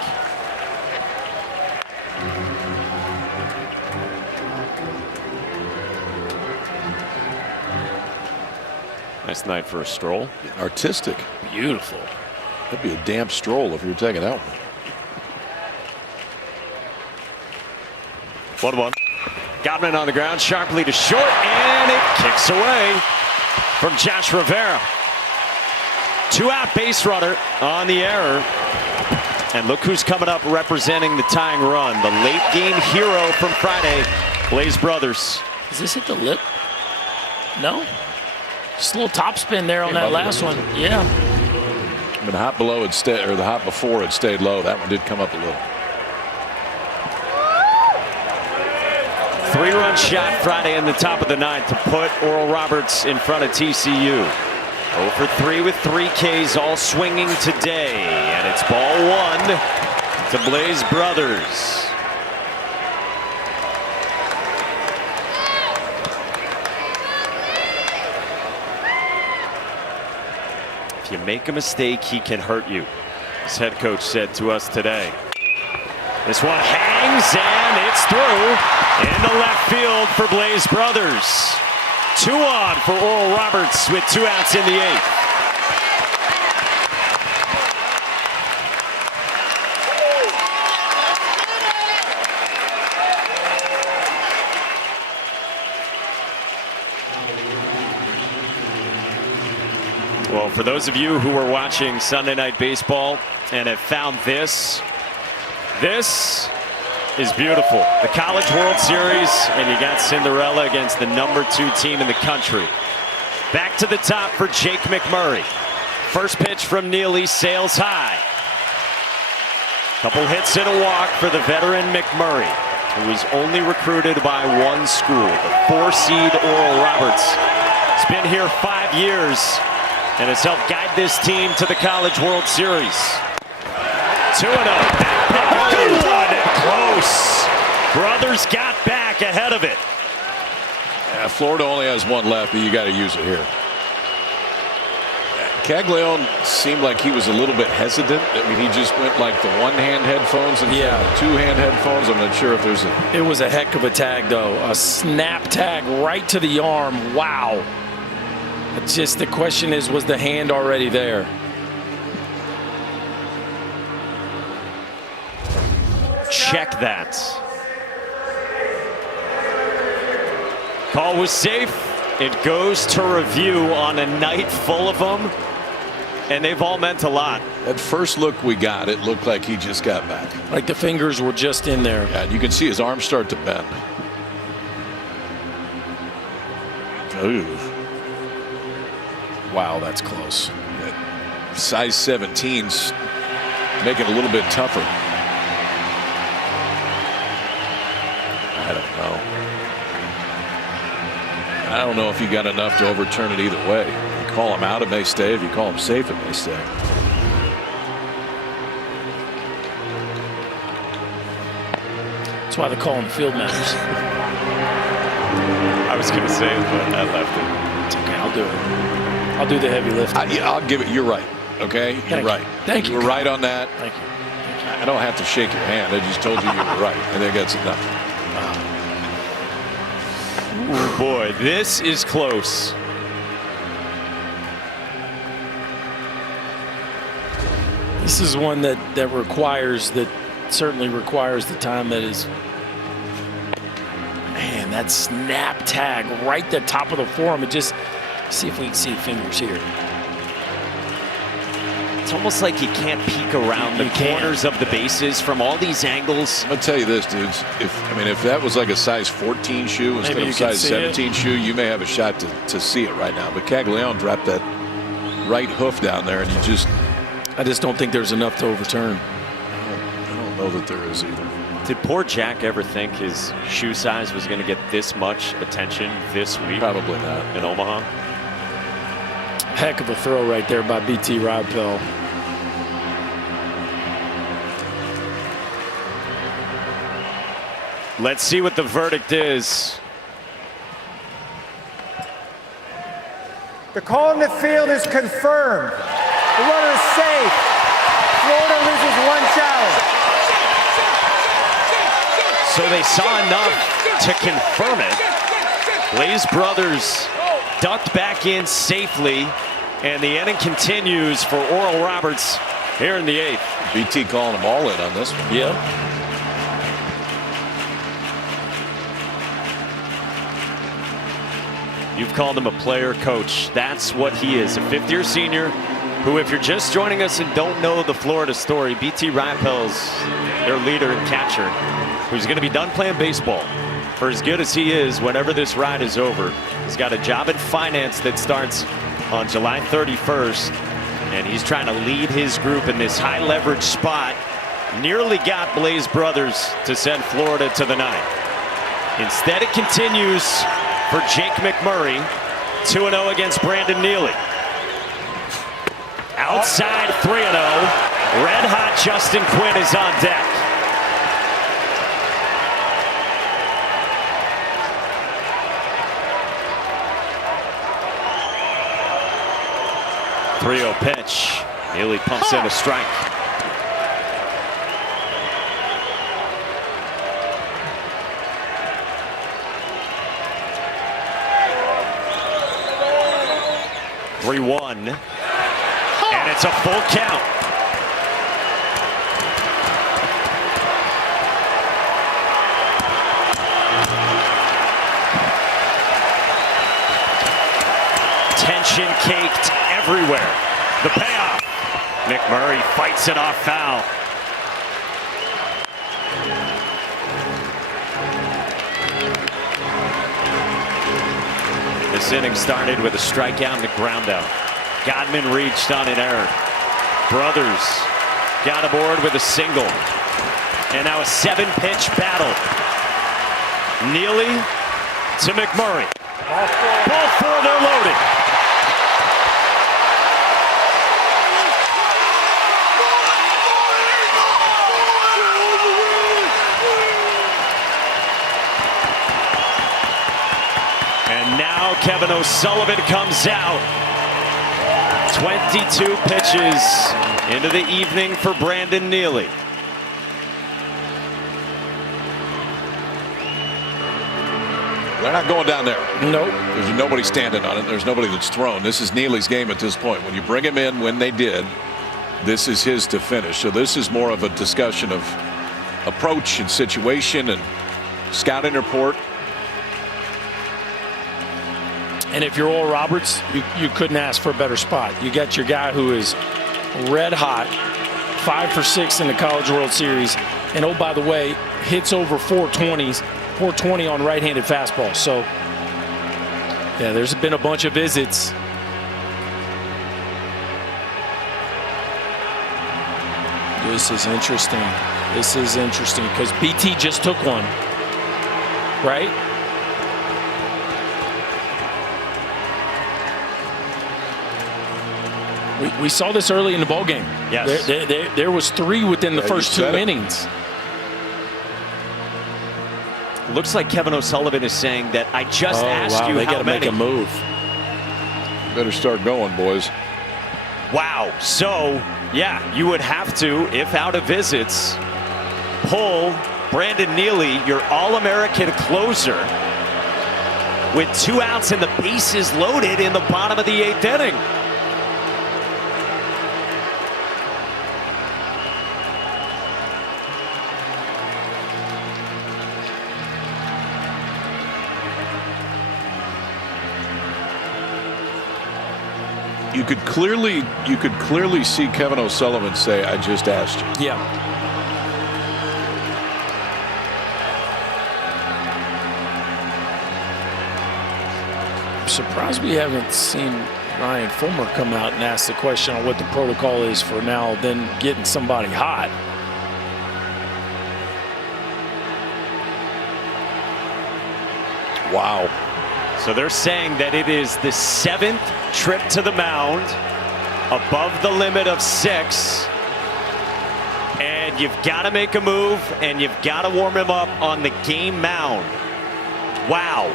Nice night for a stroll. Artistic. Beautiful. That'd be a damn stroll if you were taking that one. 1-1. Godman on the ground, sharply to short, and it kicks away from Josh Rivera. 2-out base runner on the error. And look who's coming up representing the tying run. The late game hero from Friday, Blaze Brothers. Does this hit the lip? No? Just a little top spin there on that last one. Yeah. I mean, the hop below had stayed, or the hop before had stayed low. That one did come up a little. 3-run shot Friday in the top of the ninth to put Oral Roberts in front of TCU. 0 for 3 with 3 Ks, all swinging today. And it's ball 1 to Blaze Brothers. If you make a mistake, he can hurt you, his head coach said to us today. This one hangs, and it's through into left field for Blaze Brothers. 2 on for Oral Roberts with 2 outs in the 8th. Well, for those of you who are watching Sunday Night Baseball and have found this is beautiful. The College World Series, and you got Cinderella against the #2 team in the country. Back to the top for Jake McMurray. First pitch from Neely sails high. Couple hits and a walk for the veteran McMurray, who was only recruited by one school, the 4-seed Oral Roberts. He's been here 5 years and has helped guide this team to the College World Series. 2-0. Good one and close. Brothers got back ahead of it. Yeah, Florida only has 1 left, but you got to use it here. Caglione seemed like he was a little bit hesitant. I mean, he just went like the 1-hand headphones and the 2-hand headphones. I'm not sure if there's a... It was a heck of a tag, though. A snap tag right to the arm. Wow. It's just the question is, was the hand already there? Check that. Call was safe. It goes to review on a night full of them, and they've all meant a lot. That first look we got, it looked like he just got back. Like the fingers were just in there. Yeah, and you can see his arms start to bend. Ooh. Wow, that's close. Size 17's make it a little bit tougher. I don't know. I don't know if you got enough to overturn it either way. If you call him out, it may stay. If you call him safe, it may stay. That's why they call them field matters. I was going to say it, but I left it. It's okay, I'll do it. I'll do the heavy lifting. Yeah, I'll give it. You're right. Okay? You're right. Thank you. You were right on that. Thank you. I don't have to shake your hand. I just told you were right. I think that's enough. Oh boy, this is close. This is one that certainly requires the time that is. Man, that snap tag right the top of the forearm. It just, see if we can see fingers here. It's almost like you can't peek around the corners of the bases from all these angles. I'm gonna tell you this, dudes. If that was like a size 14 shoe instead of a size 17 shoe, you may have a shot to see it right now. But Caglione dropped that right hoof down there, and I just don't think there's enough to overturn. I don't know that there is either. Did poor Jack ever think his shoe size was going to get this much attention this week? Probably not. In Omaha? Heck of a throw right there by BT Rodpell. Let's see what the verdict is. The call in the field is confirmed. The runner is safe. Florida loses one challenge. So they saw enough to confirm it. Blaze brothers ducked back in safely, and the inning continues for Oral Roberts here in the 8th. BT calling them all in on this one. Yep. You've called him a player coach. That's what he is, a 5th-year senior who, if you're just joining us and don't know the Florida story, BT Rappel's their leader and catcher, who's going to be done playing baseball. For as good as he is, whenever this ride is over, he's got a job in finance that starts on July 31st, and he's trying to lead his group in this high leverage spot. Nearly got Blaze brothers to send Florida to the 9th. Instead, it continues for Jake McMurray, 2-0 against Brandon Neely. Outside 3-0. Red hot Justin Quinn is on deck. .3-0 pitch. Neely pumps in a strike. .3-1. And it's a full count. Tension caked everywhere. The payoff. McMurray fights it off foul. This inning started with a strikeout and a ground out. Godman reached on an error. Brothers got aboard with a single. And now a 7-pitch battle. Neely to McMurray. Ball 4, they're loaded. And now Kevin O'Sullivan comes out. 22 pitches into the evening for Brandon Neely. They're not going down there. Nope. There's nobody standing on it. There's nobody that's thrown. This is Neely's game at this point. When you bring him in when they did, this is his to finish. So this is more of a discussion of approach and situation and scouting report. And if you're Oral Roberts, you couldn't ask for a better spot. You got your guy who is red hot, 5 for 6 in the College World Series. And oh, by the way, hits over 420s, 420 on right-handed fastball. So, yeah, there's been a bunch of visits. This is interesting. This is interesting because BT just took one, right? We saw this early in the ball game. Yes. There was 3 within the first 2 innings. Looks like Kevin O'Sullivan is saying that I just asked you they how got to many. make a move. Better start going, boys. Wow. So, yeah, you would have to, if out of visits, pull Brandon Neely, your All-American closer, with 2 outs and the bases loaded in the bottom of the 8th inning. You could clearly see Kevin O'Sullivan say, "I just asked you." Yeah. I'm surprised we haven't seen Ryan Fulmer come out and ask the question on what the protocol is for now then getting somebody hot. Wow. So they're saying that it is the 7th trip to the mound, above the limit of 6. And you've got to make a move, and you've got to warm him up on the game mound. Wow.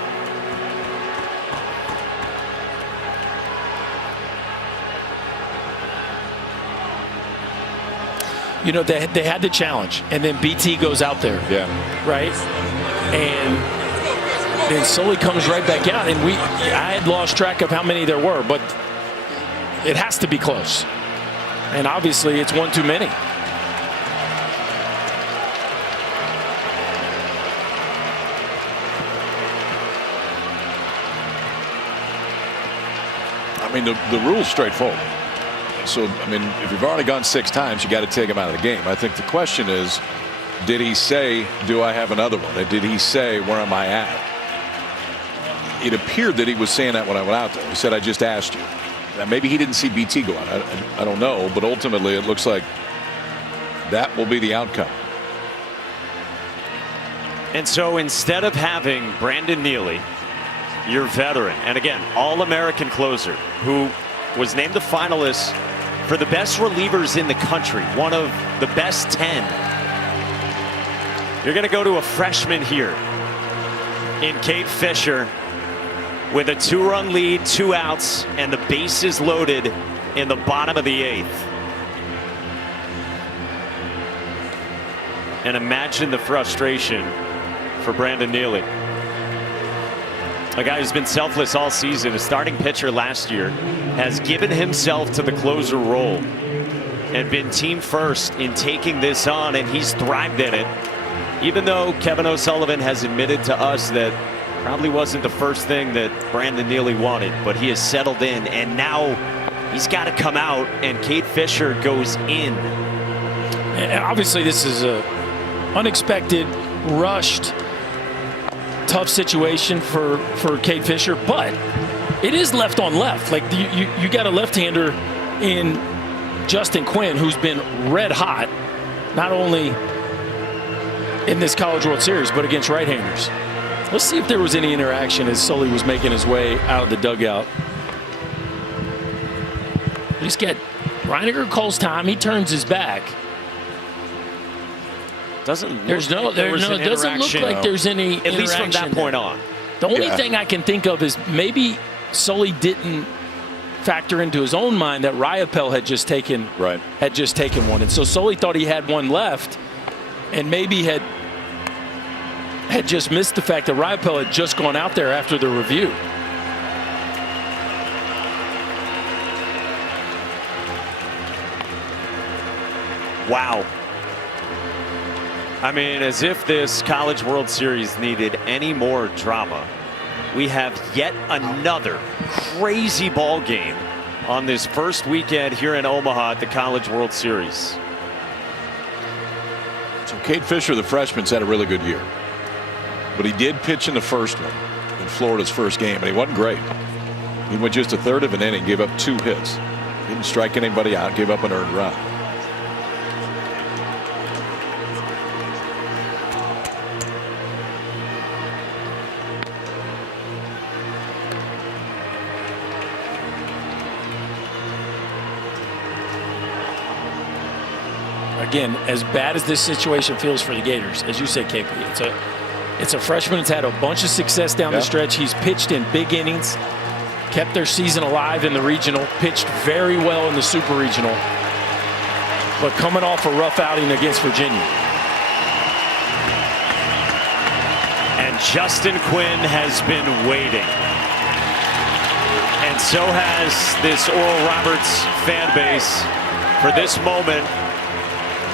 You know, they had the challenge, and then BT goes out there. Yeah. Right? And then Sully comes right back out, and I had lost track of how many there were, but it has to be close. And obviously, it's one too many. I mean, the rule's straightforward. So, I mean, if you've already gone 6 times, you got to take him out of the game. I think the question is, did he say, do I have another one? Or did he say, where am I at? It appeared that he was saying that when I went out there. He said, I just asked you. Now, maybe he didn't see BT go out. I don't know. But ultimately, it looks like that will be the outcome. And so instead of having Brandon Neely, your veteran, and again, All-American closer, who was named a finalist for the best relievers in the country, one of the best 10. You're going to go to a freshman here in Kate Fisher with a 2-run lead, 2 outs, and the bases loaded in the bottom of the 8th. And imagine the frustration for Brandon Neely. A guy who's been selfless all season, a starting pitcher last year, has given himself to the closer role and been team first in taking this on, and he's thrived in it. Even though Kevin O'Sullivan has admitted to us that probably wasn't the first thing that Brandon Neely wanted, but he has settled in, and now he's got to come out, and Kate Fisher goes in. And obviously, this is a unexpected, rushed, tough situation for Kate Fisher, but it is left on left. Like you got a left-hander in Justin Quinn, who's been red hot, not only in this College World Series, but against right-handers. Let's see if there was any interaction as Sully was making his way out of the dugout. He's got Reiniger calls time. He turns his back. It doesn't look like there's any interaction. At least from that point on. The only thing I can think of is maybe Sully didn't factor into his own mind that Riopel had just taken one, and so Sully thought he had one left, and maybe had just missed the fact that Riopel had just gone out there after the review. Wow. I mean, as if this College World Series needed any more drama, we have yet another crazy ball game on this first weekend here in Omaha at the College World Series. So Kate Fisher, the freshman's had a really good year, but he did pitch in the first one in Florida's first game, and he wasn't great. He went just a third of an inning, gave up 2 hits, didn't strike anybody out, gave up an earned run. Again, as bad as this situation feels for the Gators, as you said, KP, it's a freshman that's had a bunch of success down the stretch. He's pitched in big innings, kept their season alive in the regional, pitched very well in the super regional, but coming off a rough outing against Virginia. And Justin Quinn has been waiting. And so has this Oral Roberts fan base for this moment,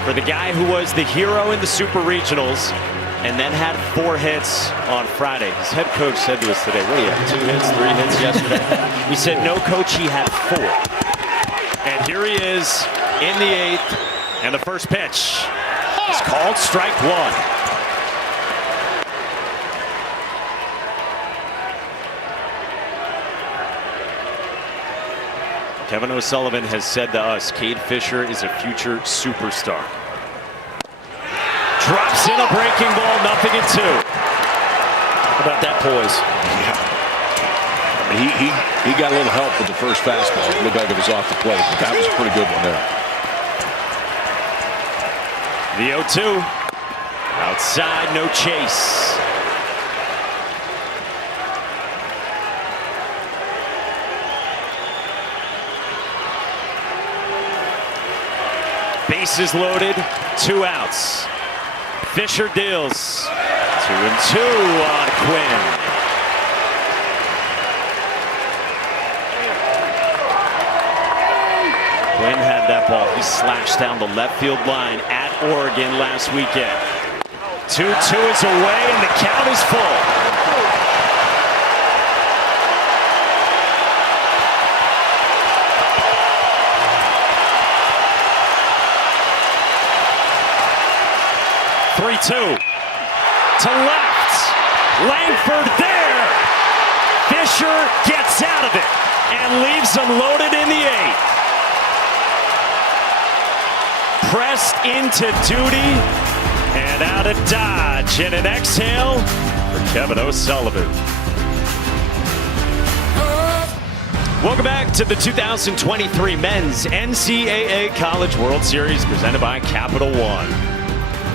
for the guy who was the hero in the Super Regionals and then had 4 hits on Friday. His head coach said to us today, what do you have, 2 hits, 3 hits yesterday? We said, no, coach, he had 4. And here he is in the 8th, and the first pitch is called strike 1. Kevin O'Sullivan has said to us, Kate Fisher is a future superstar. Drops in a breaking ball, 0-2. How about that poise? Yeah. I mean, he got a little help with the first fastball. It looked like it was off the plate, but that was a pretty good one there. The 0-2. Outside, no chase. Bases loaded, 2 outs. Fisher deals. 2-2 on Quinn. Quinn had that ball. He slashed down the left field line at Oregon last weekend. 2-2 is away, and the count is full. To left. Langford there. Fisher gets out of it and leaves them loaded in the 8th. Pressed into duty and out of Dodge, and an exhale for Kevin O'Sullivan. Welcome back to the 2023 Men's NCAA College World Series presented by Capital One.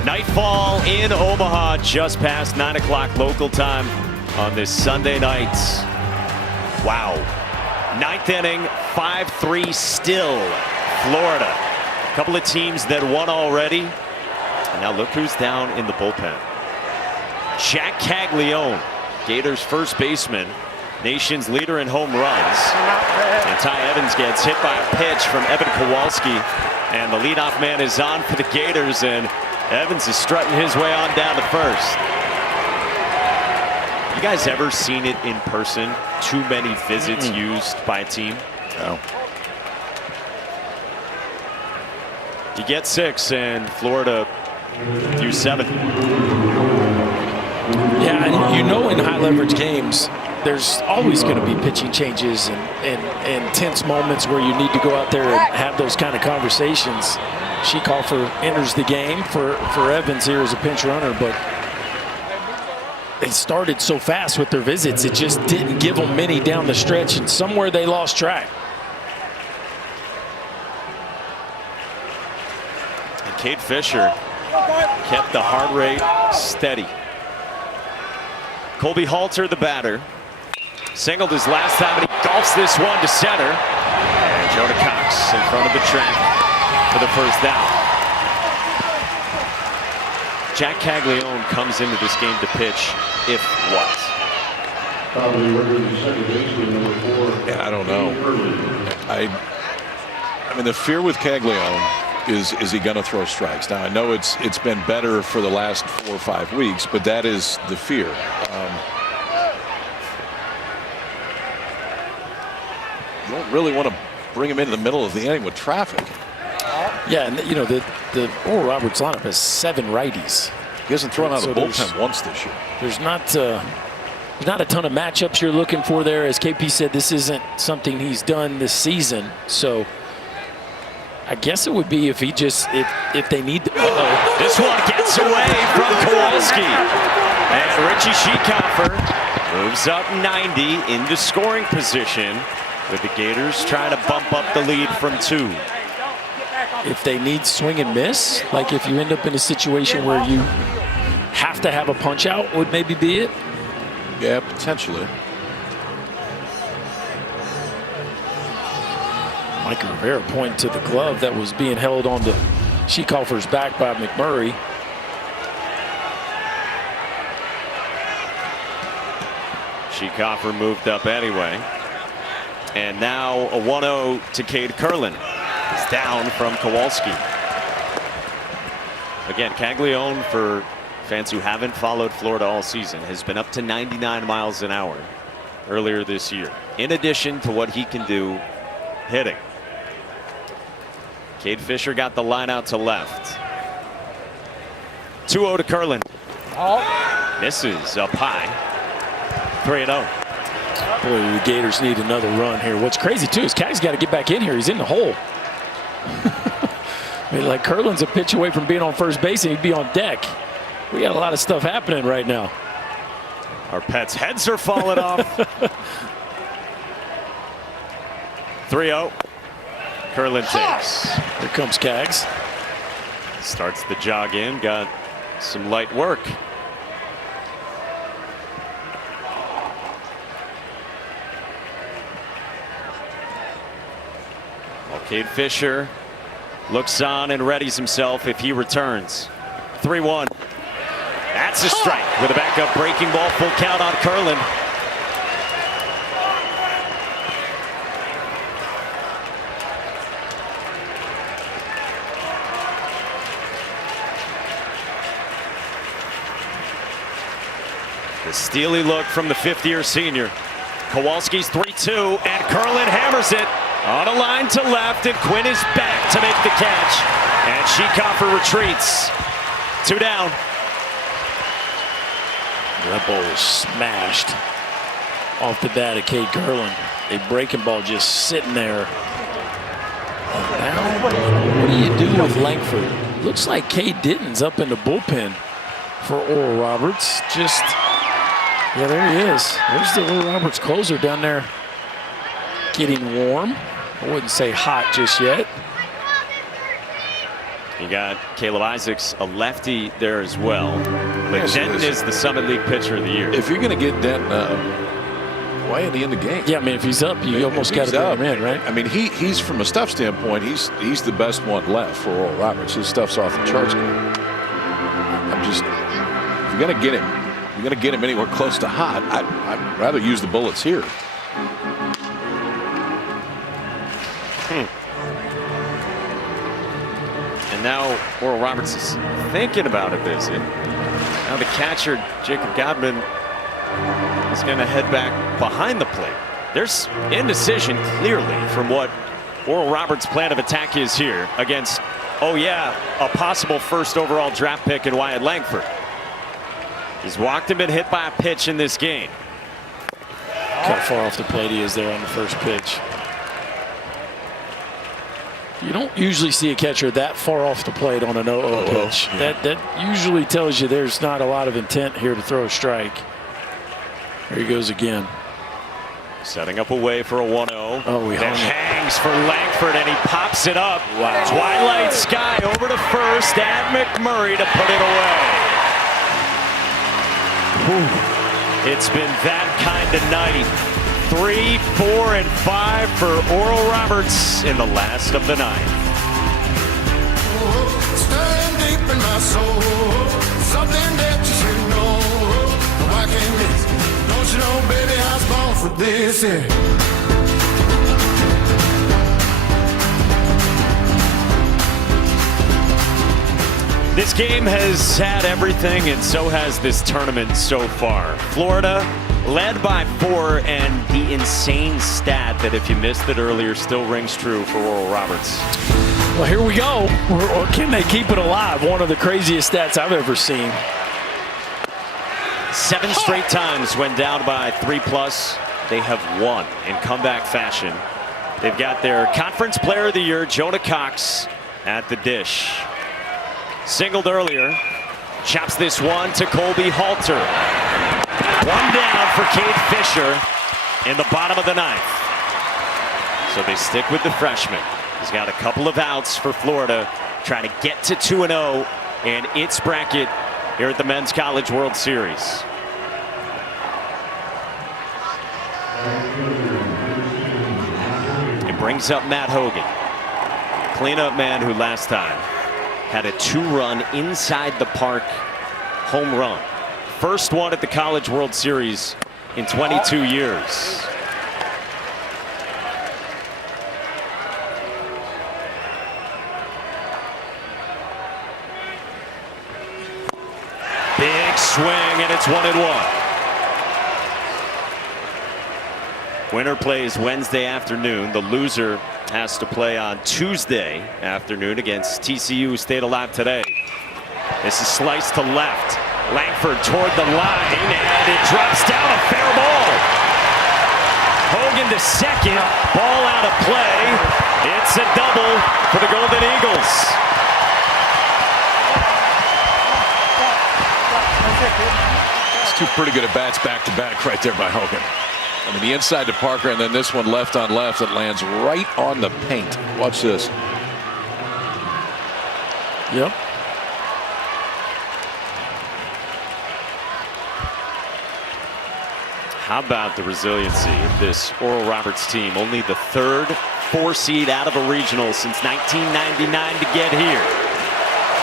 Nightfall in Omaha, just past 9 o'clock local time on this Sunday night. Wow. 9th inning, 5-3 still. Florida. A couple of teams that won already. And now look who's down in the bullpen. Jack Caglione, Gators first baseman, nation's leader in home runs. And Ty Evans gets hit by a pitch from Evan Kowalski. And the leadoff man is on for the Gators, and Evans is strutting his way on down to first. You guys ever seen it in person? Too many visits used by a team? No. You get 6, and Florida use 7. Yeah, and you know in high leverage games, there's always going to be pitching changes and tense moments where you need to go out there and have those kind of conversations. Schieckhofer enters the game for Evans here as a pinch runner, but they started so fast with their visits, it just didn't give them many down the stretch, and somewhere they lost track. And Cade Fisher kept the heart rate steady. Colby Halter, the batter, singled his last time, and he golfs this one to center. And Jonah Cox in front of the track for the first down. Jack Caglione comes into this game to pitch, if what? Yeah, I don't know. I mean, the fear with Caglione is he going to throw strikes? Now, I know it's been better for the last 4 or 5 weeks, but that is the fear. You don't really want to bring him into the middle of the inning with traffic. Yeah, and you know, the Oral Roberts lineup has 7 righties. He hasn't thrown out So of the bullpen once this year. There's not a ton of matchups you're looking for there. As KP said, this isn't something he's done this season. So I guess it would be if he just if they need to. This one gets away from Kowalski. And Richie Schieckhofer moves up 90 into scoring position, with the Gators trying to bump up the lead from 2. If they need swing and miss, like if you end up in a situation where you have to have a punch out, would maybe be it. Yeah, potentially. Mike Rivera pointing to the glove that was being held onto Schieckhofer's back by McMurray. Schieckhofer moved up anyway. And now a 1-0 to Cade Curlin. It's down from Kowalski. Again, Caglione, for fans who haven't followed Florida all season, has been up to 99 miles an hour earlier this year, in addition to what he can do hitting. Cade Fisher got the line out to left. 2-0 to Curlin. Misses up high. 3-0. Boy, the Gators need another run here. What's crazy, too, is Cag's got to get back in here. He's in the hole. I mean, like, Curlin's a pitch away from being on first base, and he'd be on deck. We got a lot of stuff happening right now. Our pets' heads are falling off. 3-0. Curlin takes. Here comes Cags. Starts the jog in. Got some light work. Cade Fisher looks on and readies himself if he returns. 3-1. That's a strike with a backup breaking ball. Full count on Curlin. The steely look from the fifth-year senior. Kowalski's 3-2, and Curlin hammers it on a line to left, and Quinn is back to make the catch. And Schieckhofer retreats. 2 down. That ball was smashed off the bat of Cade Curlin. A breaking ball just sitting there. And now, what do you do with Langford? Looks like Cade Ditton's up in the bullpen for Oral Roberts. Just, yeah, there he is. There's the Oral Roberts closer down there getting warm. I wouldn't say hot just yet. You got Caleb Isaacs, a lefty there as well. But Denton is the Summit League pitcher of the year. If you're going to get Denton up, why ain't he in the game? Yeah, I mean, if he's up, you almost got to bring him in, right? I mean, he's from a stuff standpoint, he's the best one left for Oral Roberts. His stuff's off the charts. I'm just, if you're going to get him anywhere close to hot, I'd rather use the bullets here. And now Oral Roberts is thinking about a visit. Now the catcher, Jacob Godman, is going to head back behind the plate. There's indecision clearly from what Oral Roberts' plan of attack is here against, oh yeah, a possible first overall draft pick in Wyatt Langford. He's walked and been hit by a pitch in this game. How far off the plate he is there on the first pitch. You don't usually see a catcher that far off the plate on an 0-0 pitch. Yeah. That usually tells you there's not a lot of intent here to throw a strike. There he goes again. Setting up away for a 1-0. Oh, he hangs for Langford, and he pops it up. Wow. Twilight sky over to first, and McMurray to put it away. Whew. It's been that kind of night. 3, 4, and 5 for Oral Roberts in the last of the ninth. Stirring deep in my soul, something that you should know. Why can't this? Don't you know, baby, I was born for this. This game has had everything, and so has this tournament so far. Florida led by 4, and the insane stat that if you missed it earlier still rings true for Oral Roberts. Well, here we go. Or can they keep it alive? One of the craziest stats I've ever seen. 7 straight times when down by 3+, they have won in comeback fashion. They've got their Conference Player of the Year, Jonah Cox, at the dish. Singled earlier, chops this one to Colby Halter. 1 down for Cade Fisher in the bottom of the ninth. So they stick with the freshman. He's got a couple of outs for Florida, trying to get to 2-0 in its bracket here at the Men's College World Series. It brings up Matt Hogan, cleanup man who last time had a 2-run inside the park home run. First one at the College World Series in 22 years. Big swing, and it's 1-1. Winner plays Wednesday afternoon. The loser has to play on Tuesday afternoon against TCU. Stayed alive today. This is sliced to left. Langford toward the line, and it drops down, a fair ball. Hogan to second, ball out of play. It's a double for the Golden Eagles. It's 2 pretty good at bats back to back right there by Hogan. I mean, the inside to Parker, and then this one left on left that lands right on the paint. Watch this. Yep. How about the resiliency of this Oral Roberts team? Only the third 4-seed out of a regional since 1999 to get here.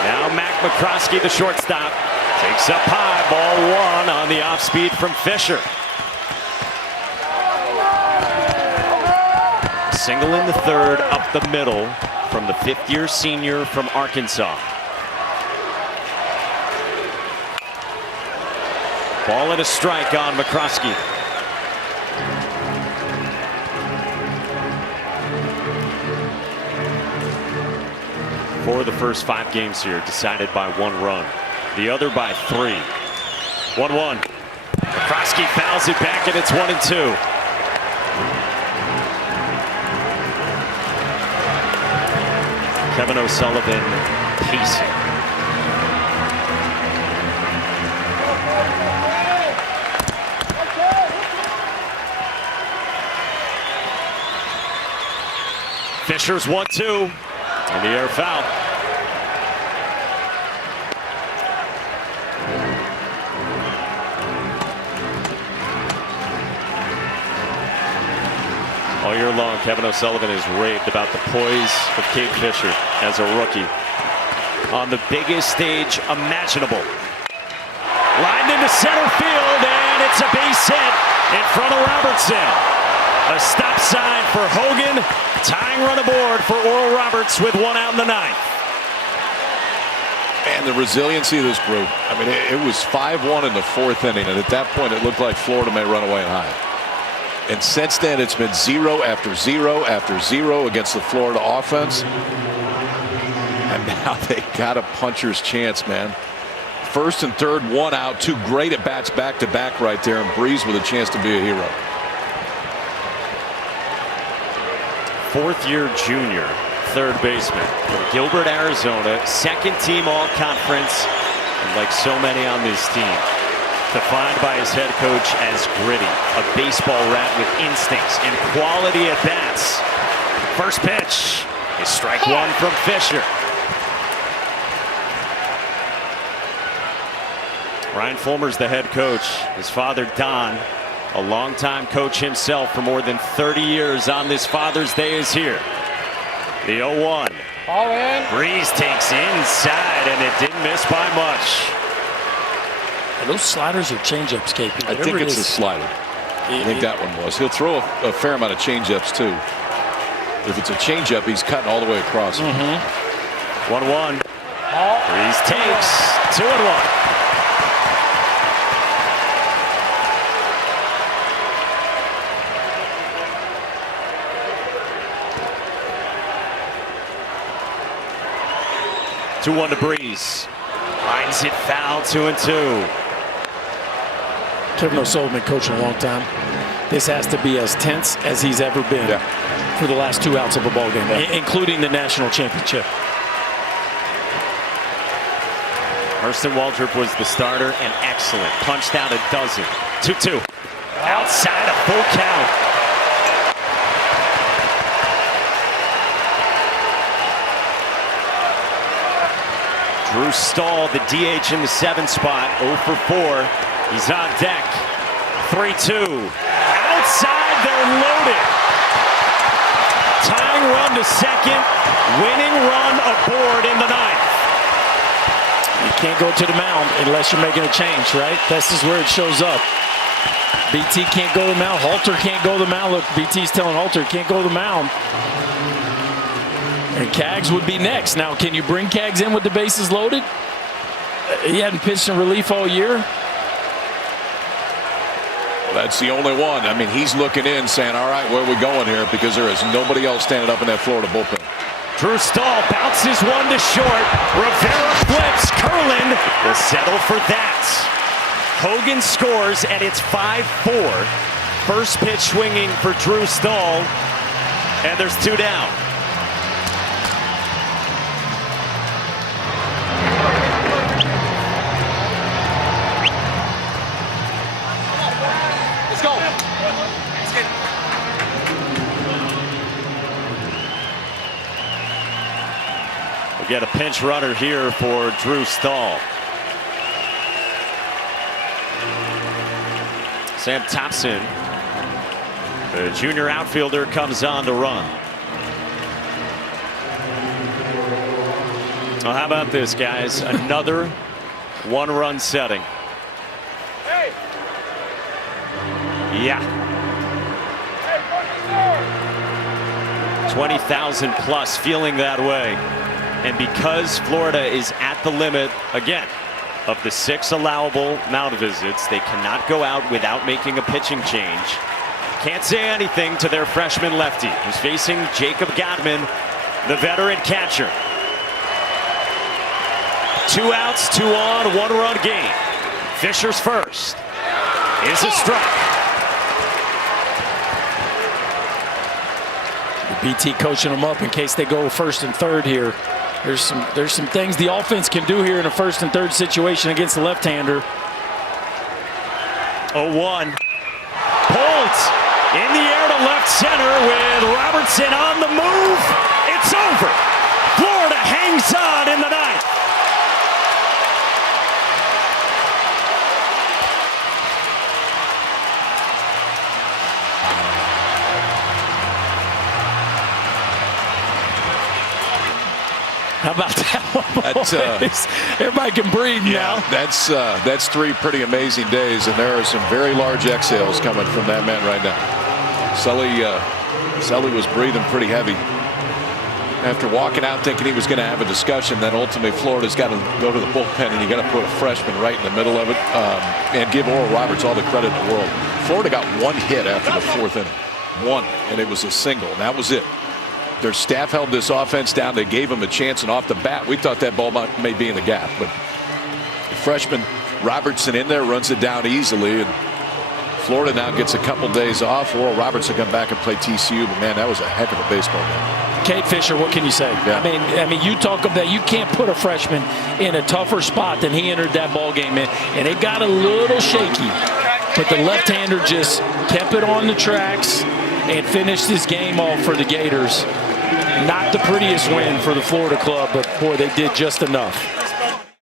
Now Mac McCroskey, the shortstop, takes up high, ball 1 on the off speed from Fisher. Single in the third, up the middle from the 5th-year senior from Arkansas. Ball and a strike on McCroskey. For the first 5 games here, decided by 1 run. The other by 3. 1-1. McCroskey fouls it back, and it's 1-2. Kevin O'Sullivan pacing. Fisher's 1-2. In the air foul. All year long, Kevin O'Sullivan has raved about the poise of Cade Fisher as a rookie on the biggest stage imaginable. Lined into center field, and it's a base hit in front of Robertson. A stop sign for Hogan, tying run aboard for Oral Roberts with 1 out in the 9th. And the resiliency of this group. I mean, it was 5-1 in the 4th inning, and at that point it looked like Florida may run away and hide. And since then it's been 0 after 0 after 0 against the Florida offense. And now they got a puncher's chance, man. 1st and 3rd, 1 out, 2 great at bats back to back right there, and Breeze with a chance to be a hero. 4th-year junior, 3rd baseman from Gilbert, Arizona, 2nd team all-conference, and like so many on this team, defined by his head coach as gritty, a baseball rat with instincts and quality at bats. First pitch is strike 1 from Fisher. Ryan Fulmer's the head coach. His father, Don, a longtime coach himself for more than 30 years on this Father's Day, is here. The 0-1. All in. Breeze takes inside, and it didn't miss by much. Are those sliders or changeups, KP? I think it's a slider. I think that one was. He'll throw a fair amount of changeups too. If it's a changeup, he's cutting all the way across. 1-1. Breeze takes 2-1. Two-1 to Breeze. Lines it foul, 2-2. Kevin O'Sullivan coaching a long time. This has to be as tense as he's ever been for the last 2 outs of a ball game, including the national championship. Hurston Waldrop was the starter and excellent. Punched out a dozen. 2-2. Outside a full count. Drew Stahl, the DH in the 7th spot, 0 for 4. He's on deck. 3-2. Outside, they're loaded. Tying run to second. Winning run aboard in the 9th. You can't go to the mound unless you're making a change, right? This is where it shows up. BT can't go to the mound. Halter can't go to the mound. Look, BT's telling Halter can't go to the mound. And Kaggs would be next. Now, can you bring Kaggs in with the bases loaded? He hadn't pitched in relief all year. Well, that's the only one. I mean, he's looking in saying, all right, where are we going here? Because there is nobody else standing up in that Florida bullpen. Drew Stahl bounces one to short. Rivera flips. Curlin will settle for that. Hogan scores, and it's 5-4. First pitch swinging for Drew Stahl, and there's 2 down. We get a pinch runner here for Drew Stahl. Sam Thompson, the junior outfielder, comes on to run. Well, how about this, guys? Another one-run setting. Yeah. 20,000 plus feeling that way. And because Florida is at the limit, again, of the 6 allowable mound visits, they cannot go out without making a pitching change. Can't say anything to their freshman lefty, who's facing Jacob Gottman, the veteran catcher. 2 outs, 2 on, 1-run game. Fisher's first is a strike. BT coaching them up in case they go first and third here. There's some things the offense can do here in a first and third situation against the left-hander. 0-1. Pulled in the air to left center with Robertson on the move. It's over. Florida hangs on in the ninth. How about that one? Everybody can breathe now. That's 3 pretty amazing days, and there are some very large exhales coming from that man right now. Sully was breathing pretty heavy after walking out thinking he was going to have a discussion. Then ultimately Florida's got to go to the bullpen, and you got to put a freshman right in the middle of it, and give Oral Roberts all the credit in the world. Florida got 1 hit after the 4th inning. 1, and it was a single, and that was it. Their staff held this offense down. They gave him a chance, and off the bat, we thought that ball may be in the gap. But the freshman Robertson in there runs it down easily, and Florida now gets a couple days off. Oral Roberts will come back and play TCU, but man, that was a heck of a baseball game. Kate Fisher, what can you say? Yeah. I mean, you talk about you can't put a freshman in a tougher spot than he entered that ball game in, and it got a little shaky, but the left-hander just kept it on the tracks and finished this game off for the Gators. Not the prettiest win for the Florida club, but boy, they did just enough.